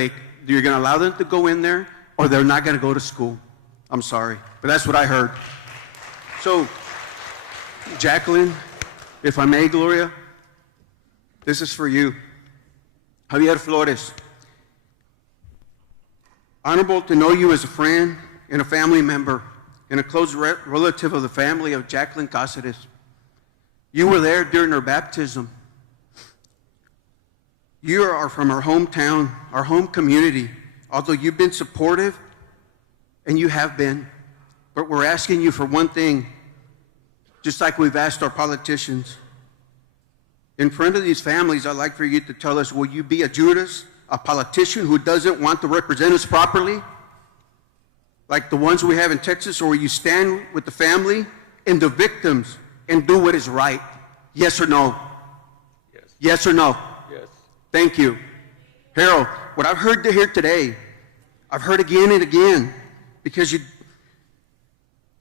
you're going to allow them to go in there, or they're not going to go to school. I'm sorry, but that's what I heard. So, Jacqueline, if I may, Gloria, this is for you. Javier Flores, honorable to know you as a friend and a family member and a close relative of the family of Jacqueline Cáceres. You were there during her baptism. You are from our hometown, our home community, although you've been supportive, and you have been, but we're asking you for one thing, just like we've asked our politicians. In front of these families, I'd like for you to tell us, will you be a Judas, a politician who doesn't want to represent us properly, like the ones we have in Texas, or will you stand with the family and the victims and do what is right? Yes or no? Yes. Yes or no? Yes. Thank you. Harold, what I've heard here today, I've heard again and again, because you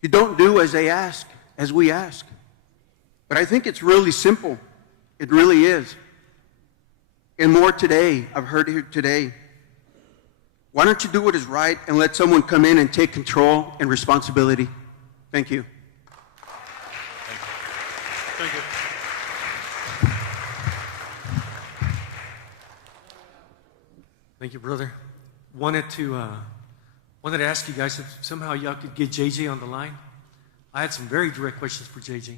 don't do as they ask, as we ask. But I think it's really simple. It really is. And more today, I've heard here today. Why don't you do what is right and let someone come in and take control and responsibility? Thank you. Thank you. Thank you, brother. Wanted to ask you guys if somehow y'all could get JJ on the line. I had some very direct questions for JJ.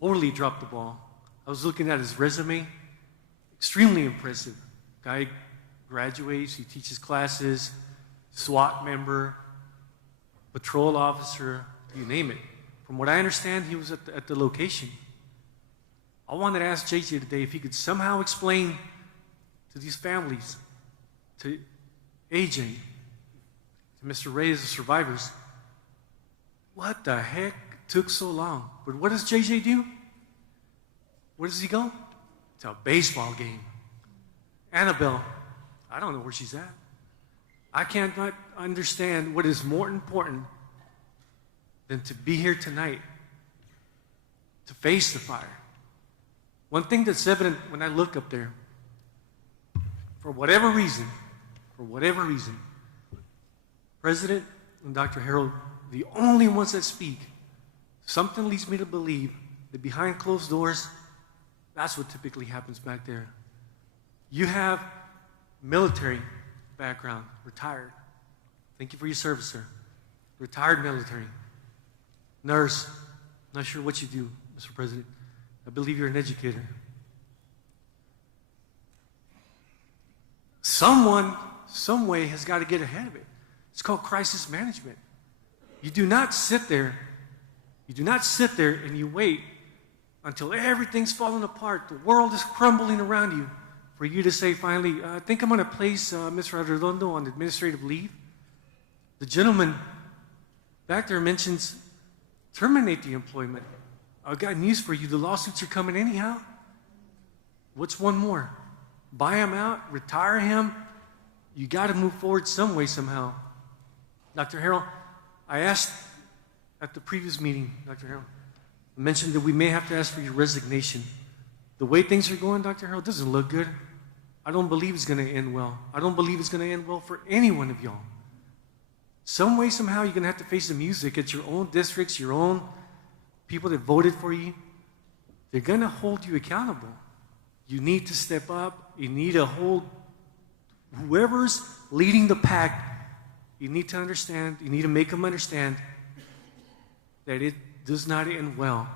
Totally dropped the ball. I was looking at his resume. Extremely impressive. Guy graduates, he teaches classes, SWAT member, patrol officer, you name it. From what I understand, he was at the location. I wanted to ask JJ today if he could somehow explain to these families, to AJ, to Mr. Reyes, the survivors, what the heck took so long? But what does JJ do? Where does he go? To a baseball game. Annabelle, I don't know where she's at. I can't not understand what is more important than to be here tonight, to face the fire. One thing that's evident when I look up there, for whatever reason, President and Dr. Harold, the only ones that speak, something leads me to believe that behind closed doors, that's what typically happens back there. You have military background, retired. Thank you for your service, sir. Retired military. Nurse, not sure what you do, Mr. President. I believe you're an educator. Someone, some way has got to get ahead of it. It's called crisis management. You do not sit there and you wait until everything's falling apart, the world is crumbling around you, for you to say finally, I think I'm going to place Mr. Arredondo on administrative leave. The gentleman back there mentions terminate the employment. I've got news for you. The lawsuits are coming anyhow. What's one more? Buy him out, retire him. You got to move forward some way, somehow. Dr. Harold, I asked at the previous meeting, Dr. Harold, I mentioned that we may have to ask for your resignation. The way things are going, Dr. Harold, doesn't look good. I don't believe it's going to end well. I don't believe it's going to end well for any one of y'all. Some way, somehow, you're going to have to face the music at your own districts, your own people that voted for you. They're going to hold you accountable. You need to step up. You need to hold whoever's leading the pack. You need to understand, you need to make them understand that it does not end well.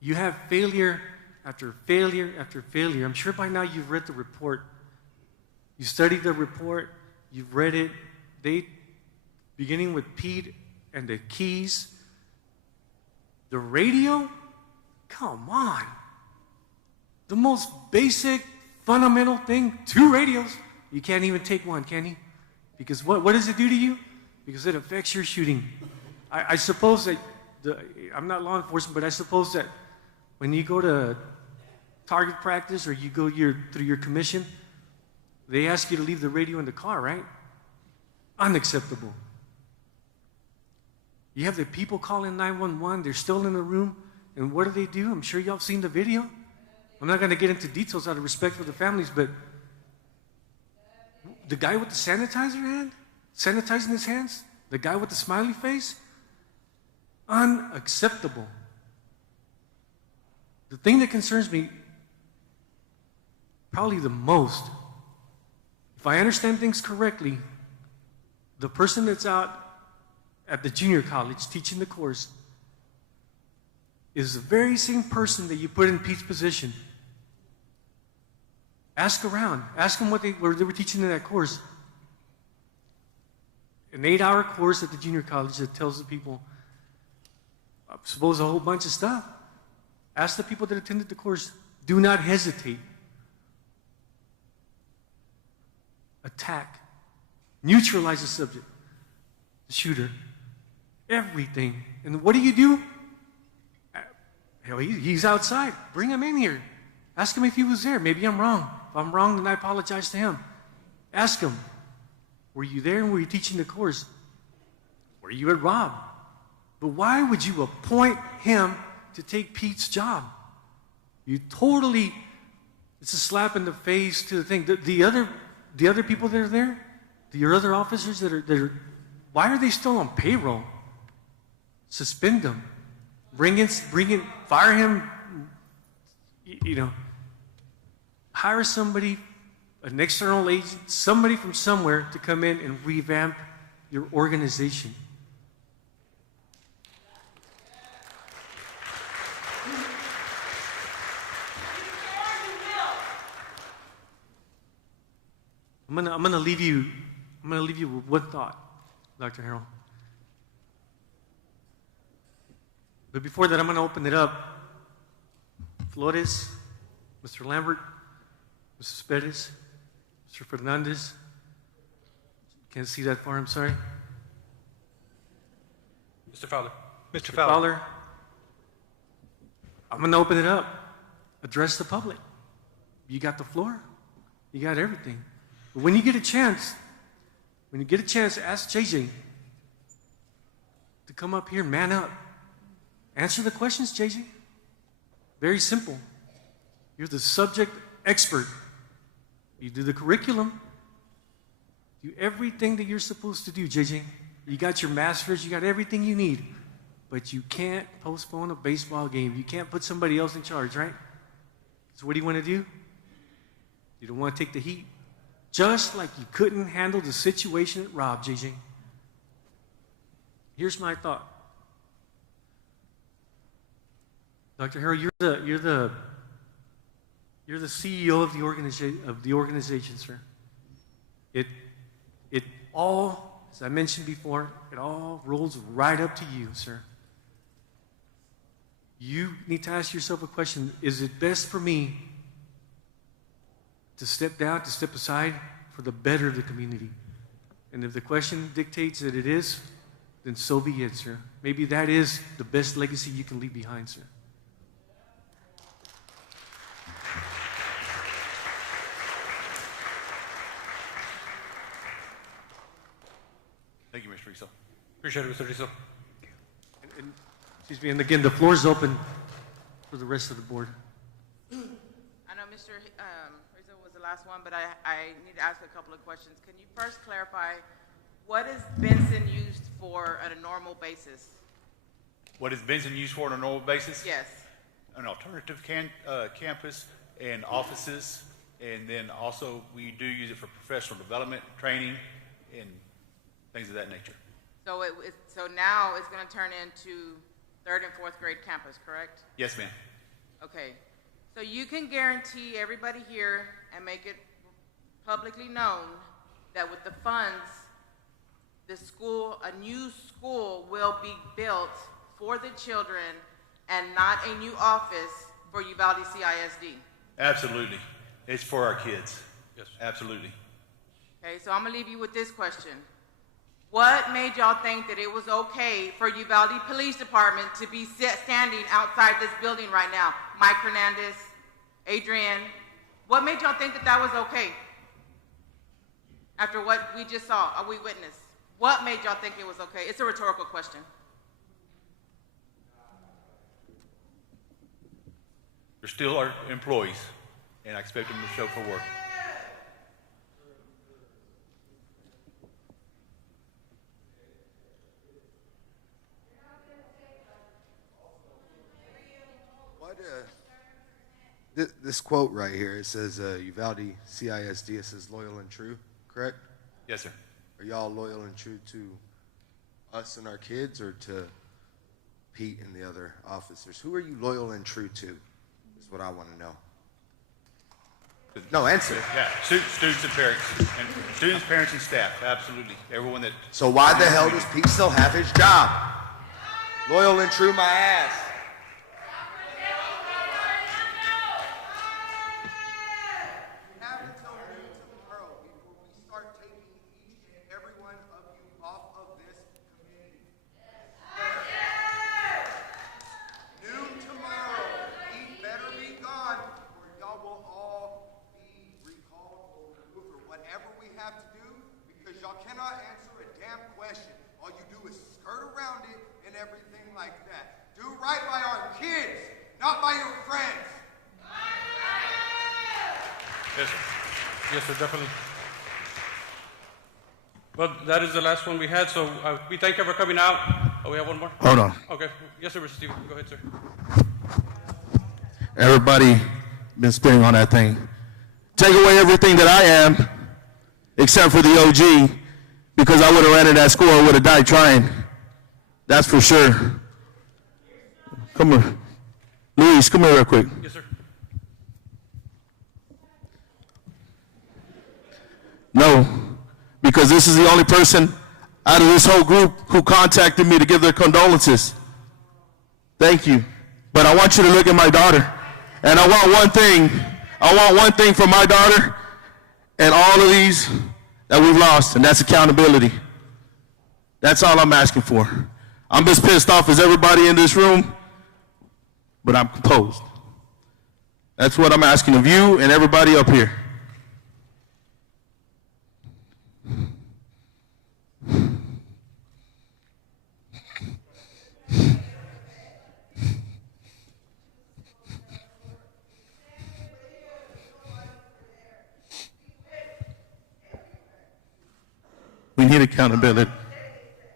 You have failure after failure after failure. I'm sure by now you've read the report. You studied the report, you've read it. Beginning with Pete and the keys, the radio, come on. The most basic, fundamental thing, 2 radios. You can't even take one, can you? Because what does it do to you? Because it affects your shooting. I suppose that, I'm not law enforcement, but I suppose that when you go to target practice or you go through your commission, they ask you to leave the radio in the car, right? Unacceptable. You have the people calling 911, they're still in the room, and what do? I'm sure y'all have seen the video. I'm not going to get into details out of respect for the families, but the guy with the sanitizing his hands, the guy with the smiley face, unacceptable. The thing that concerns me probably the most, if I understand things correctly, the person that's out at the junior college teaching the course is the very same person that you put in Pete's position. Ask around. Ask them what they were teaching in that course. An 8-hour course at the junior college that tells the people, I suppose, a whole bunch of stuff. Ask the people that attended the course. Do not hesitate. attack, neutralize the subject, the shooter, everything. And what do? Hell, he's outside. Bring him in here. Ask him if he was there. Maybe I'm wrong. If I'm wrong, then I apologize to him. Ask him, were you there and were you teaching the course? Were you at Rob? But why would you appoint him to take Pete's job? You totally, it's a slap in the face to the thing. The other people that are there, your other officers that are, why are they still on payroll? Suspend them. Bring in, fire him, hire somebody, an external agent, somebody from somewhere to come in and revamp your organization. I'm gonna leave you with one thought, Dr. Harrell. But before that, I'm going to open it up. Flores, Mr. Lambert, Mrs. Perez, Mr. Fernandez. Can't see that far, I'm sorry. Mr. Fowler. Mr. Fowler. I'm going to open it up. Address the public. You got the floor. You got everything. But when you get a chance, ask JJ to come up here and man up. Answer the questions, JJ. Very simple. You're the subject expert. You do the curriculum. Do everything that you're supposed to do, JJ. You got your master's, you got everything you need. But you can't postpone a baseball game. You can't put somebody else in charge, right? So what do you want to do? You don't want to take the heat. Just like you couldn't handle the situation at Rob, JJ. Here's my thought. Dr. Harrell, you're the CEO of the organization, sir. It all, as I mentioned before, it all rolls right up to you, sir. You need to ask yourself a question: is it best for me to step down, to step aside for the better of the community? And if the question dictates that it is, then so be it, sir. Maybe that is the best legacy you can leave behind, sir. Thank you, Mr. Rizzo. Appreciate it, Mr. Rizzo. Excuse me, and again, the floor is open for the rest of the board. I know Mr. Rizzo was the last one, but I need to ask a couple of questions. Can you first clarify, what is Benson used for on a normal basis? What is Benson used for on a normal basis? Yes. An alternative campus and offices, and then also we do use it for professional development, training, and things of that nature. So so now it's going to turn into 3rd and 4th grade campus, correct? Yes, ma'am. Okay. So you can guarantee everybody here and make it publicly known that with the funds, a new school will be built for the children and not a new office for Uvalde CISD. Absolutely. It's for our kids. Yes. Absolutely. Okay, so I'm going to leave you with this question. What made y'all think that it was okay for Uvalde Police Department to be standing outside this building right now? Mike Hernandez, Adrian, what made y'all think that that was okay? After what we just saw, or we witnessed, what made y'all think it was okay? It's a rhetorical question. They're still our employees, and I expect them to show for work. This quote right here, it says Uvalde CISD, it says loyal and true, correct? Yes, sir. Are y'all loyal and true to us and our kids, or to Pete and the other officers? Who are you loyal and true to, is what I want to know. No, answer. Yeah, students and parents. And students, parents, and staff, absolutely. Everyone that... So why the hell does Pete still have his job? Loyal and true my ass. everything like that. Do right by our kids, not by your friends. Yes, sir. Yes, sir, definitely. Well, that is the last one we had, so we thank you for coming out. Oh, we have one more? Hold on. Okay. Yes, sir, Mr. Stevens. Go ahead, sir. Everybody been spitting on that thing. Take away everything that I am, except for the OG, because I would have ran at that school, I would have died trying. That's for sure. Come here. Luis, come here real quick. Yes, sir. No, because this is the only person out of this whole group who contacted me to give their condolences. Thank you. But I want you to look at my daughter. And I want one thing. I want one thing for my daughter and all of these that we've lost, and that's accountability. That's all I'm asking for. I'm as pissed off as everybody in this room, but I'm composed. That's what I'm asking of you and everybody up here. We need accountability.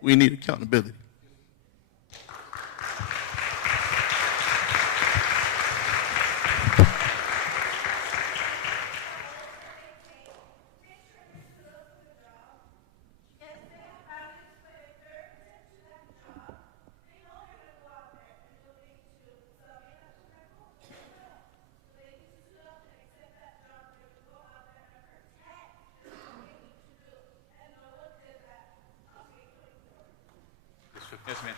We need accountability. Yes, ma'am.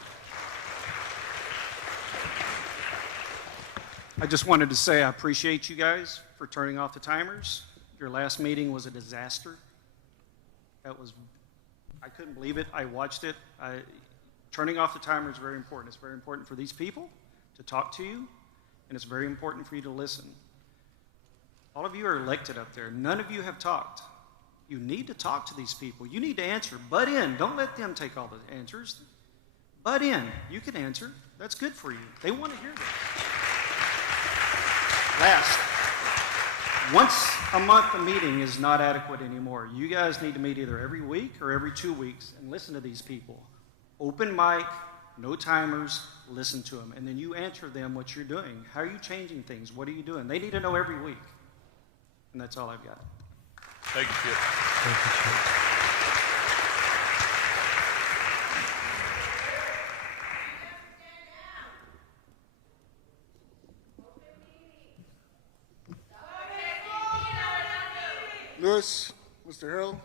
I just wanted to say I appreciate you guys for turning off the timers. Your last meeting was a disaster. I couldn't believe it. I watched it. Turning off the timer is very important. It's very important for these people to talk to you, and it's very important for you to listen. All of you are elected up there. None of you have talked. You need to talk to these people. You need to answer. Butt in. Don't let them take all the answers. Butt in. You can answer. That's good for you. They want to hear that. Last, once a month a meeting is not adequate anymore. You guys need to meet either every week or every 2 weeks and listen to these people. Open mic, no timers, listen to them. And then you answer them what you're doing. How are you changing things? What are you doing? They need to know every week. And that's all I've got. Thank you, Chip. Thank you, Chip. Lewis, Mr. Harold,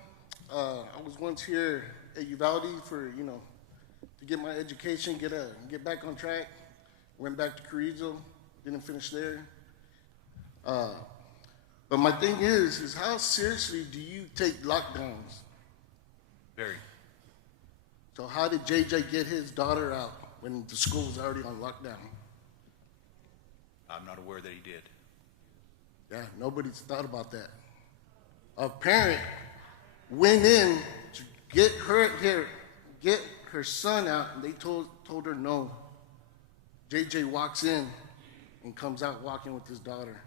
I was once here at Uvalde for, to get my education, get back on track. Went back to Carrizo, didn't finish there. But my thing is how seriously do you take lockdowns? Very. So how did JJ get his daughter out when the school was already on lockdown? I'm not aware that he did. Yeah, nobody's thought about that. A parent went in to get her son out, and they told her no. JJ walks in and comes out walking with his daughter.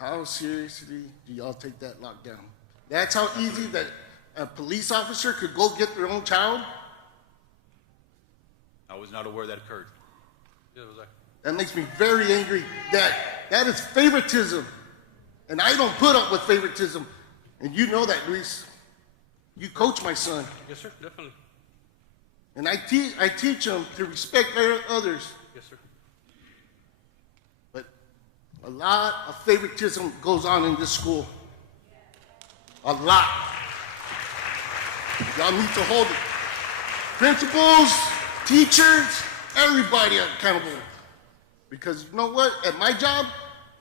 How seriously do y'all take that lockdown? That's how easy that a police officer could go get their own child? I was not aware that occurred. Yeah, was I? That makes me very angry. That is favoritism. And I don't put up with favoritism. And you know that, Luis. You coach my son. Yes, sir, definitely. And I teach him to respect others. Yes, sir. But a lot of favoritism goes on in this school. A lot. Y'all need to hold it. Principals, teachers, everybody accountable. Because you know what? At my job,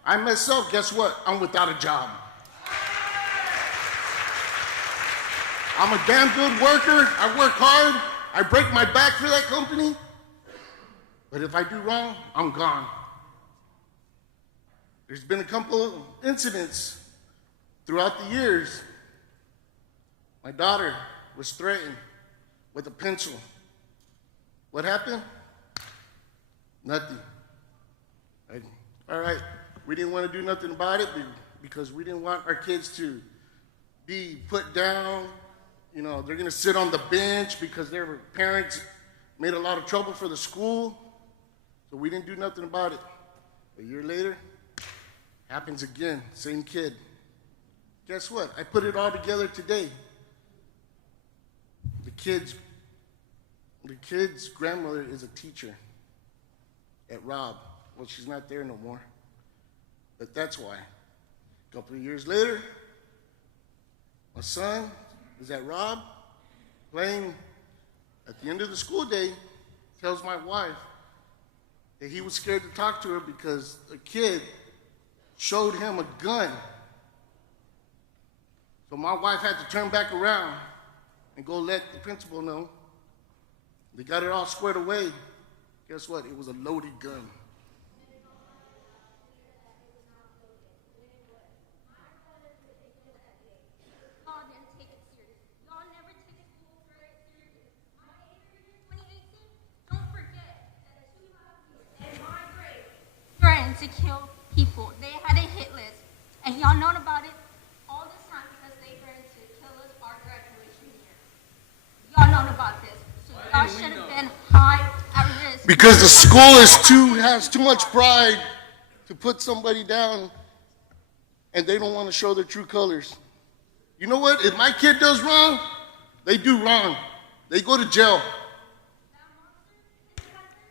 I myself, guess what? I'm without a job. I'm a damn good worker. I work hard. I break my back for that company. But if I do wrong, I'm gone. There's been a couple of incidents throughout the years. My daughter was threatened with a pencil. What happened? Nothing. All right, we didn't want to do nothing about it because we didn't want our kids to be put down. You know, they're going to sit on the bench because their parents made a lot of trouble for the school. So we didn't do nothing about it. A year later, happens again, same kid. Guess what? I put it all together today. The kid's grandmother is a teacher at Rob. Well, she's not there no more. But that's why. A couple of years later, my son is at Rob playing at the end of the school day, tells my wife that he was scared to talk to her because a kid showed him a gun. So my wife had to turn back around and go let the principal know. They got it all squared away. Guess what? It was a loaded gun. To kill people. They had a hit list. And y'all known about it all this time because they threatened to kill us our graduation year. Y'all known about this. So y'all should have been high at risk. Because the school has too much pride to put somebody down and they don't want to show their true colors. You know what? If my kid does wrong, they do wrong. They go to jail.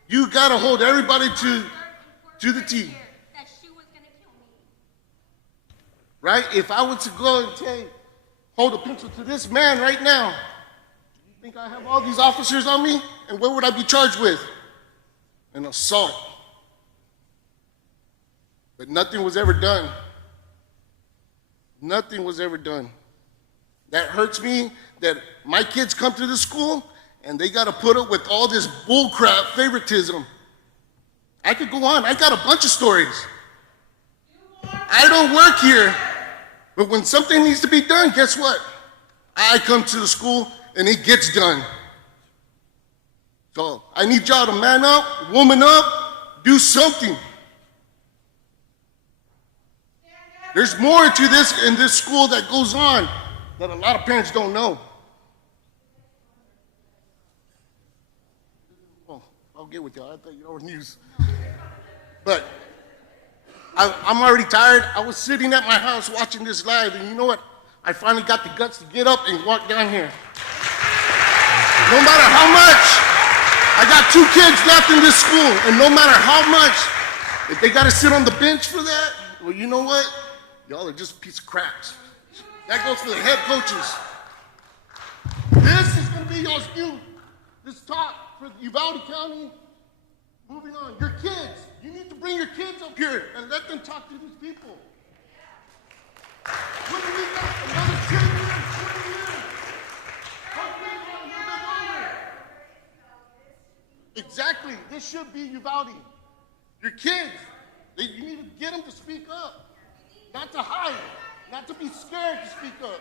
You gotta hold everybody to the T. Right? If I were to go and say, hold a pencil to this man right now, you think I have all these officers on me? And what would I be charged with? An assault. But nothing was ever done. Nothing was ever done. That hurts me that my kids come to the school and they got to put up with all this bullcrap favoritism. I could go on. I got a bunch of stories. I don't work here, but when something needs to be done, guess what? I come to the school and it gets done. So I need y'all to man up, woman up, do something. There's more to this in this school that goes on that a lot of parents don't know. Well, I'll get with y'all. I thought you were news. But I'm already tired. I was sitting at my house watching this live, and you know what? I finally got the guts to get up and walk down here. No matter how much, I got 2 kids left in this school, and no matter how much, if they got to sit on the bench for that, well, you know what? Y'all are just a piece of cracks. That goes for the head coaches. This is going to be y'all's view. This talk for Uvalde County. Moving on, your kids. You need to bring your kids up here and let them talk to these people. What do we got? Another 10 years, 20 years. Hopefully a little bit longer. Exactly. This should be Uvalde. Your kids. You need to get them to speak up. Not to hide. Not to be scared to speak up.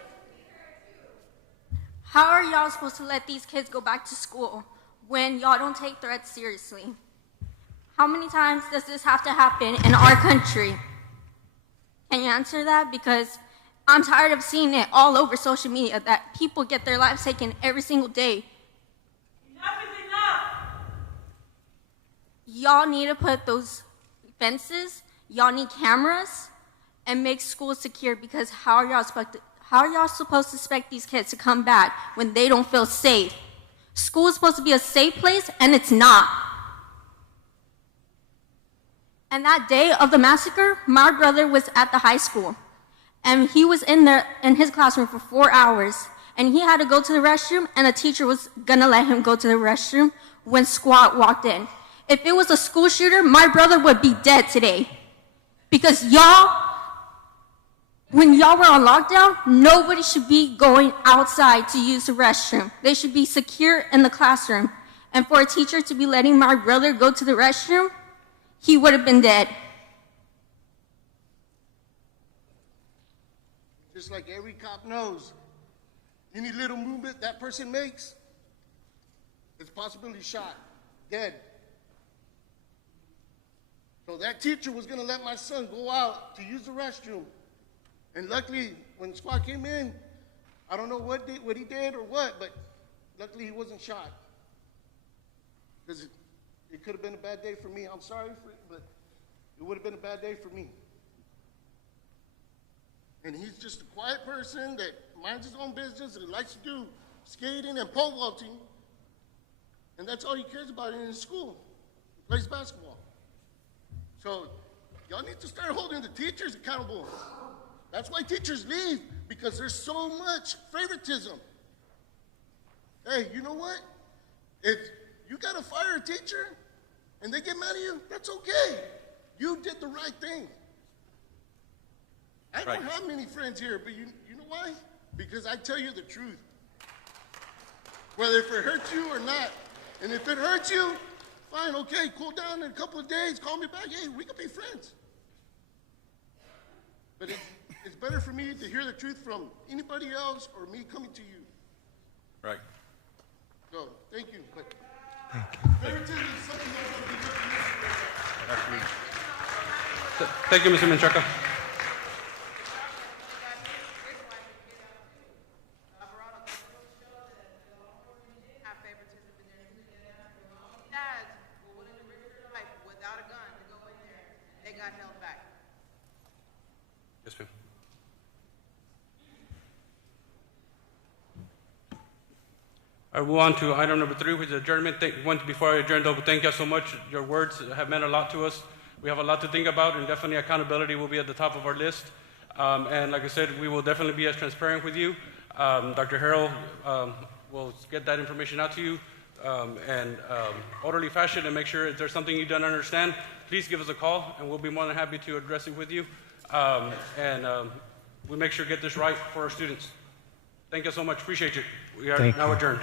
How are y'all supposed to let these kids go back to school when y'all don't take threats seriously? How many times does this have to happen in our country? Can you answer that? Because I'm tired of seeing it all over social media that people get their lives taken every single day. Enough is enough. Y'all need to put those fences, y'all need cameras, and make schools secure because how are y'all supposed to expect these kids to come back when they don't feel safe? School is supposed to be a safe place, and it's not. And that day of the massacre, my brother was at the high school. And he was in his classroom for 4 hours. And he had to go to the restroom, and the teacher was going to let him go to the restroom when SWAT walked in. If it was a school shooter, my brother would be dead today. Because when y'all were on lockdown, nobody should be going outside to use the restroom. They should be secure in the classroom. And for a teacher to be letting my brother go to the restroom, he would have been dead. Just like every cop knows, any little movement that person makes, is possibly shot, dead. So that teacher was going to let my son go out to use the restroom. And luckily, when the squad came in, I don't know what he did or what, but luckily he wasn't shot. Because it could have been a bad day for me. I'm sorry, but it would have been a bad day for me. And he's just a quiet person that minds his own business and likes to do skating and pole vaulting. And that's all he cares about in his school. He plays basketball. So y'all need to start holding the teachers accountable. That's why teachers leave, because there's so much favoritism. Hey, you know what? If you got to fire a teacher and they get mad at you, that's okay. You did the right thing. I don't have many friends here, but you know why? Because I tell you the truth. Whether if it hurts you or not. And if it hurts you, fine, okay, cool down in a couple of days, call me back, hey, we could be friends. But it's better for me to hear the truth from anybody else or me coming to you. Right. So, thank you. But Thank you, Mr. Menchaca. Yes, ma'am. I move on to item number 3, which is adjournment. Before I adjourn, though, thank you so much. Your words have meant a lot to us. We have a lot to think about, and definitely accountability will be at the top of our list. And like I said, we will definitely be as transparent with you. Dr. Harrell will get that information out to you in orderly fashion, and make sure if there's something you don't understand, please give us a call, and we'll be more than happy to address it with you. We'll make sure to get this right for our students. Thank you so much. Appreciate you. We are now adjourned.